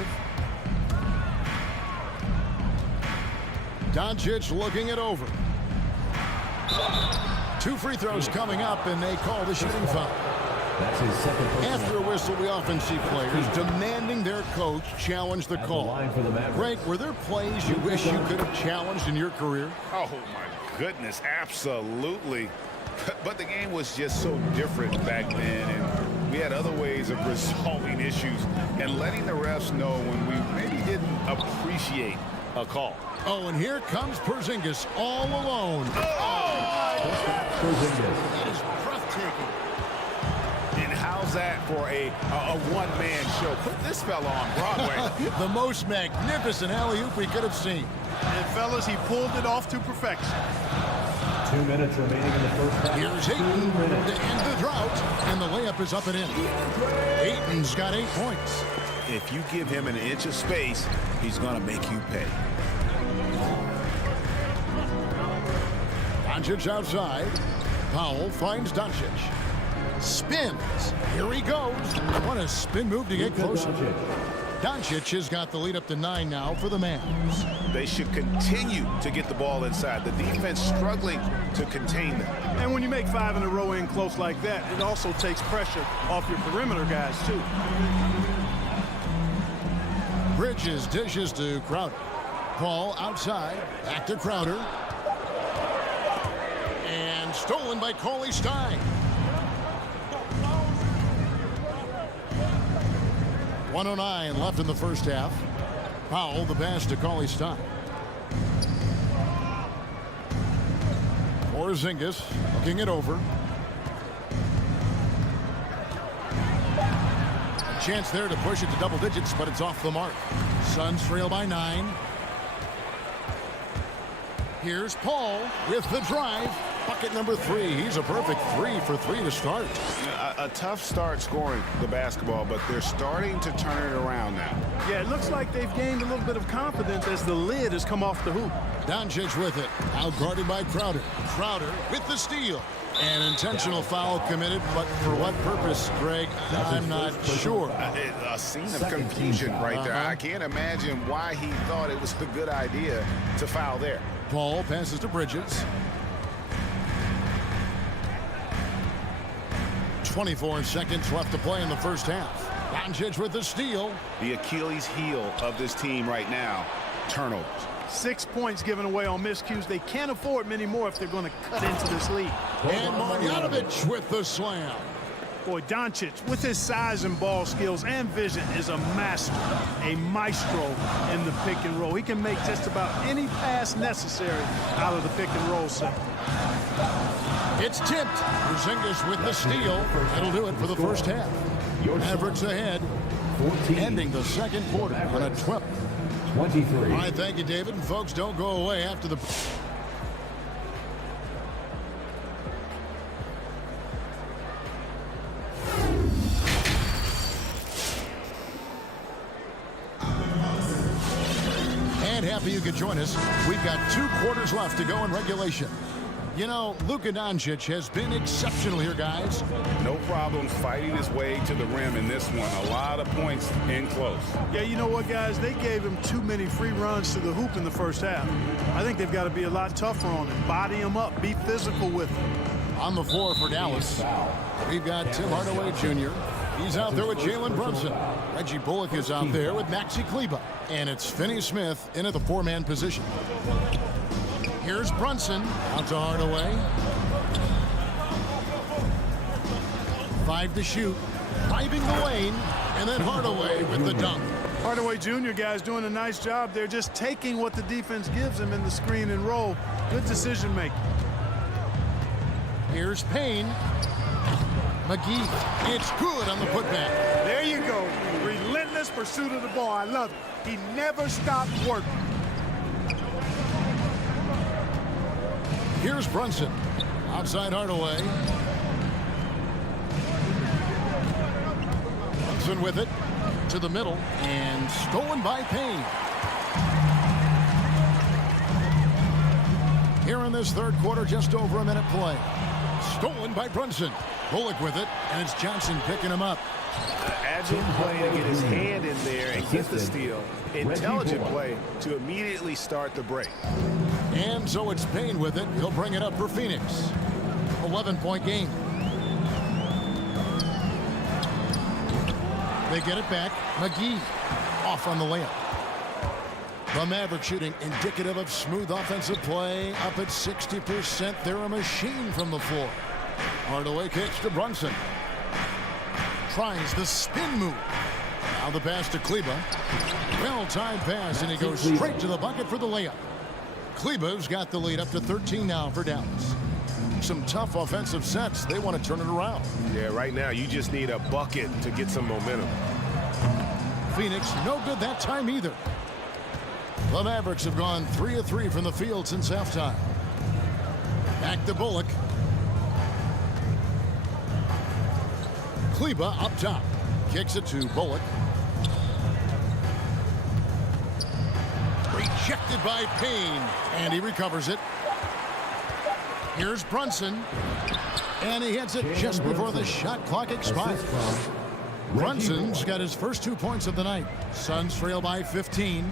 Doncic looking it over. 2 free throws coming up, and they call the shooting foul. That's his second. After a whistle, we often see players demanding their coach challenge the call. Greg, were there plays you wish you could have challenged in your career? Oh, my goodness, absolutely. But the game was just so different back then, and we had other ways of resolving issues and letting the refs know when we maybe didn't appreciate a call. Oh, and here comes Porzingis all alone. Porzingis. It is breathtaking. And how's that for a one-man show? Put this fella on Broadway. The most magnificent alley-oop we could have seen. And fellas, he pulled it off to perfection. 2 minutes remaining in the first half. Here's Ayton to end the drought, and the layup is up and in. Ayton's got 8 points. If you give him an inch of space, he's going to make you pay. Doncic outside. Powell finds Doncic. Spins. Here he goes. What a spin move to get closer. Doncic has got the lead up to 9 now for the Mavs. They should continue to get the ball inside. The defense struggling to contain them. And when you make 5 in a row in close like that, it also takes pressure off your perimeter guys, too. Bridges dishes to Crowder. Paul outside. Back to Crowder. And stolen by Cauley Stein. 1:09 left in the first half. Powell the pass to Cauley Stein. Porzingis looking it over. A chance there to push it to double digits, but it's off the mark. Suns trail by 9. Here's Paul with the drive. Bucket number 3. He's a perfect 3 for 3 to start. A tough start scoring the basketball, but they're starting to turn it around now. Yeah, it looks like they've gained a little bit of confidence as the lid has come off the hoop. Doncic with it. Out guarded by Crowder. Crowder with the steal. An intentional foul committed, but for what purpose, Greg? I'm not sure. A scene of confusion right there. I can't imagine why he thought it was a good idea to foul there. Paul passes to Bridges. 24 seconds left to play in the first half. Doncic with the steal. The Achilles heel of this team right now, turnovers. 6 points given away on miscues. They can't afford many more if they're going to cut into this lead. And Marjanovic with the slam. Boy, Doncic, with his size and ball skills and vision, is a master, a maestro in the pick and roll. He can make just about any pass necessary out of the pick and roll set. It's tipped. Porzingis with the steal. That'll do it for the first half. Mavericks ahead, ending the second quarter on a 12. 23. All right, thank you, David. And folks, don't go away after the... And happy you could join us. We've got 2 quarters left to go in regulation. You know, Luka Doncic has been exceptional here, guys. No problem fighting his way to the rim in this one. A lot of points in close. Yeah, you know what, guys? They gave him too many free runs to the hoop in the first half. I think they've got to be a lot tougher on him. Body him up. Be physical with him. On the floor for Dallas, we've got Tim Hardaway Jr. He's out there with Jalen Brunson. Reggie Bullock is out there with Maxi Kleber. And it's Finney Smith in at the 4-man position. Here's Brunson, out to Hardaway. 5 to shoot, driving the lane, and then Hardaway with the dunk. Hardaway Jr., guys, doing a nice job there, just taking what the defense gives him in the screen and roll. Good decision making. Here's Payne. McGee, it's good on the putback. There you go. Relentless pursuit of the ball. I love it. He never stopped working. Here's Brunson. Outside Hardaway. Brunson with it to the middle and stolen by Payne. Here in this third quarter, just over a minute play. Stolen by Brunson. Bullock with it, and it's Johnson picking him up. Agile play to get his hand in there and get the steal. Intelligent play to immediately start the break. And so it's Payne with it. He'll bring it up for Phoenix. 11-point game. They get it back. McGee off on the layup. The Mavericks shooting indicative of smooth offensive play. Up at 60%. They're a machine from the floor. Hardaway kicks to Brunson. Tries the spin move. Now the pass to Kleber. Well-timed pass, and he goes straight to the bucket for the layup. Kleber's got the lead up to 13 now for Dallas. Some tough offensive sets. They want to turn it around. Yeah, right now you just need a bucket to get some momentum. Phoenix, no good that time either. The Mavericks have gone 3 of 3 from the field since halftime. Back to Bullock. Kleber up top. Kicks it to Bullock. Rejected by Payne. And he recovers it. Here's Brunson. And he hits it just before the shot clock expires. Brunson's got his first 2 points of the night. Suns trail by 15.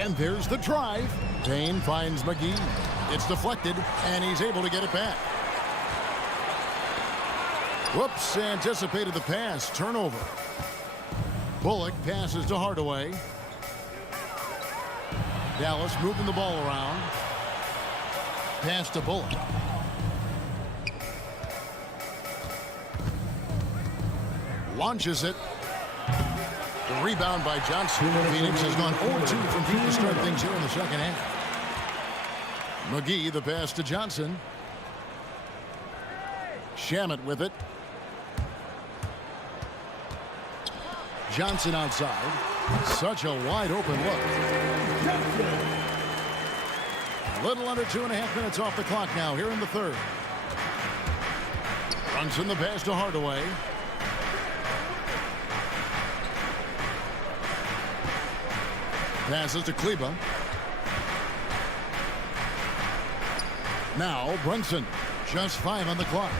And there's the drive. Payne finds McGee. It's deflected, and he's able to get it back. Whoops, anticipated the pass. Turnover. Bullock passes to Hardaway. Dallas moving the ball around. Pass to Bullock. Launches it. The rebound by Johnson. Phoenix has gone 0-2 from deep to start things here in the second half. McGee, the pass to Johnson. Shamet with it. Johnson outside. Such a wide open look. A little under 2.5 minutes off the clock now here in the third. Brunson the pass to Hardaway. Passes to Kleber. Now Brunson, just 5 on the clock.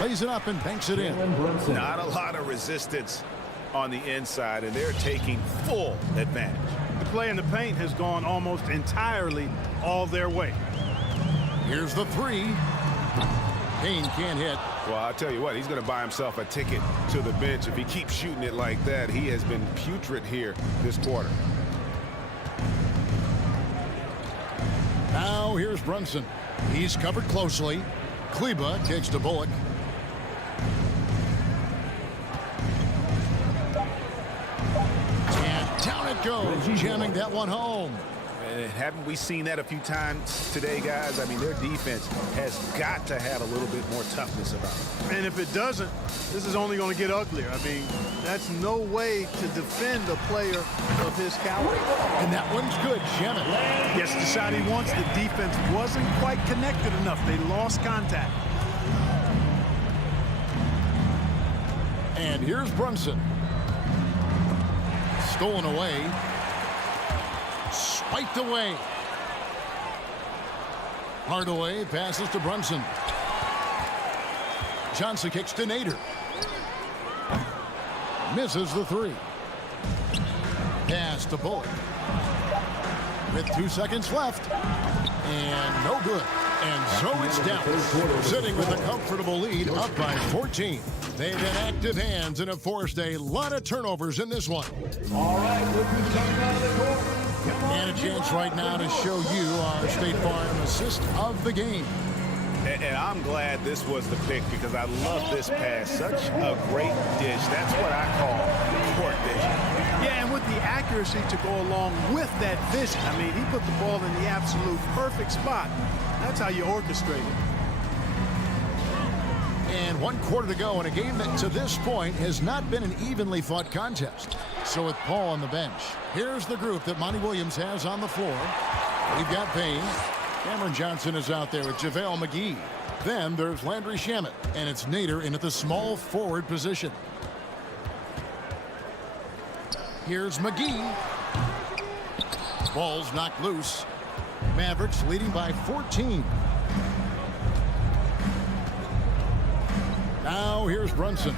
Lays it up and banks it in. Not a lot of resistance on the inside, and they're taking full advantage. The play in the paint has gone almost entirely all their way. Here's the three. Payne can't hit. Well, I'll tell you what, he's going to buy himself a ticket to the bench if he keeps shooting it like that. He has been putrid here this quarter. Now here's Brunson. He's covered closely. Kleber kicks to Bullock. And down it goes, jamming that one home. Haven't we seen that a few times today, guys? I mean, their defense has got to have a little bit more toughness about it. And if it doesn't, this is only going to get uglier. I mean, that's no way to defend a player of his caliber. And that one's good, Shamet. Gets the shot he wants. The defense wasn't quite connected enough. They lost contact. And here's Brunson. Stolen away. Spiked away. Hardaway passes to Brunson. Johnson kicks to Nader. Misses the three. Pass to Bullock. With 2 seconds left. And no good. And so it's Dallas, sitting with a comfortable lead up by 14. They've had active hands and have forced a lot of turnovers in this one. All right, look who's coming out of the court. And a chance right now to show you our State Farm assist of the game. And I'm glad this was the pick because I love this pass. Such a great dish. That's what I call court vision. Yeah, and with the accuracy to go along with that vision. I mean, he put the ball in the absolute perfect spot. That's how you orchestrate it. And 1 quarter to go in a game that to this point has not been an evenly fought contest. So with Paul on the bench, here's the group that Monty Williams has on the floor. We've got Payne. Cameron Johnson is out there with JaVale McGee. Then there's Landry Shamet, and it's Nader in at the small forward position. Here's McGee. Ball's knocked loose. Mavericks leading by 14. Now here's Brunson.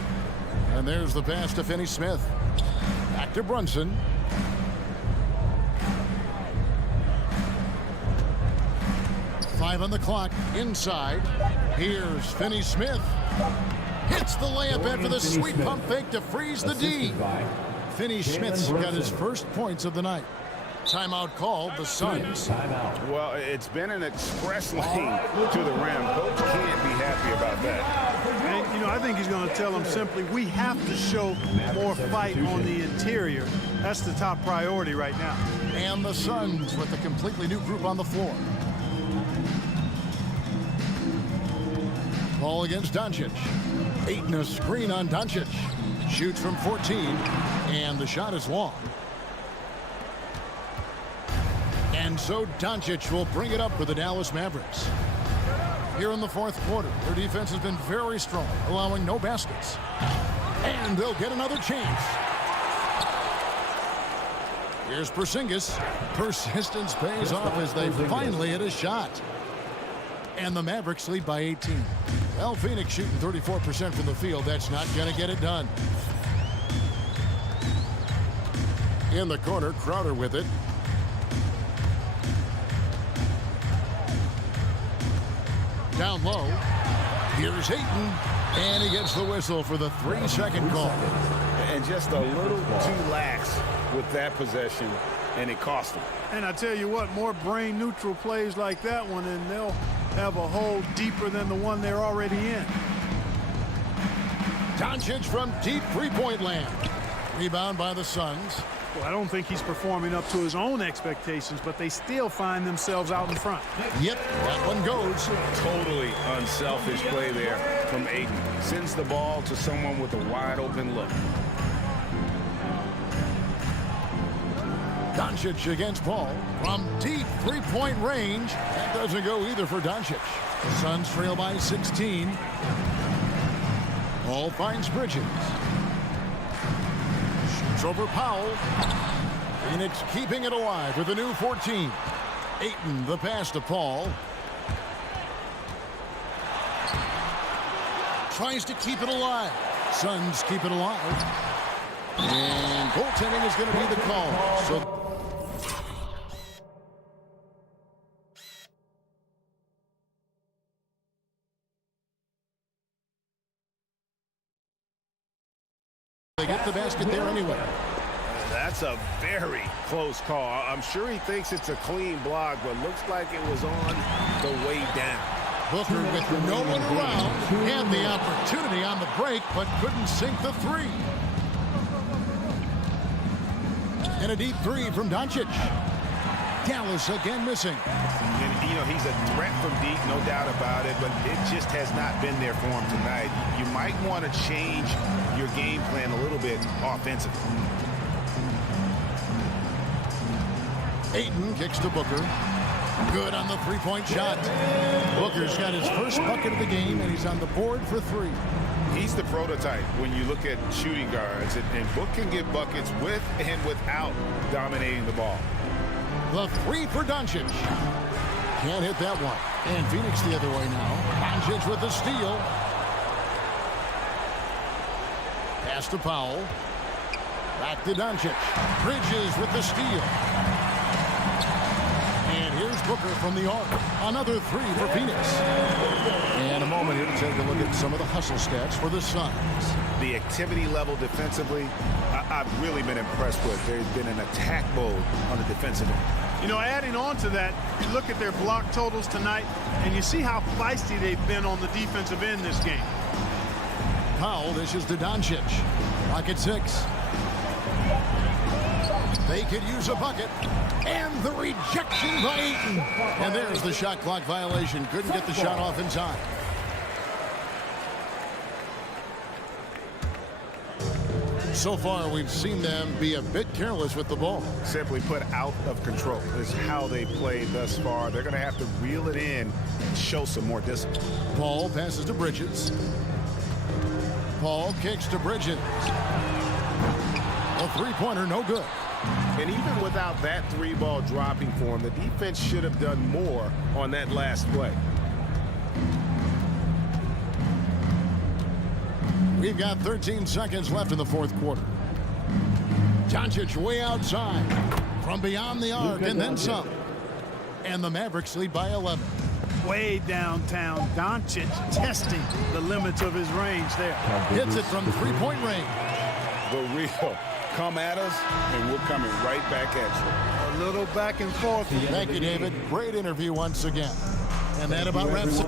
And there's the pass to Finney Smith. Back to Brunson. Five on the clock. Inside. Here's Finney Smith. Hits the layup after the sweet pump fake to freeze the D. Finney Smith's got his first points of the night. Timeout called, the Suns. Well, it's been an express lane to the rim. Coach can't be happy about that. And, you know, I think he's going to tell them simply, we have to show more fight on the interior. That's the top priority right now. And the Suns with a completely new group on the floor. Ball against Doncic. Ayton a screen on Doncic. Shoots from 14, and the shot is long. And so Doncic will bring it up for the Dallas Mavericks. Here in the fourth quarter, their defense has been very strong, allowing no baskets. And they'll get another chance. Here's Porzingis. Persistence pays off as they finally hit a shot. And the Mavericks lead by 18. Well, Phoenix shooting 34% from the field. That's not going to get it done. In the corner, Crowder with it. Down low. Here's Ayton. And he gets the whistle for the 3-second call. And just a little too lax with that possession, and it cost him. And I tell you what, more brain-neutral plays like that one, and they'll have a hole deeper than the one they're already in. Doncic from deep three-point land. Rebound by the Suns. Well, I don't think he's performing up to his own expectations, but they still find themselves out in front. Yep, that one goes. Totally unselfish play there from Ayton. Sends the ball to someone with a wide-open look. Doncic against Paul from deep three-point range. That doesn't go either for Doncic. The Suns trail by 16. Paul finds Bridges. Shoots over Powell. Phoenix keeping it alive with a new 14. Ayton the pass to Paul. Tries to keep it alive. Suns keep it alive. And goaltending is going to be the call. So they get the basket there anyway. That's a very close call. I'm sure he thinks it's a clean block, but looks like it was on the way down. Booker with no one around had the opportunity on the break, but couldn't sink the three. And a deep three from Doncic. Dallas again missing. And, you know, he's a threat from deep, no doubt about it, but it just has not been there for him tonight. You might want to change your game plan a little bit offensively. Ayton kicks to Booker. Good on the three-point shot. Booker's got his first bucket of the game, and he's on the board for three. He's the prototype when you look at shooting guards, and Book can get buckets with and without dominating the ball. The three for Doncic. Can't hit that one. And Phoenix the other way now. Doncic with the steal. Pass to Powell. Back to Doncic. Bridges with the steal. And here's Booker from the arc. Another three for Phoenix. And a moment here to take a look at some of the hustle stats for the Suns. The activity level defensively, I've really been impressed with. There's been an attack mode on the defensive end. You know, adding on to that, you look at their block totals tonight, and you see how feisty they've been on the defensive end this game. Powell dishes to Doncic. Rocket 6. They could use a bucket. And the rejection by Ayton. And there's the shot clock violation. Couldn't get the shot off in time. So far, we've seen them be a bit careless with the ball. Simply put, out of control is how they played thus far. They're going to have to reel it in and show some more discipline. Paul passes to Bridges. Paul kicks to Bridges. A three-pointer, no good. And even without that three ball dropping for him, the defense should have done more on that last play. We've got 13 seconds left in the fourth quarter. Doncic way outside from beyond the arc and then some. And the Mavericks lead by 11. Way downtown, Doncic testing the limits of his range there. Hits it from three-point range. The real come at us, and we're coming right back at you. A little back and forth. Thank you, David. Great interview once again. And that about wraps it.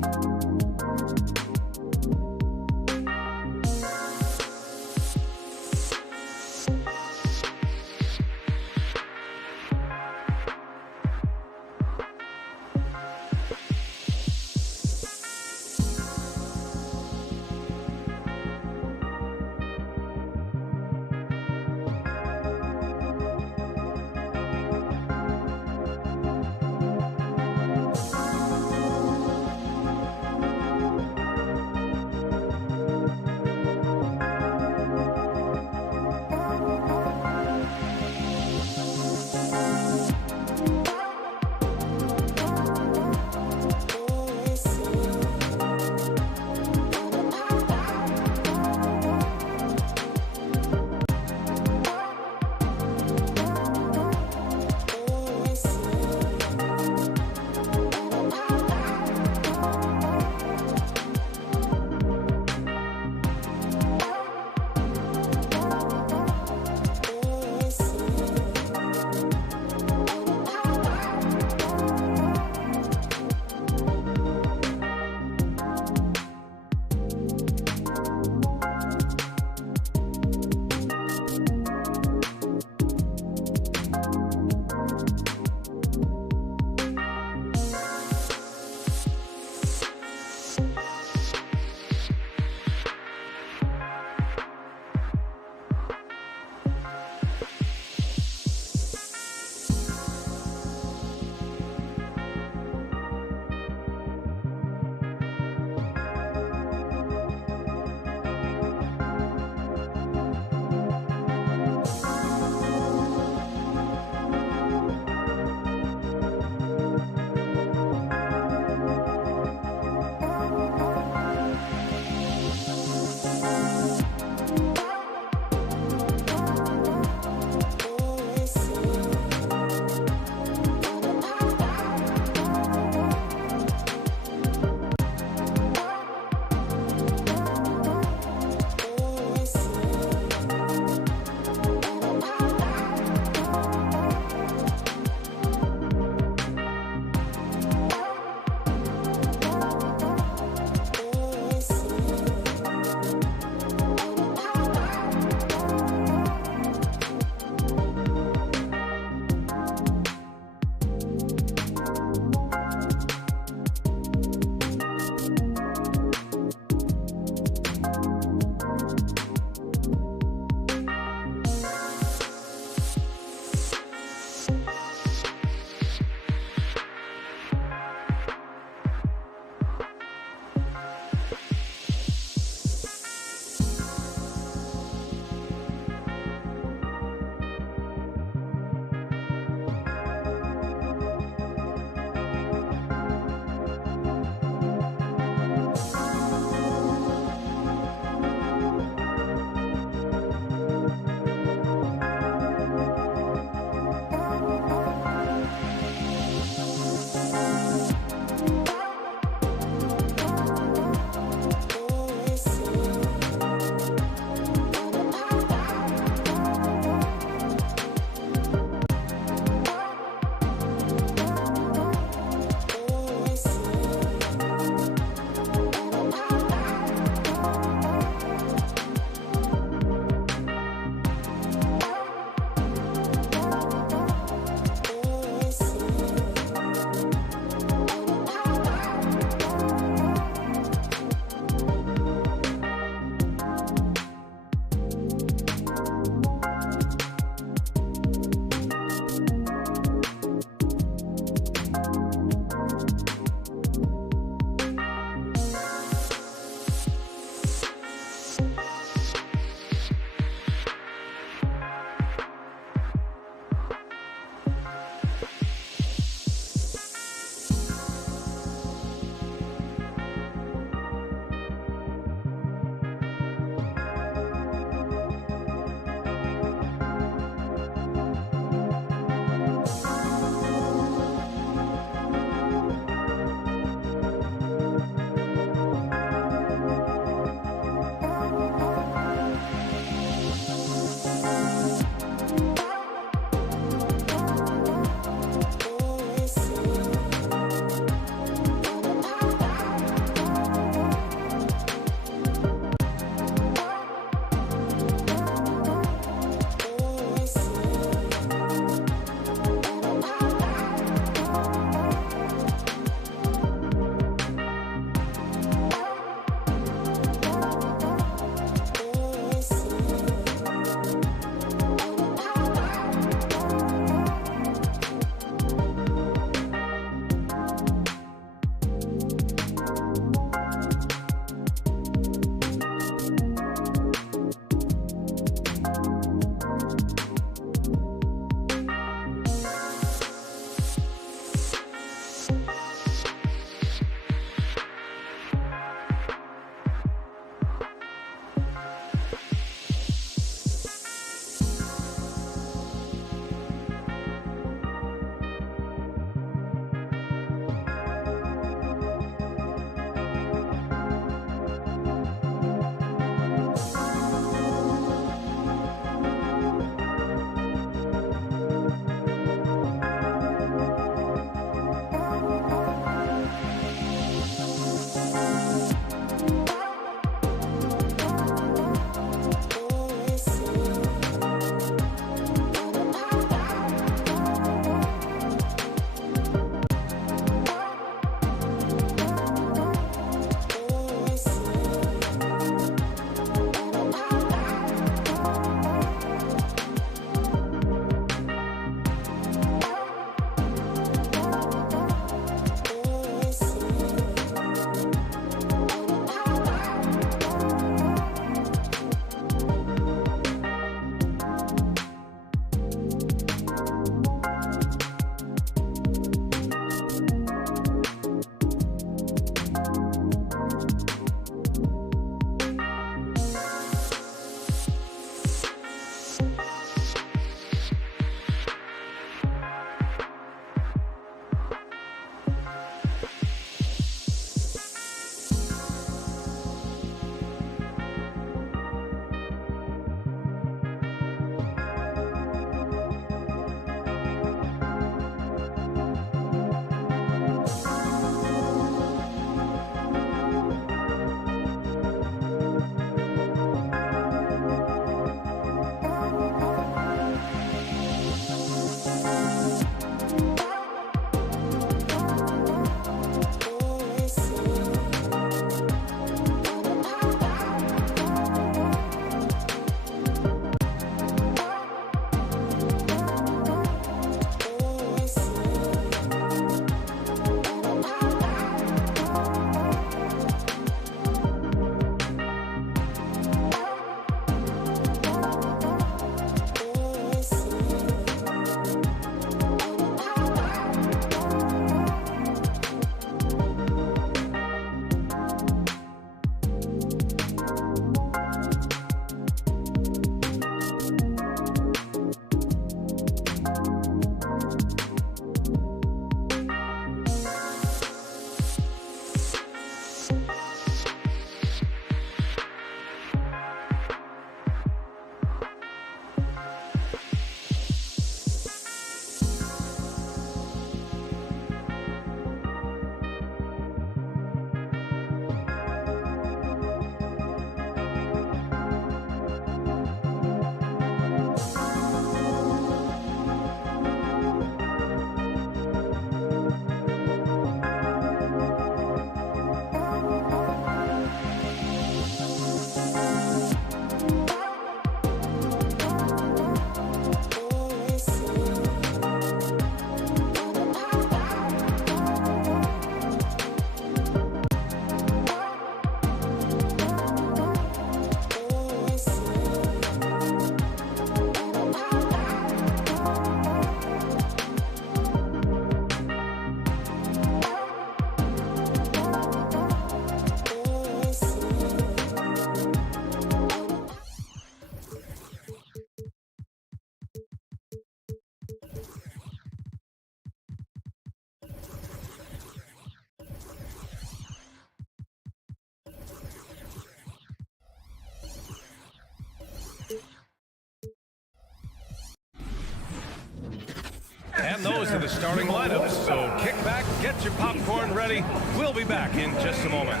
the starting lineups, so kick back, get your popcorn ready. We'll be back in just a moment.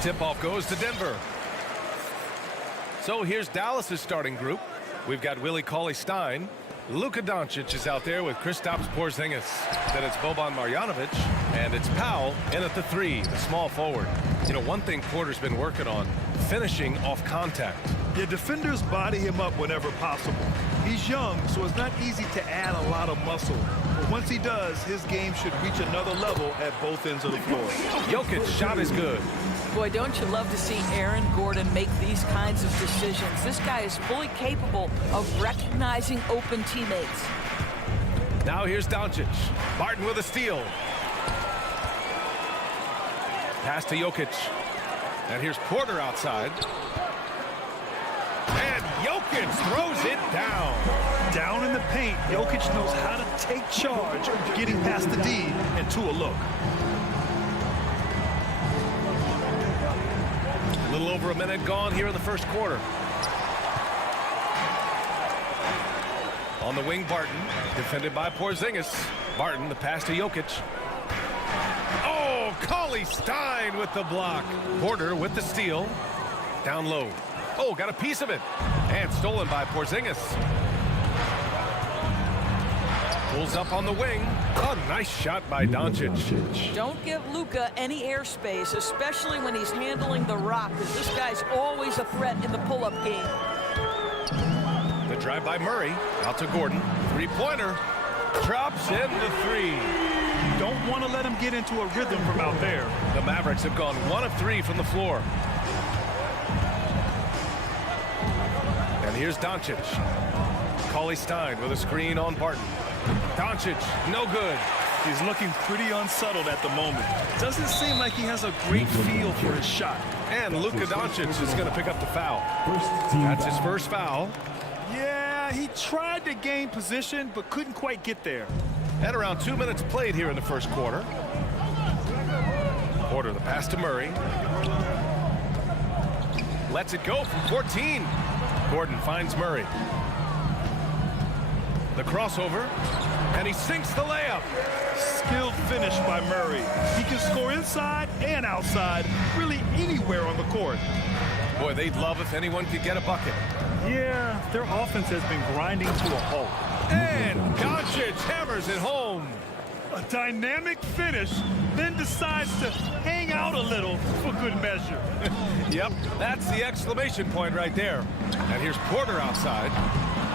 Tip-off goes to Denver. So here's Dallas's starting group. We've got Willie Cauley-Stein. Luka Doncic is out there with Kristaps Porzingis. Then it's Boban Marjanovic, and it's Powell in at the 3, the small forward. You know, one thing Porter's been working on, finishing off contact. Yeah, defenders body him up whenever possible. He's young, so it's not easy to add a lot of muscle. But once he does, his game should reach another level at both ends of the floor. Jokic shot is good. Boy, don't you love to see Aaron Gordon make these kinds of decisions. This guy is fully capable of recognizing open teammates. Now here's Doncic. Barton with a steal. Pass to Jokic. And here's Porter outside. And Jokic throws it down. Down in the paint, Jokic knows how to take charge, getting past the D and to a look. A little over a minute gone here in the first quarter. On the wing, Barton, defended by Porzingis. Barton, the pass to Jokic. Oh, Cauley-Stein with the block. Porter with the steal. Down low. Oh, got a piece of it. And stolen by Porzingis. Pulls up on the wing. A nice shot by Doncic. Don't give Luka any airspace, especially when he's handling the rock, because this guy's always a threat in the pull-up game. The drive by Murray. Out to Gordon. Three-pointer. Drops in the 3. Don't want to let him get into a rhythm from out there. The Mavericks have gone 1 of 3 from the floor. And here's Doncic. Cauley-Stein with a screen on Barton. Doncic, no good. He's looking pretty unsettled at the moment. Doesn't seem like he has a great feel for his shot. And Luka Doncic is going to pick up the foul. That's his first foul. Yeah, he tried to gain position, but couldn't quite get there. At around 2 minutes played here in the first quarter. Porter, the pass to Murray. Lets it go from 14. Gordon finds Murray. The crossover, and he sinks the layup. Skilled finish by Murray. He can score inside and outside, really anywhere on the court. Boy, they'd love if anyone could get a bucket. Yeah, their offense has been grinding to a halt. And Doncic hammers it home. A dynamic finish, then decides to hang out a little for good measure. Yep, that's the exclamation point right there. And here's Porter outside.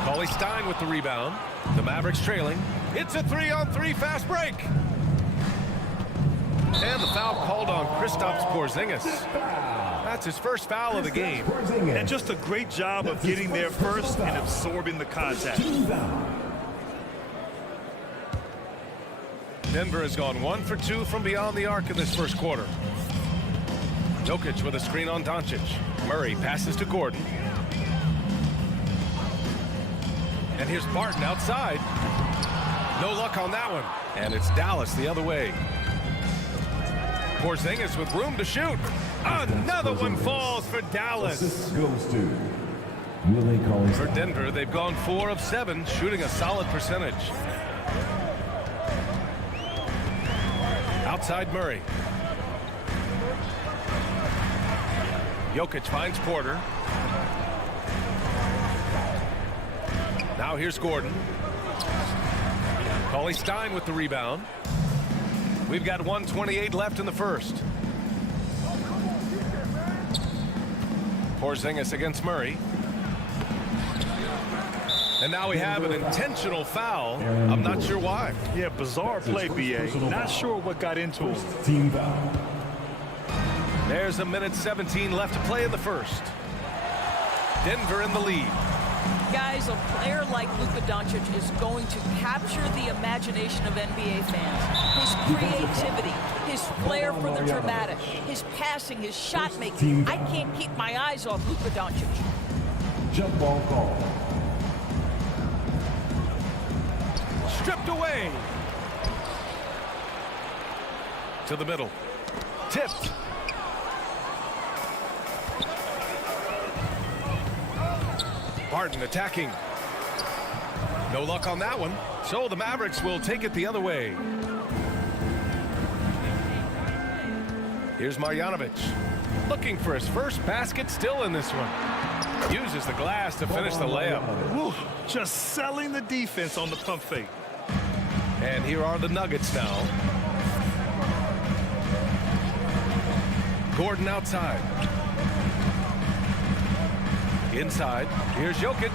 Cauley-Stein with the rebound. The Mavericks trailing. It's a 3-on-3 fast break. And the foul called on Kristaps Porzingis. That's his first foul of the game. And just a great job of getting there first and absorbing the contact. Denver has gone 1 for 2 from beyond the arc in this first quarter. Jokic with a screen on Doncic. Murray passes to Gordon. And here's Barton outside. No luck on that one. And it's Dallas the other way. Porzingis with room to shoot. Another one falls for Dallas. Goes to Willie Cauley-Stein. For Denver, they've gone 4 of 7, shooting a solid percentage. Outside Murray. Jokic finds Porter. Now here's Gordon. Cauley-Stein with the rebound. We've got 1:28 left in the first. Porzingis against Murray. And now we have an intentional foul. I'm not sure why. Yeah, bizarre play, B.A. Not sure what got into him. Team foul. There's 1:17 left to play in the first. Denver in the lead. Guys, a player like Luka Doncic is going to capture the imagination of NBA fans. His creativity, his flair for the dramatic, his passing, his shot making. I can't keep my eyes off Luka Doncic. Jump ball call. Stripped away. To the middle. Tipped. Barton attacking. No luck on that one. So the Mavericks will take it the other way. Here's Marjanovic. Looking for his first basket, still in this one. Uses the glass to finish the layup. Woo, just selling the defense on the pump fake. And here are the Nuggets now. Gordon outside. Inside. Here's Jokic.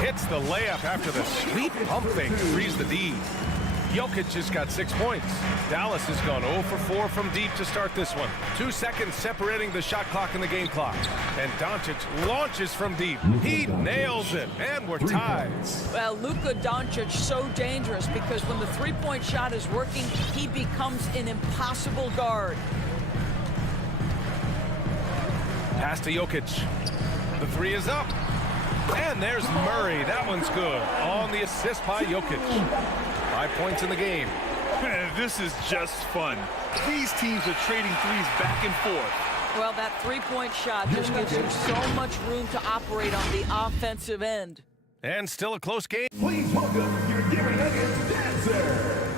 Hits the layup after the sweet pump fake to freeze the D. Jokic just got 6 points. Dallas has gone 0 for 4 from deep to start this one. 2 seconds separating the shot clock and the game clock. And Doncic launches from deep. He nails it, and we're tied. Well, Luka Doncic so dangerous because when the three-point shot is working, he becomes an impossible guard. Pass to Jokic. The three is up. And there's Murray. That one's good. On the assist by Jokic. 5 points in the game. Man, this is just fun. These teams are trading threes back and forth. Well, that three-point shot just gives you so much room to operate on the offensive end. And still a close game. Please welcome your Denver Nuggets dancer.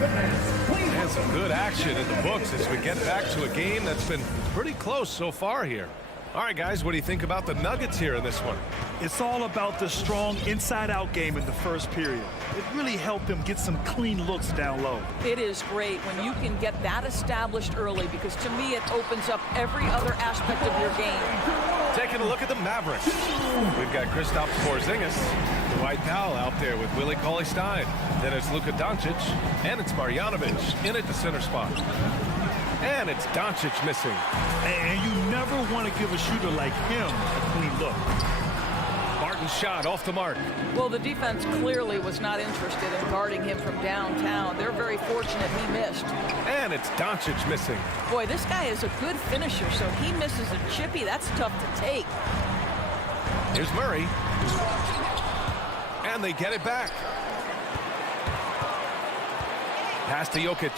And some good action in the books as we get back to a game that's been pretty close so far here. All right, guys, what do you think about the Nuggets here in this one? It's all about the strong inside-out game in the first period. It really helped them get some clean looks down low. It is great when you can get that established early because to me it opens up every other aspect of your game. Taking a look at the Mavericks. We've got Kristaps Porzingis, Dwight Powell out there with Willie Cauley-Stein. Then it's Luka Doncic, and it's Marjanovic in at the center spot. And it's Doncic missing. And you never want to give a shooter like him a clean look. Martin's shot off the mark. Well, the defense clearly was not interested in guarding him from downtown. They're very fortunate he missed. And it's Doncic missing. Boy, this guy is a good finisher, so he misses a chippy. That's tough to take. Here's Murray. And they get it back. Pass to Jokic.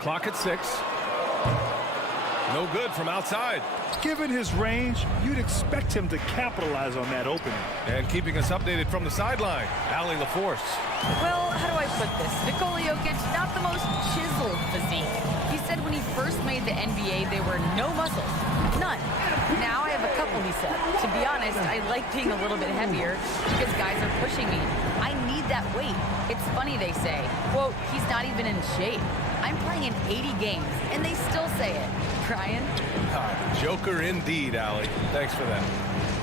Clock at 6. No good from outside. Given his range, you'd expect him to capitalize on that opening. And keeping us updated from the sideline, Allie LaForce. Well, how do I put this? Nikola Jokic, not the most chiseled physique. He said when he first made the NBA, there were no muscles. None. Now I have a couple, he said. To be honest, I like being a little bit heavier because guys are pushing me. I need that weight. It's funny they say, quote, he's not even in shape. I'm playing in 80 games, and they still say it. Brian? Joker indeed, Allie. Thanks for that.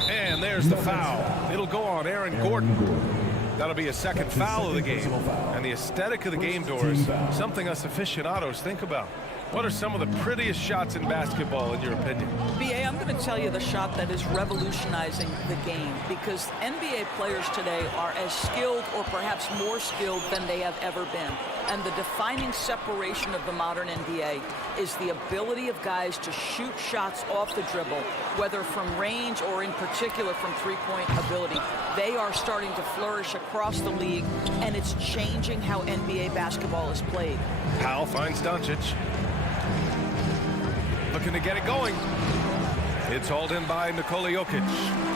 And there's the foul. It'll go on Aaron Gordon. That'll be a second foul of the game. And the aesthetic of the game, Doris, something us aficionados think about. What are some of the prettiest shots in basketball, in your opinion? BA, I'm going to tell you the shot that is revolutionizing the game because NBA players today are as skilled or perhaps more skilled than they have ever been. And the defining separation of the modern NBA is the ability of guys to shoot shots off the dribble, whether from range or in particular from three-point ability. They are starting to flourish across the league, and it's changing how NBA basketball is played. Powell finds Doncic. Looking to get it going. It's hauled in by Nikola Jokic.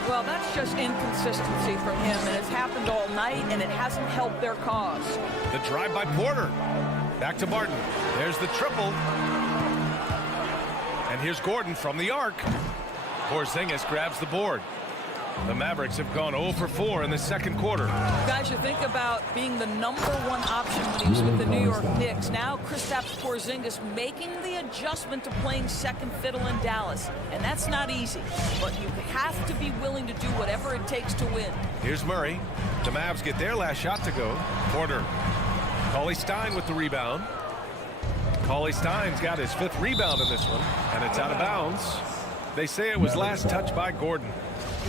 Well, that's just inconsistency from him, and it's happened all night, and it hasn't helped their cause. The drive by Porter. Back to Martin. There's the triple. And here's Gordon from the arc. Porzingis grabs the board. The Mavericks have gone 0 for 4 in the second quarter. Guys, you think about being the #1 option when he was with the New York Knicks. Now Kristaps Porzingis making the adjustment to playing second fiddle in Dallas. And that's not easy. But you have to be willing to do whatever it takes to win. Here's Murray. The Mavs get their last shot to go. Porter. Cauley-Stein with the rebound. Cauley-Stein's got his 5th rebound in this one. And it's out of bounds. They say it was last touched by Gordon.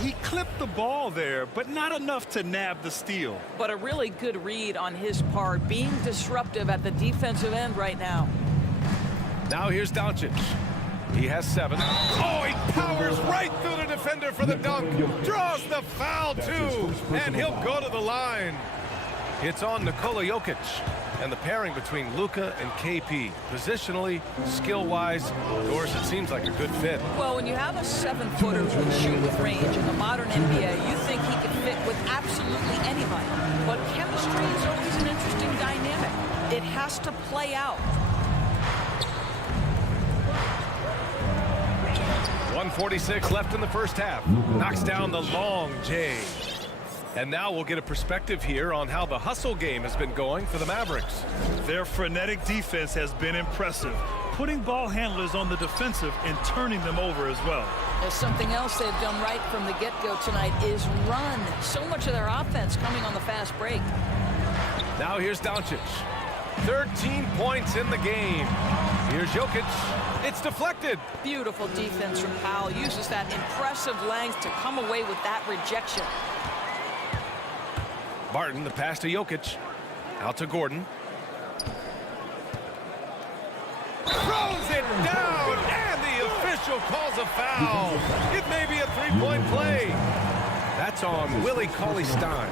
He clipped the ball there, but not enough to nab the steal. But a really good read on his part, being disruptive at the defensive end right now. Now here's Doncic. He has 7. Oh, he powers right through the defender for the dunk. Draws the foul, too. And he'll go to the line. It's on Nikola Jokic. And the pairing between Luka and KP, positionally, skill-wise, Doris, it seems like a good fit. Well, when you have a 7-footer with shoot with range in the modern NBA, you think he could fit with absolutely anybody. But chemistry is always an interesting dynamic. It has to play out. 1:46 left in the first half. Knocks down the long J. And now we'll get a perspective here on how the hustle game has been going for the Mavericks. Their frenetic defense has been impressive, putting ball handlers on the defensive and turning them over as well. There's something else they've done right from the get-go tonight is run. So much of their offense coming on the fast break. Now here's Doncic. 13 points in the game. Here's Jokic. It's deflected. Beautiful defense from Powell. Uses that impressive length to come away with that rejection. Barton, the pass to Jokic. Out to Gordon. Throws it down, and the official calls a foul. It may be a three-point play. That's on Willie Cauley-Stein.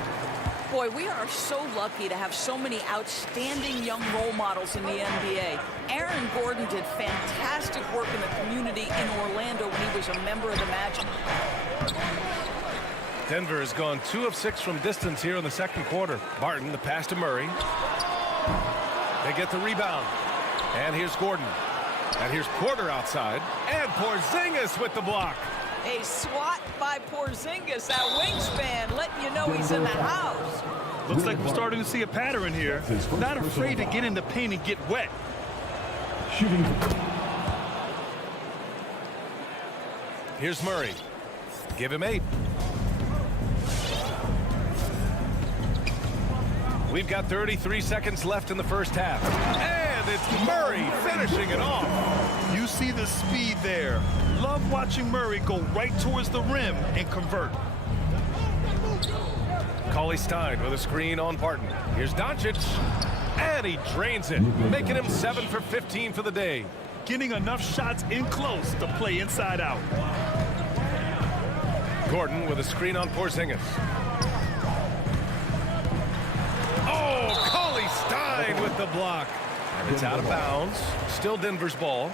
Boy, we are so lucky to have so many outstanding young role models in the NBA. Aaron Gordon did fantastic work in the community in Orlando when he was a member of the Magic. Denver has gone 2 of 6 from distance here in the second quarter. Barton, the pass to Murray. They get the rebound. And here's Gordon. And here's Porter outside. And Porzingis with the block. A swat by Porzingis, that wingspan, letting you know he's in the house. Looks like we're starting to see a pattern here. Not afraid to get in the paint and get wet. Shooting. Here's Murray. Give him 8. We've got 33 seconds left in the first half. And it's Murray finishing it off. You see the speed there. Love watching Murray go right towards the rim and convert. Cauley-Stein with a screen on Barton. Here's Doncic. And he drains it, making him 7 for 15 for the day. Getting enough shots in close to play inside out. Gordon with a screen on Porzingis. Oh, Cauley-Stein with the block. And it's out of bounds. Still Denver's ball.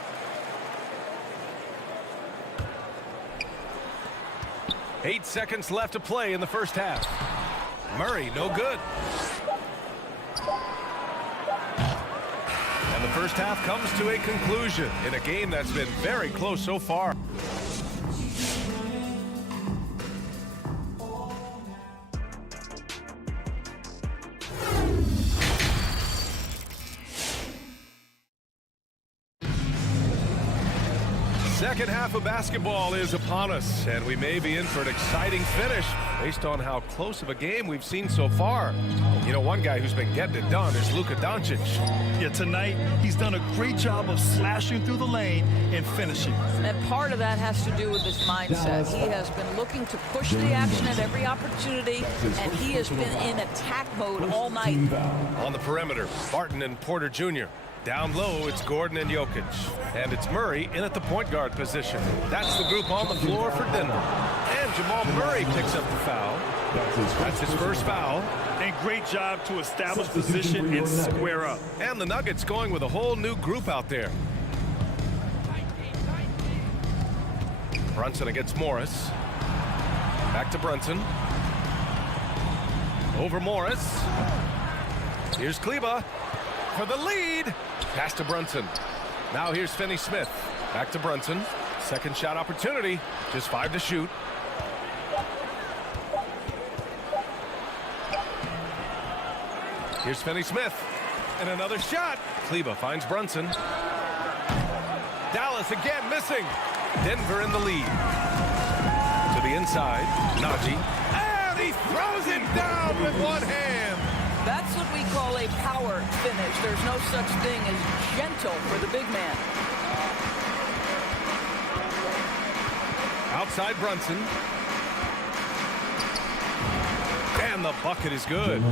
Eight seconds left to play in the first half. Murray, no good. And the first half comes to a conclusion in a game that's been very close so far. Second half of basketball is upon us, and we may be in for an exciting finish based on how close of a game we've seen so far. You know, one guy who's been getting it done is Luka Doncic. Yeah, tonight he's done a great job of slashing through the lane and finishing. And part of that has to do with his mindset. He has been looking to push the action at every opportunity, and he has been in attack mode all night. On the perimeter, Barton and Porter Jr. Down low, it's Gordon and Jokic. And it's Murray in at the point guard position. That's the group on the floor for Denver. And Jamal Murray picks up the foul. That's his first foul. And great job to establish position and square up. And the Nuggets going with a whole new group out there. Brunson against Morris. Back to Brunson. Over Morris. Here's Kleba for the lead. Pass to Brunson. Now here's Finney-Smith. Back to Brunson. Second shot opportunity. Just 5 to shoot. Here's Finney-Smith. And another shot. Kleba finds Brunson. Dallas again missing. Denver in the lead. To the inside. Najee. And he throws it down with one hand. That's what we call a power finish. There's no such thing as gentle for the big man. Outside Brunson. And the bucket is good.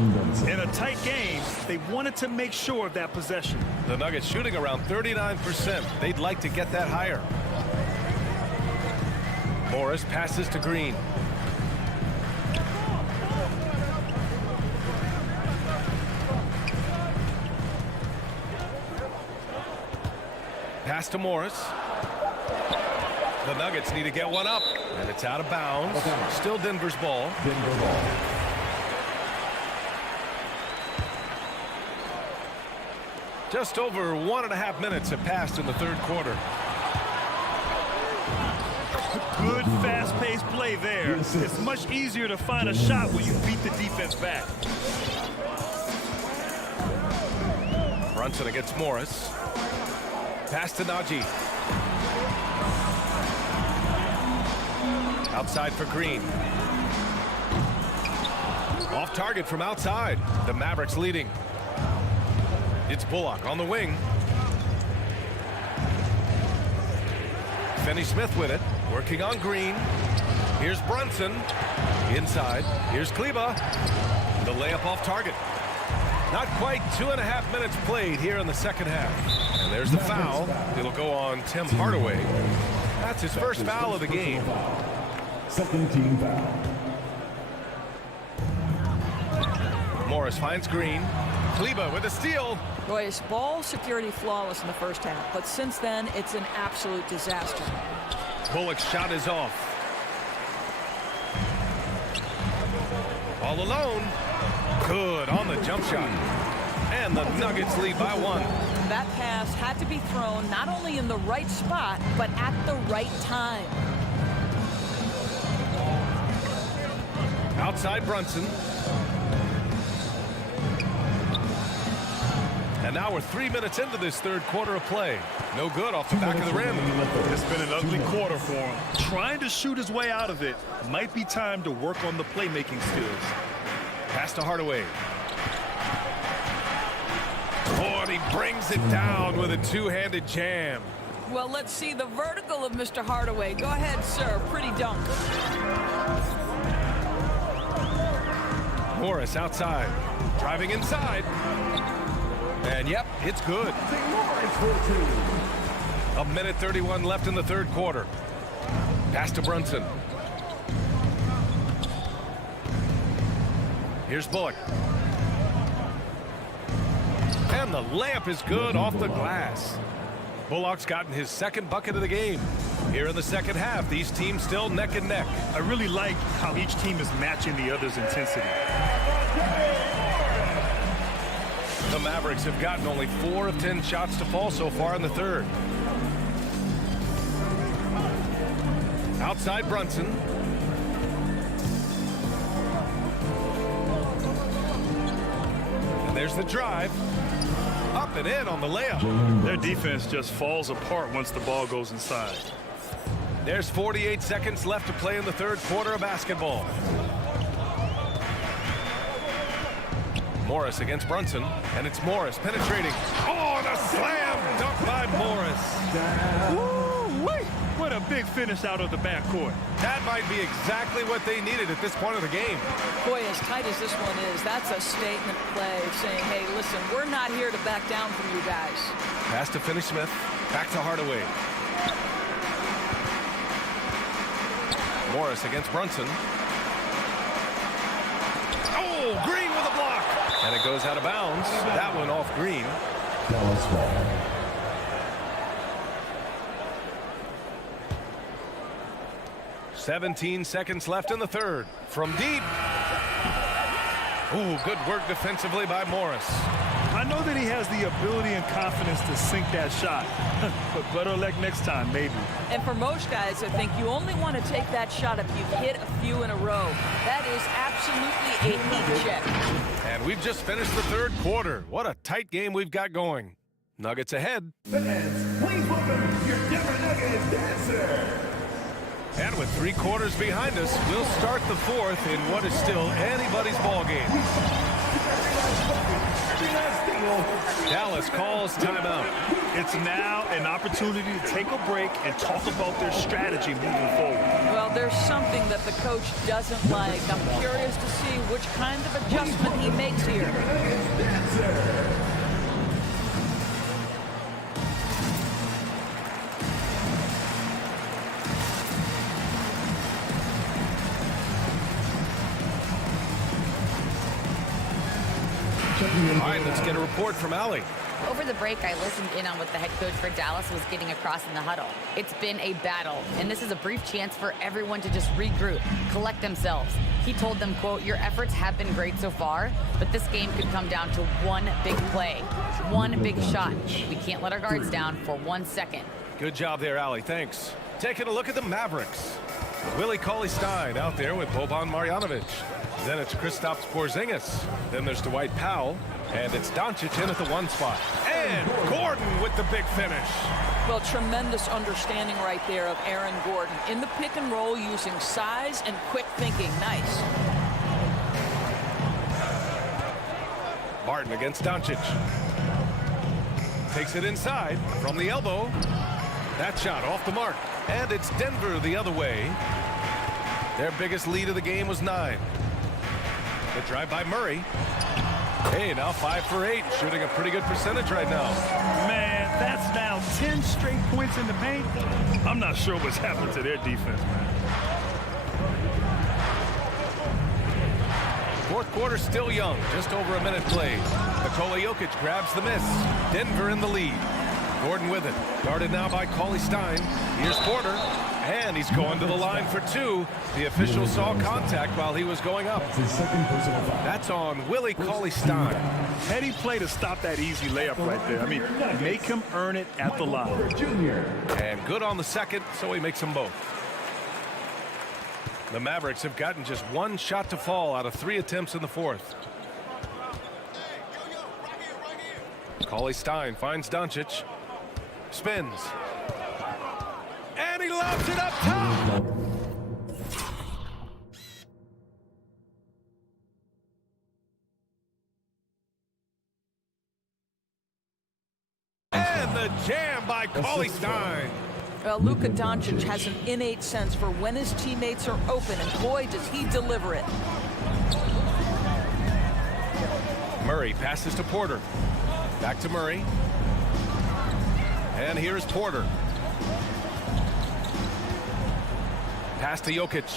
In a tight game, they wanted to make sure of that possession. The Nuggets shooting around 39%. They'd like to get that higher. Morris passes to Green. Pass to Morris. The Nuggets need to get one up, and it's out of bounds. Still Denver's ball. Just over 1.5 minutes have passed in the third quarter. Good fast-paced play there. It's much easier to find a shot when you beat the defense back. Brunson against Morris. Pass to Najee. Outside for Green. Off target from outside. The Mavericks leading. It's Bullock on the wing. Finney-Smith with it. Working on Green. Here's Brunson. Inside. Here's Kleber. The layup off target. Not quite 2.5 minutes played here in the second half. And there's the foul. It'll go on Tim Hardaway. That's his first foul of the game. Second team foul. Morris finds Green. Kleber with a steal. Royce, ball security flawless in the first half, but since then it's an absolute disaster. Bullock's shot is off. All alone. Good on the jump shot. And the Nuggets lead by 1. That pass had to be thrown not only in the right spot, but at the right time. Outside Brunson. And now we're 3 minutes into this third quarter of play. No good off the back of the rim. It's been an ugly quarter for him. Trying to shoot his way out of it. Might be time to work on the playmaking skills. Pass to Hardaway. Oh, and he brings it down with a two-handed jam. Well, let's see the vertical of Mr. Hardaway. Go ahead, sir. Pretty dunk. Morris outside. Driving inside. And yep, it's good. 1:31 left in the third quarter. Pass to Brunson. Here's Bullock. And the layup is good off the glass. Bullock's gotten his second bucket of the game. Here in the second half, these teams still neck and neck. I really like how each team is matching the other's intensity. The Mavericks have gotten only 4 of 10 shots to fall so far in the third. Outside Brunson. And there's the drive. Up and in on the layup. Their defense just falls apart once the ball goes inside. There's 48 seconds left to play in the third quarter of basketball. Morris against Brunson, and it's Morris penetrating. Oh, and a slam dunk by Morris. Woo-wee. What a big finish out of the backcourt. That might be exactly what they needed at this point of the game. Boy, as tight as this one is, that's a statement play saying, hey, listen, we're not here to back down from you guys. Pass to Finney-Smith, back to Hardaway. Morris against Brunson. Oh, Green with a block. And it goes out of bounds. That one off Green. Dallas ball. "17 seconds left in the third. From deep. Ooh, good work defensively by Morris. I know that he has the ability and confidence to sink that shot. But better luck next time, maybe. And for most guys, I think you only want to take that shot if you've hit a few in a row. That is absolutely a heat check. And we've just finished the third quarter. What a tight game we've got going. Nuggets ahead. Fans, please welcome your Denver Nuggets dancer. And with 3 quarters behind us, we'll start the fourth in what is still anybody's ball game. Dallas calls timeout. It's now an opportunity to take a break and talk about their strategy moving forward. Well, there's something that the coach doesn't like. I'm curious to see which kind of adjustment he makes here. All right, let's get a report from Allie. Over the break, I listened in on what the head coach for Dallas was getting across in the huddle. It's been a battle, and this is a brief chance for everyone to just regroup, collect themselves. He told them, quote, "Your efforts have been great so far, but this game could come down to one big play, one big shot. We can't let our guards down for 1 second." Good job there, Allie. Thanks. Taking a look at the Mavericks. Willie Cauley-Stein out there with Boban Marjanovic. Then it's Kristaps Porzingis. Then there's Dwight Powell. And it's Doncic in at the 1 spot. And Gordon with the big finish. Well, tremendous understanding right there of Aaron Gordon. In the pick and roll, using size and quick thinking. Nice. Barton against Doncic. Takes it inside from the elbow. That shot off the mark. And it's Denver the other way. Their biggest lead of the game was 9. The drive by Murray. Hey, now 5 for 8, shooting a pretty good percentage right now. Man, that's now 10 straight points in the paint. I'm not sure what's happened to their defense, man. Fourth quarter still young, just over a minute played. Nikola Jokic grabs the miss. Denver in the lead. Gordon with it. Guarded now by Cauley-Stein. Here's Porter. And he's going to the line for 2. The official saw contact while he was going up. That's on Willie Cauley-Stein. Heady play to stop that easy layup right there. I mean, make him earn it at the line. And good on the second, so he makes them both. The Mavericks have gotten just 1 shot to fall out of 3 attempts in the fourth. Cauley-Stein finds Doncic. Spins. And he lobs it up top. And the jam by Cauley-Stein. Well, Luka Doncic has an innate sense for when his teammates are open, and boy, does he deliver it. Murray passes to Porter. Back to Murray. And here's Porter. Pass to Jokic.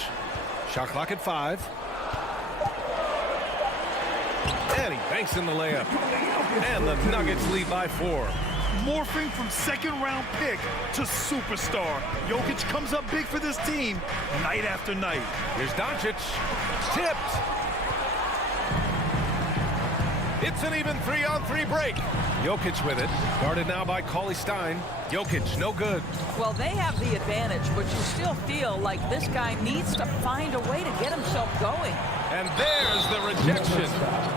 Shot clock at 5. And he banks in the layup. And the Nuggets lead by 4. Morphing from second-round pick to superstar. Jokic comes up big for this team night after night. Here's Doncic. Tipped. It's an even 3-on-3 break. Jokic with it. Guarded now by Cauley-Stein. Jokic, no good. Well, they have the advantage, but you still feel like this guy needs to find a way to get himself going. And there's the rejection.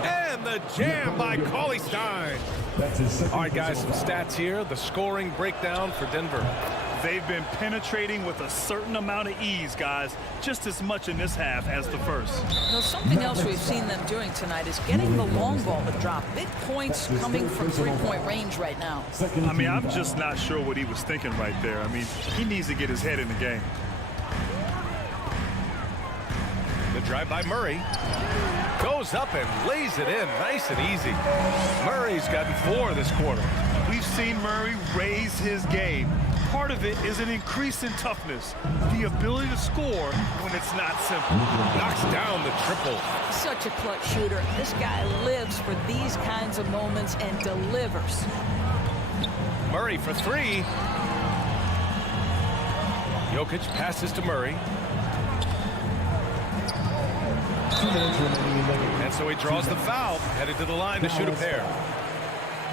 And the jam by Cauley-Stein. All right, guys, some stats here. The scoring breakdown for Denver. They've been penetrating with a certain amount of ease, guys, just as much in this half as the first. Now, something else we've seen them doing tonight is getting the long ball to drop. Big points coming from three-point range right now. I mean, I'm just not sure what he was thinking right there. I mean, he needs to get his head in the game. The drive by Murray. Goes up and lays it in nice and easy. Murray's gotten 4 this quarter. We've seen Murray raise his game. Part of it is an increase in toughness, the ability to score when it's not simple. Knocks down the triple. Such a clutch shooter. This guy lives for these kinds of moments and delivers. Murray for 3. Jokic passes to Murray. And so he draws the foul, headed to the line to shoot a pair.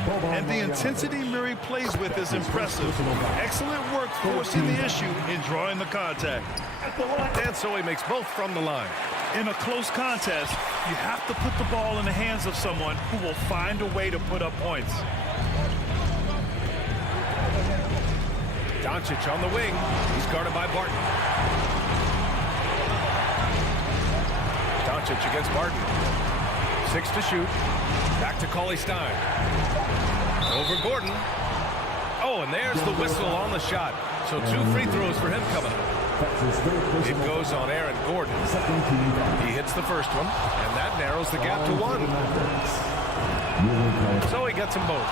And the intensity Murray plays with is impressive. Excellent work forcing the issue in drawing the contact. And so he makes both from the line. In a close contest, you have to put the ball in the hands of someone who will find a way to put up points. Doncic on the wing. He's guarded by Barton. Doncic against Barton. 6 to shoot. Back to Cauley-Stein. Over Gordon. Oh, and there's the whistle on the shot. So 2 free throws for him coming up. It goes on Aaron Gordon. He hits the first one, and that narrows the gap to 1. So he gets them both.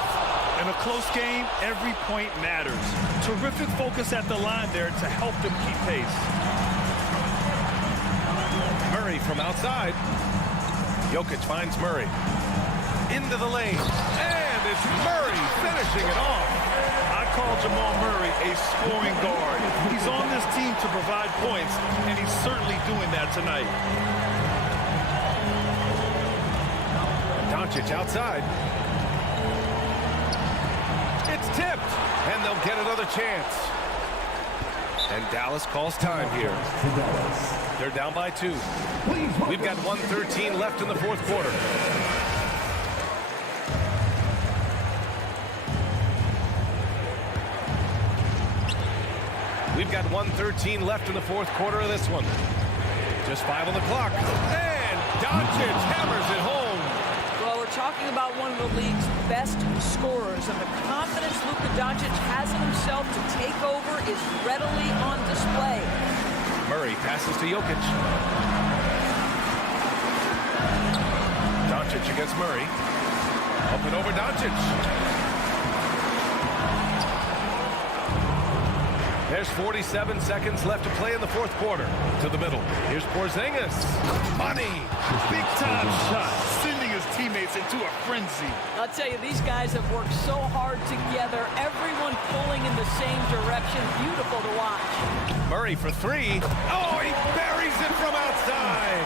In a close game, every point matters. Terrific focus at the line there to help them keep pace. Murray from outside. Jokic finds Murray. Into the lane. And it's Murray finishing it off. I call Jamal Murray a scoring guard. He's on this team to provide points, and he's certainly doing that tonight. Doncic outside. It's tipped, and they'll get another chance. And Dallas calls time here. They're down by 2. We've got 1:13 left in the fourth quarter. We've got 1:13 left in the fourth quarter of this one. Just 5 on the clock. And Doncic hammers it home. Well, we're talking about one of the league's best scorers, and the confidence Luka Doncic has in himself to take over is readily on display. Murray passes to Jokic. Doncic against Murray. Up and over Doncic. There's 47 seconds left to play in the fourth quarter. To the middle. Here's Porzingis. Money. Big time shot, sending his teammates into a frenzy. I'll tell you, these guys have worked so hard together, everyone pulling in the same direction. Beautiful to watch. Murray for 3. Oh, he buries it from outside.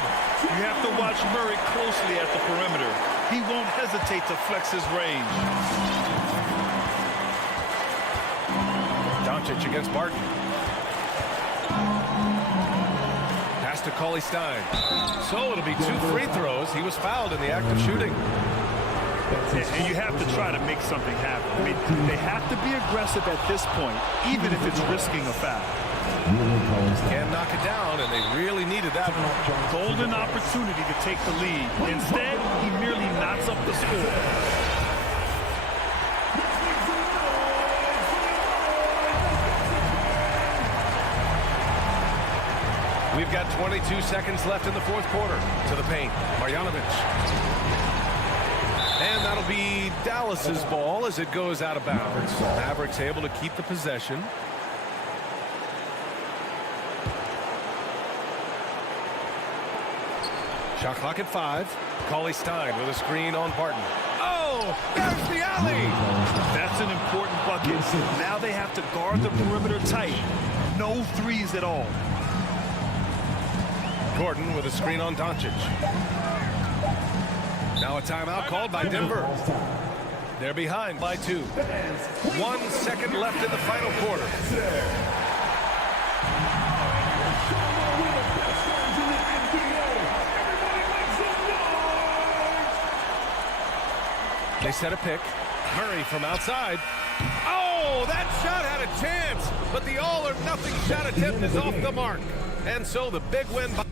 You have to watch Murray closely at the perimeter. He won't hesitate to flex his range. Doncic against Barton. Pass to Cauley-Stein. So it'll be 2 free throws. He was fouled in the act of shooting. And you have to try to make something happen. I mean, they have to be aggressive at this point, even if it's risking a foul. Can't knock it down, and they really needed that one. Golden opportunity to take the lead. Instead, he merely knocks up the score. We've got 22 seconds left in the fourth quarter. To the paint, Marjanovic. And that'll be Dallas's ball as it goes out of bounds. Mavericks able to keep the possession. Shot clock at 5. Cauley-Stein with a screen on Barton. Oh, there's the alley. That's an important bucket. Now they have to guard the perimeter tight. No threes at all. Gordon with a screen on Doncic. Now a timeout called by Denver. They're behind by 2. 1 second left in the final quarter. They set a pick. Murray from outside. Oh, that shot had a chance, but the all-or-nothing shot attempt is off the mark. And so the big win by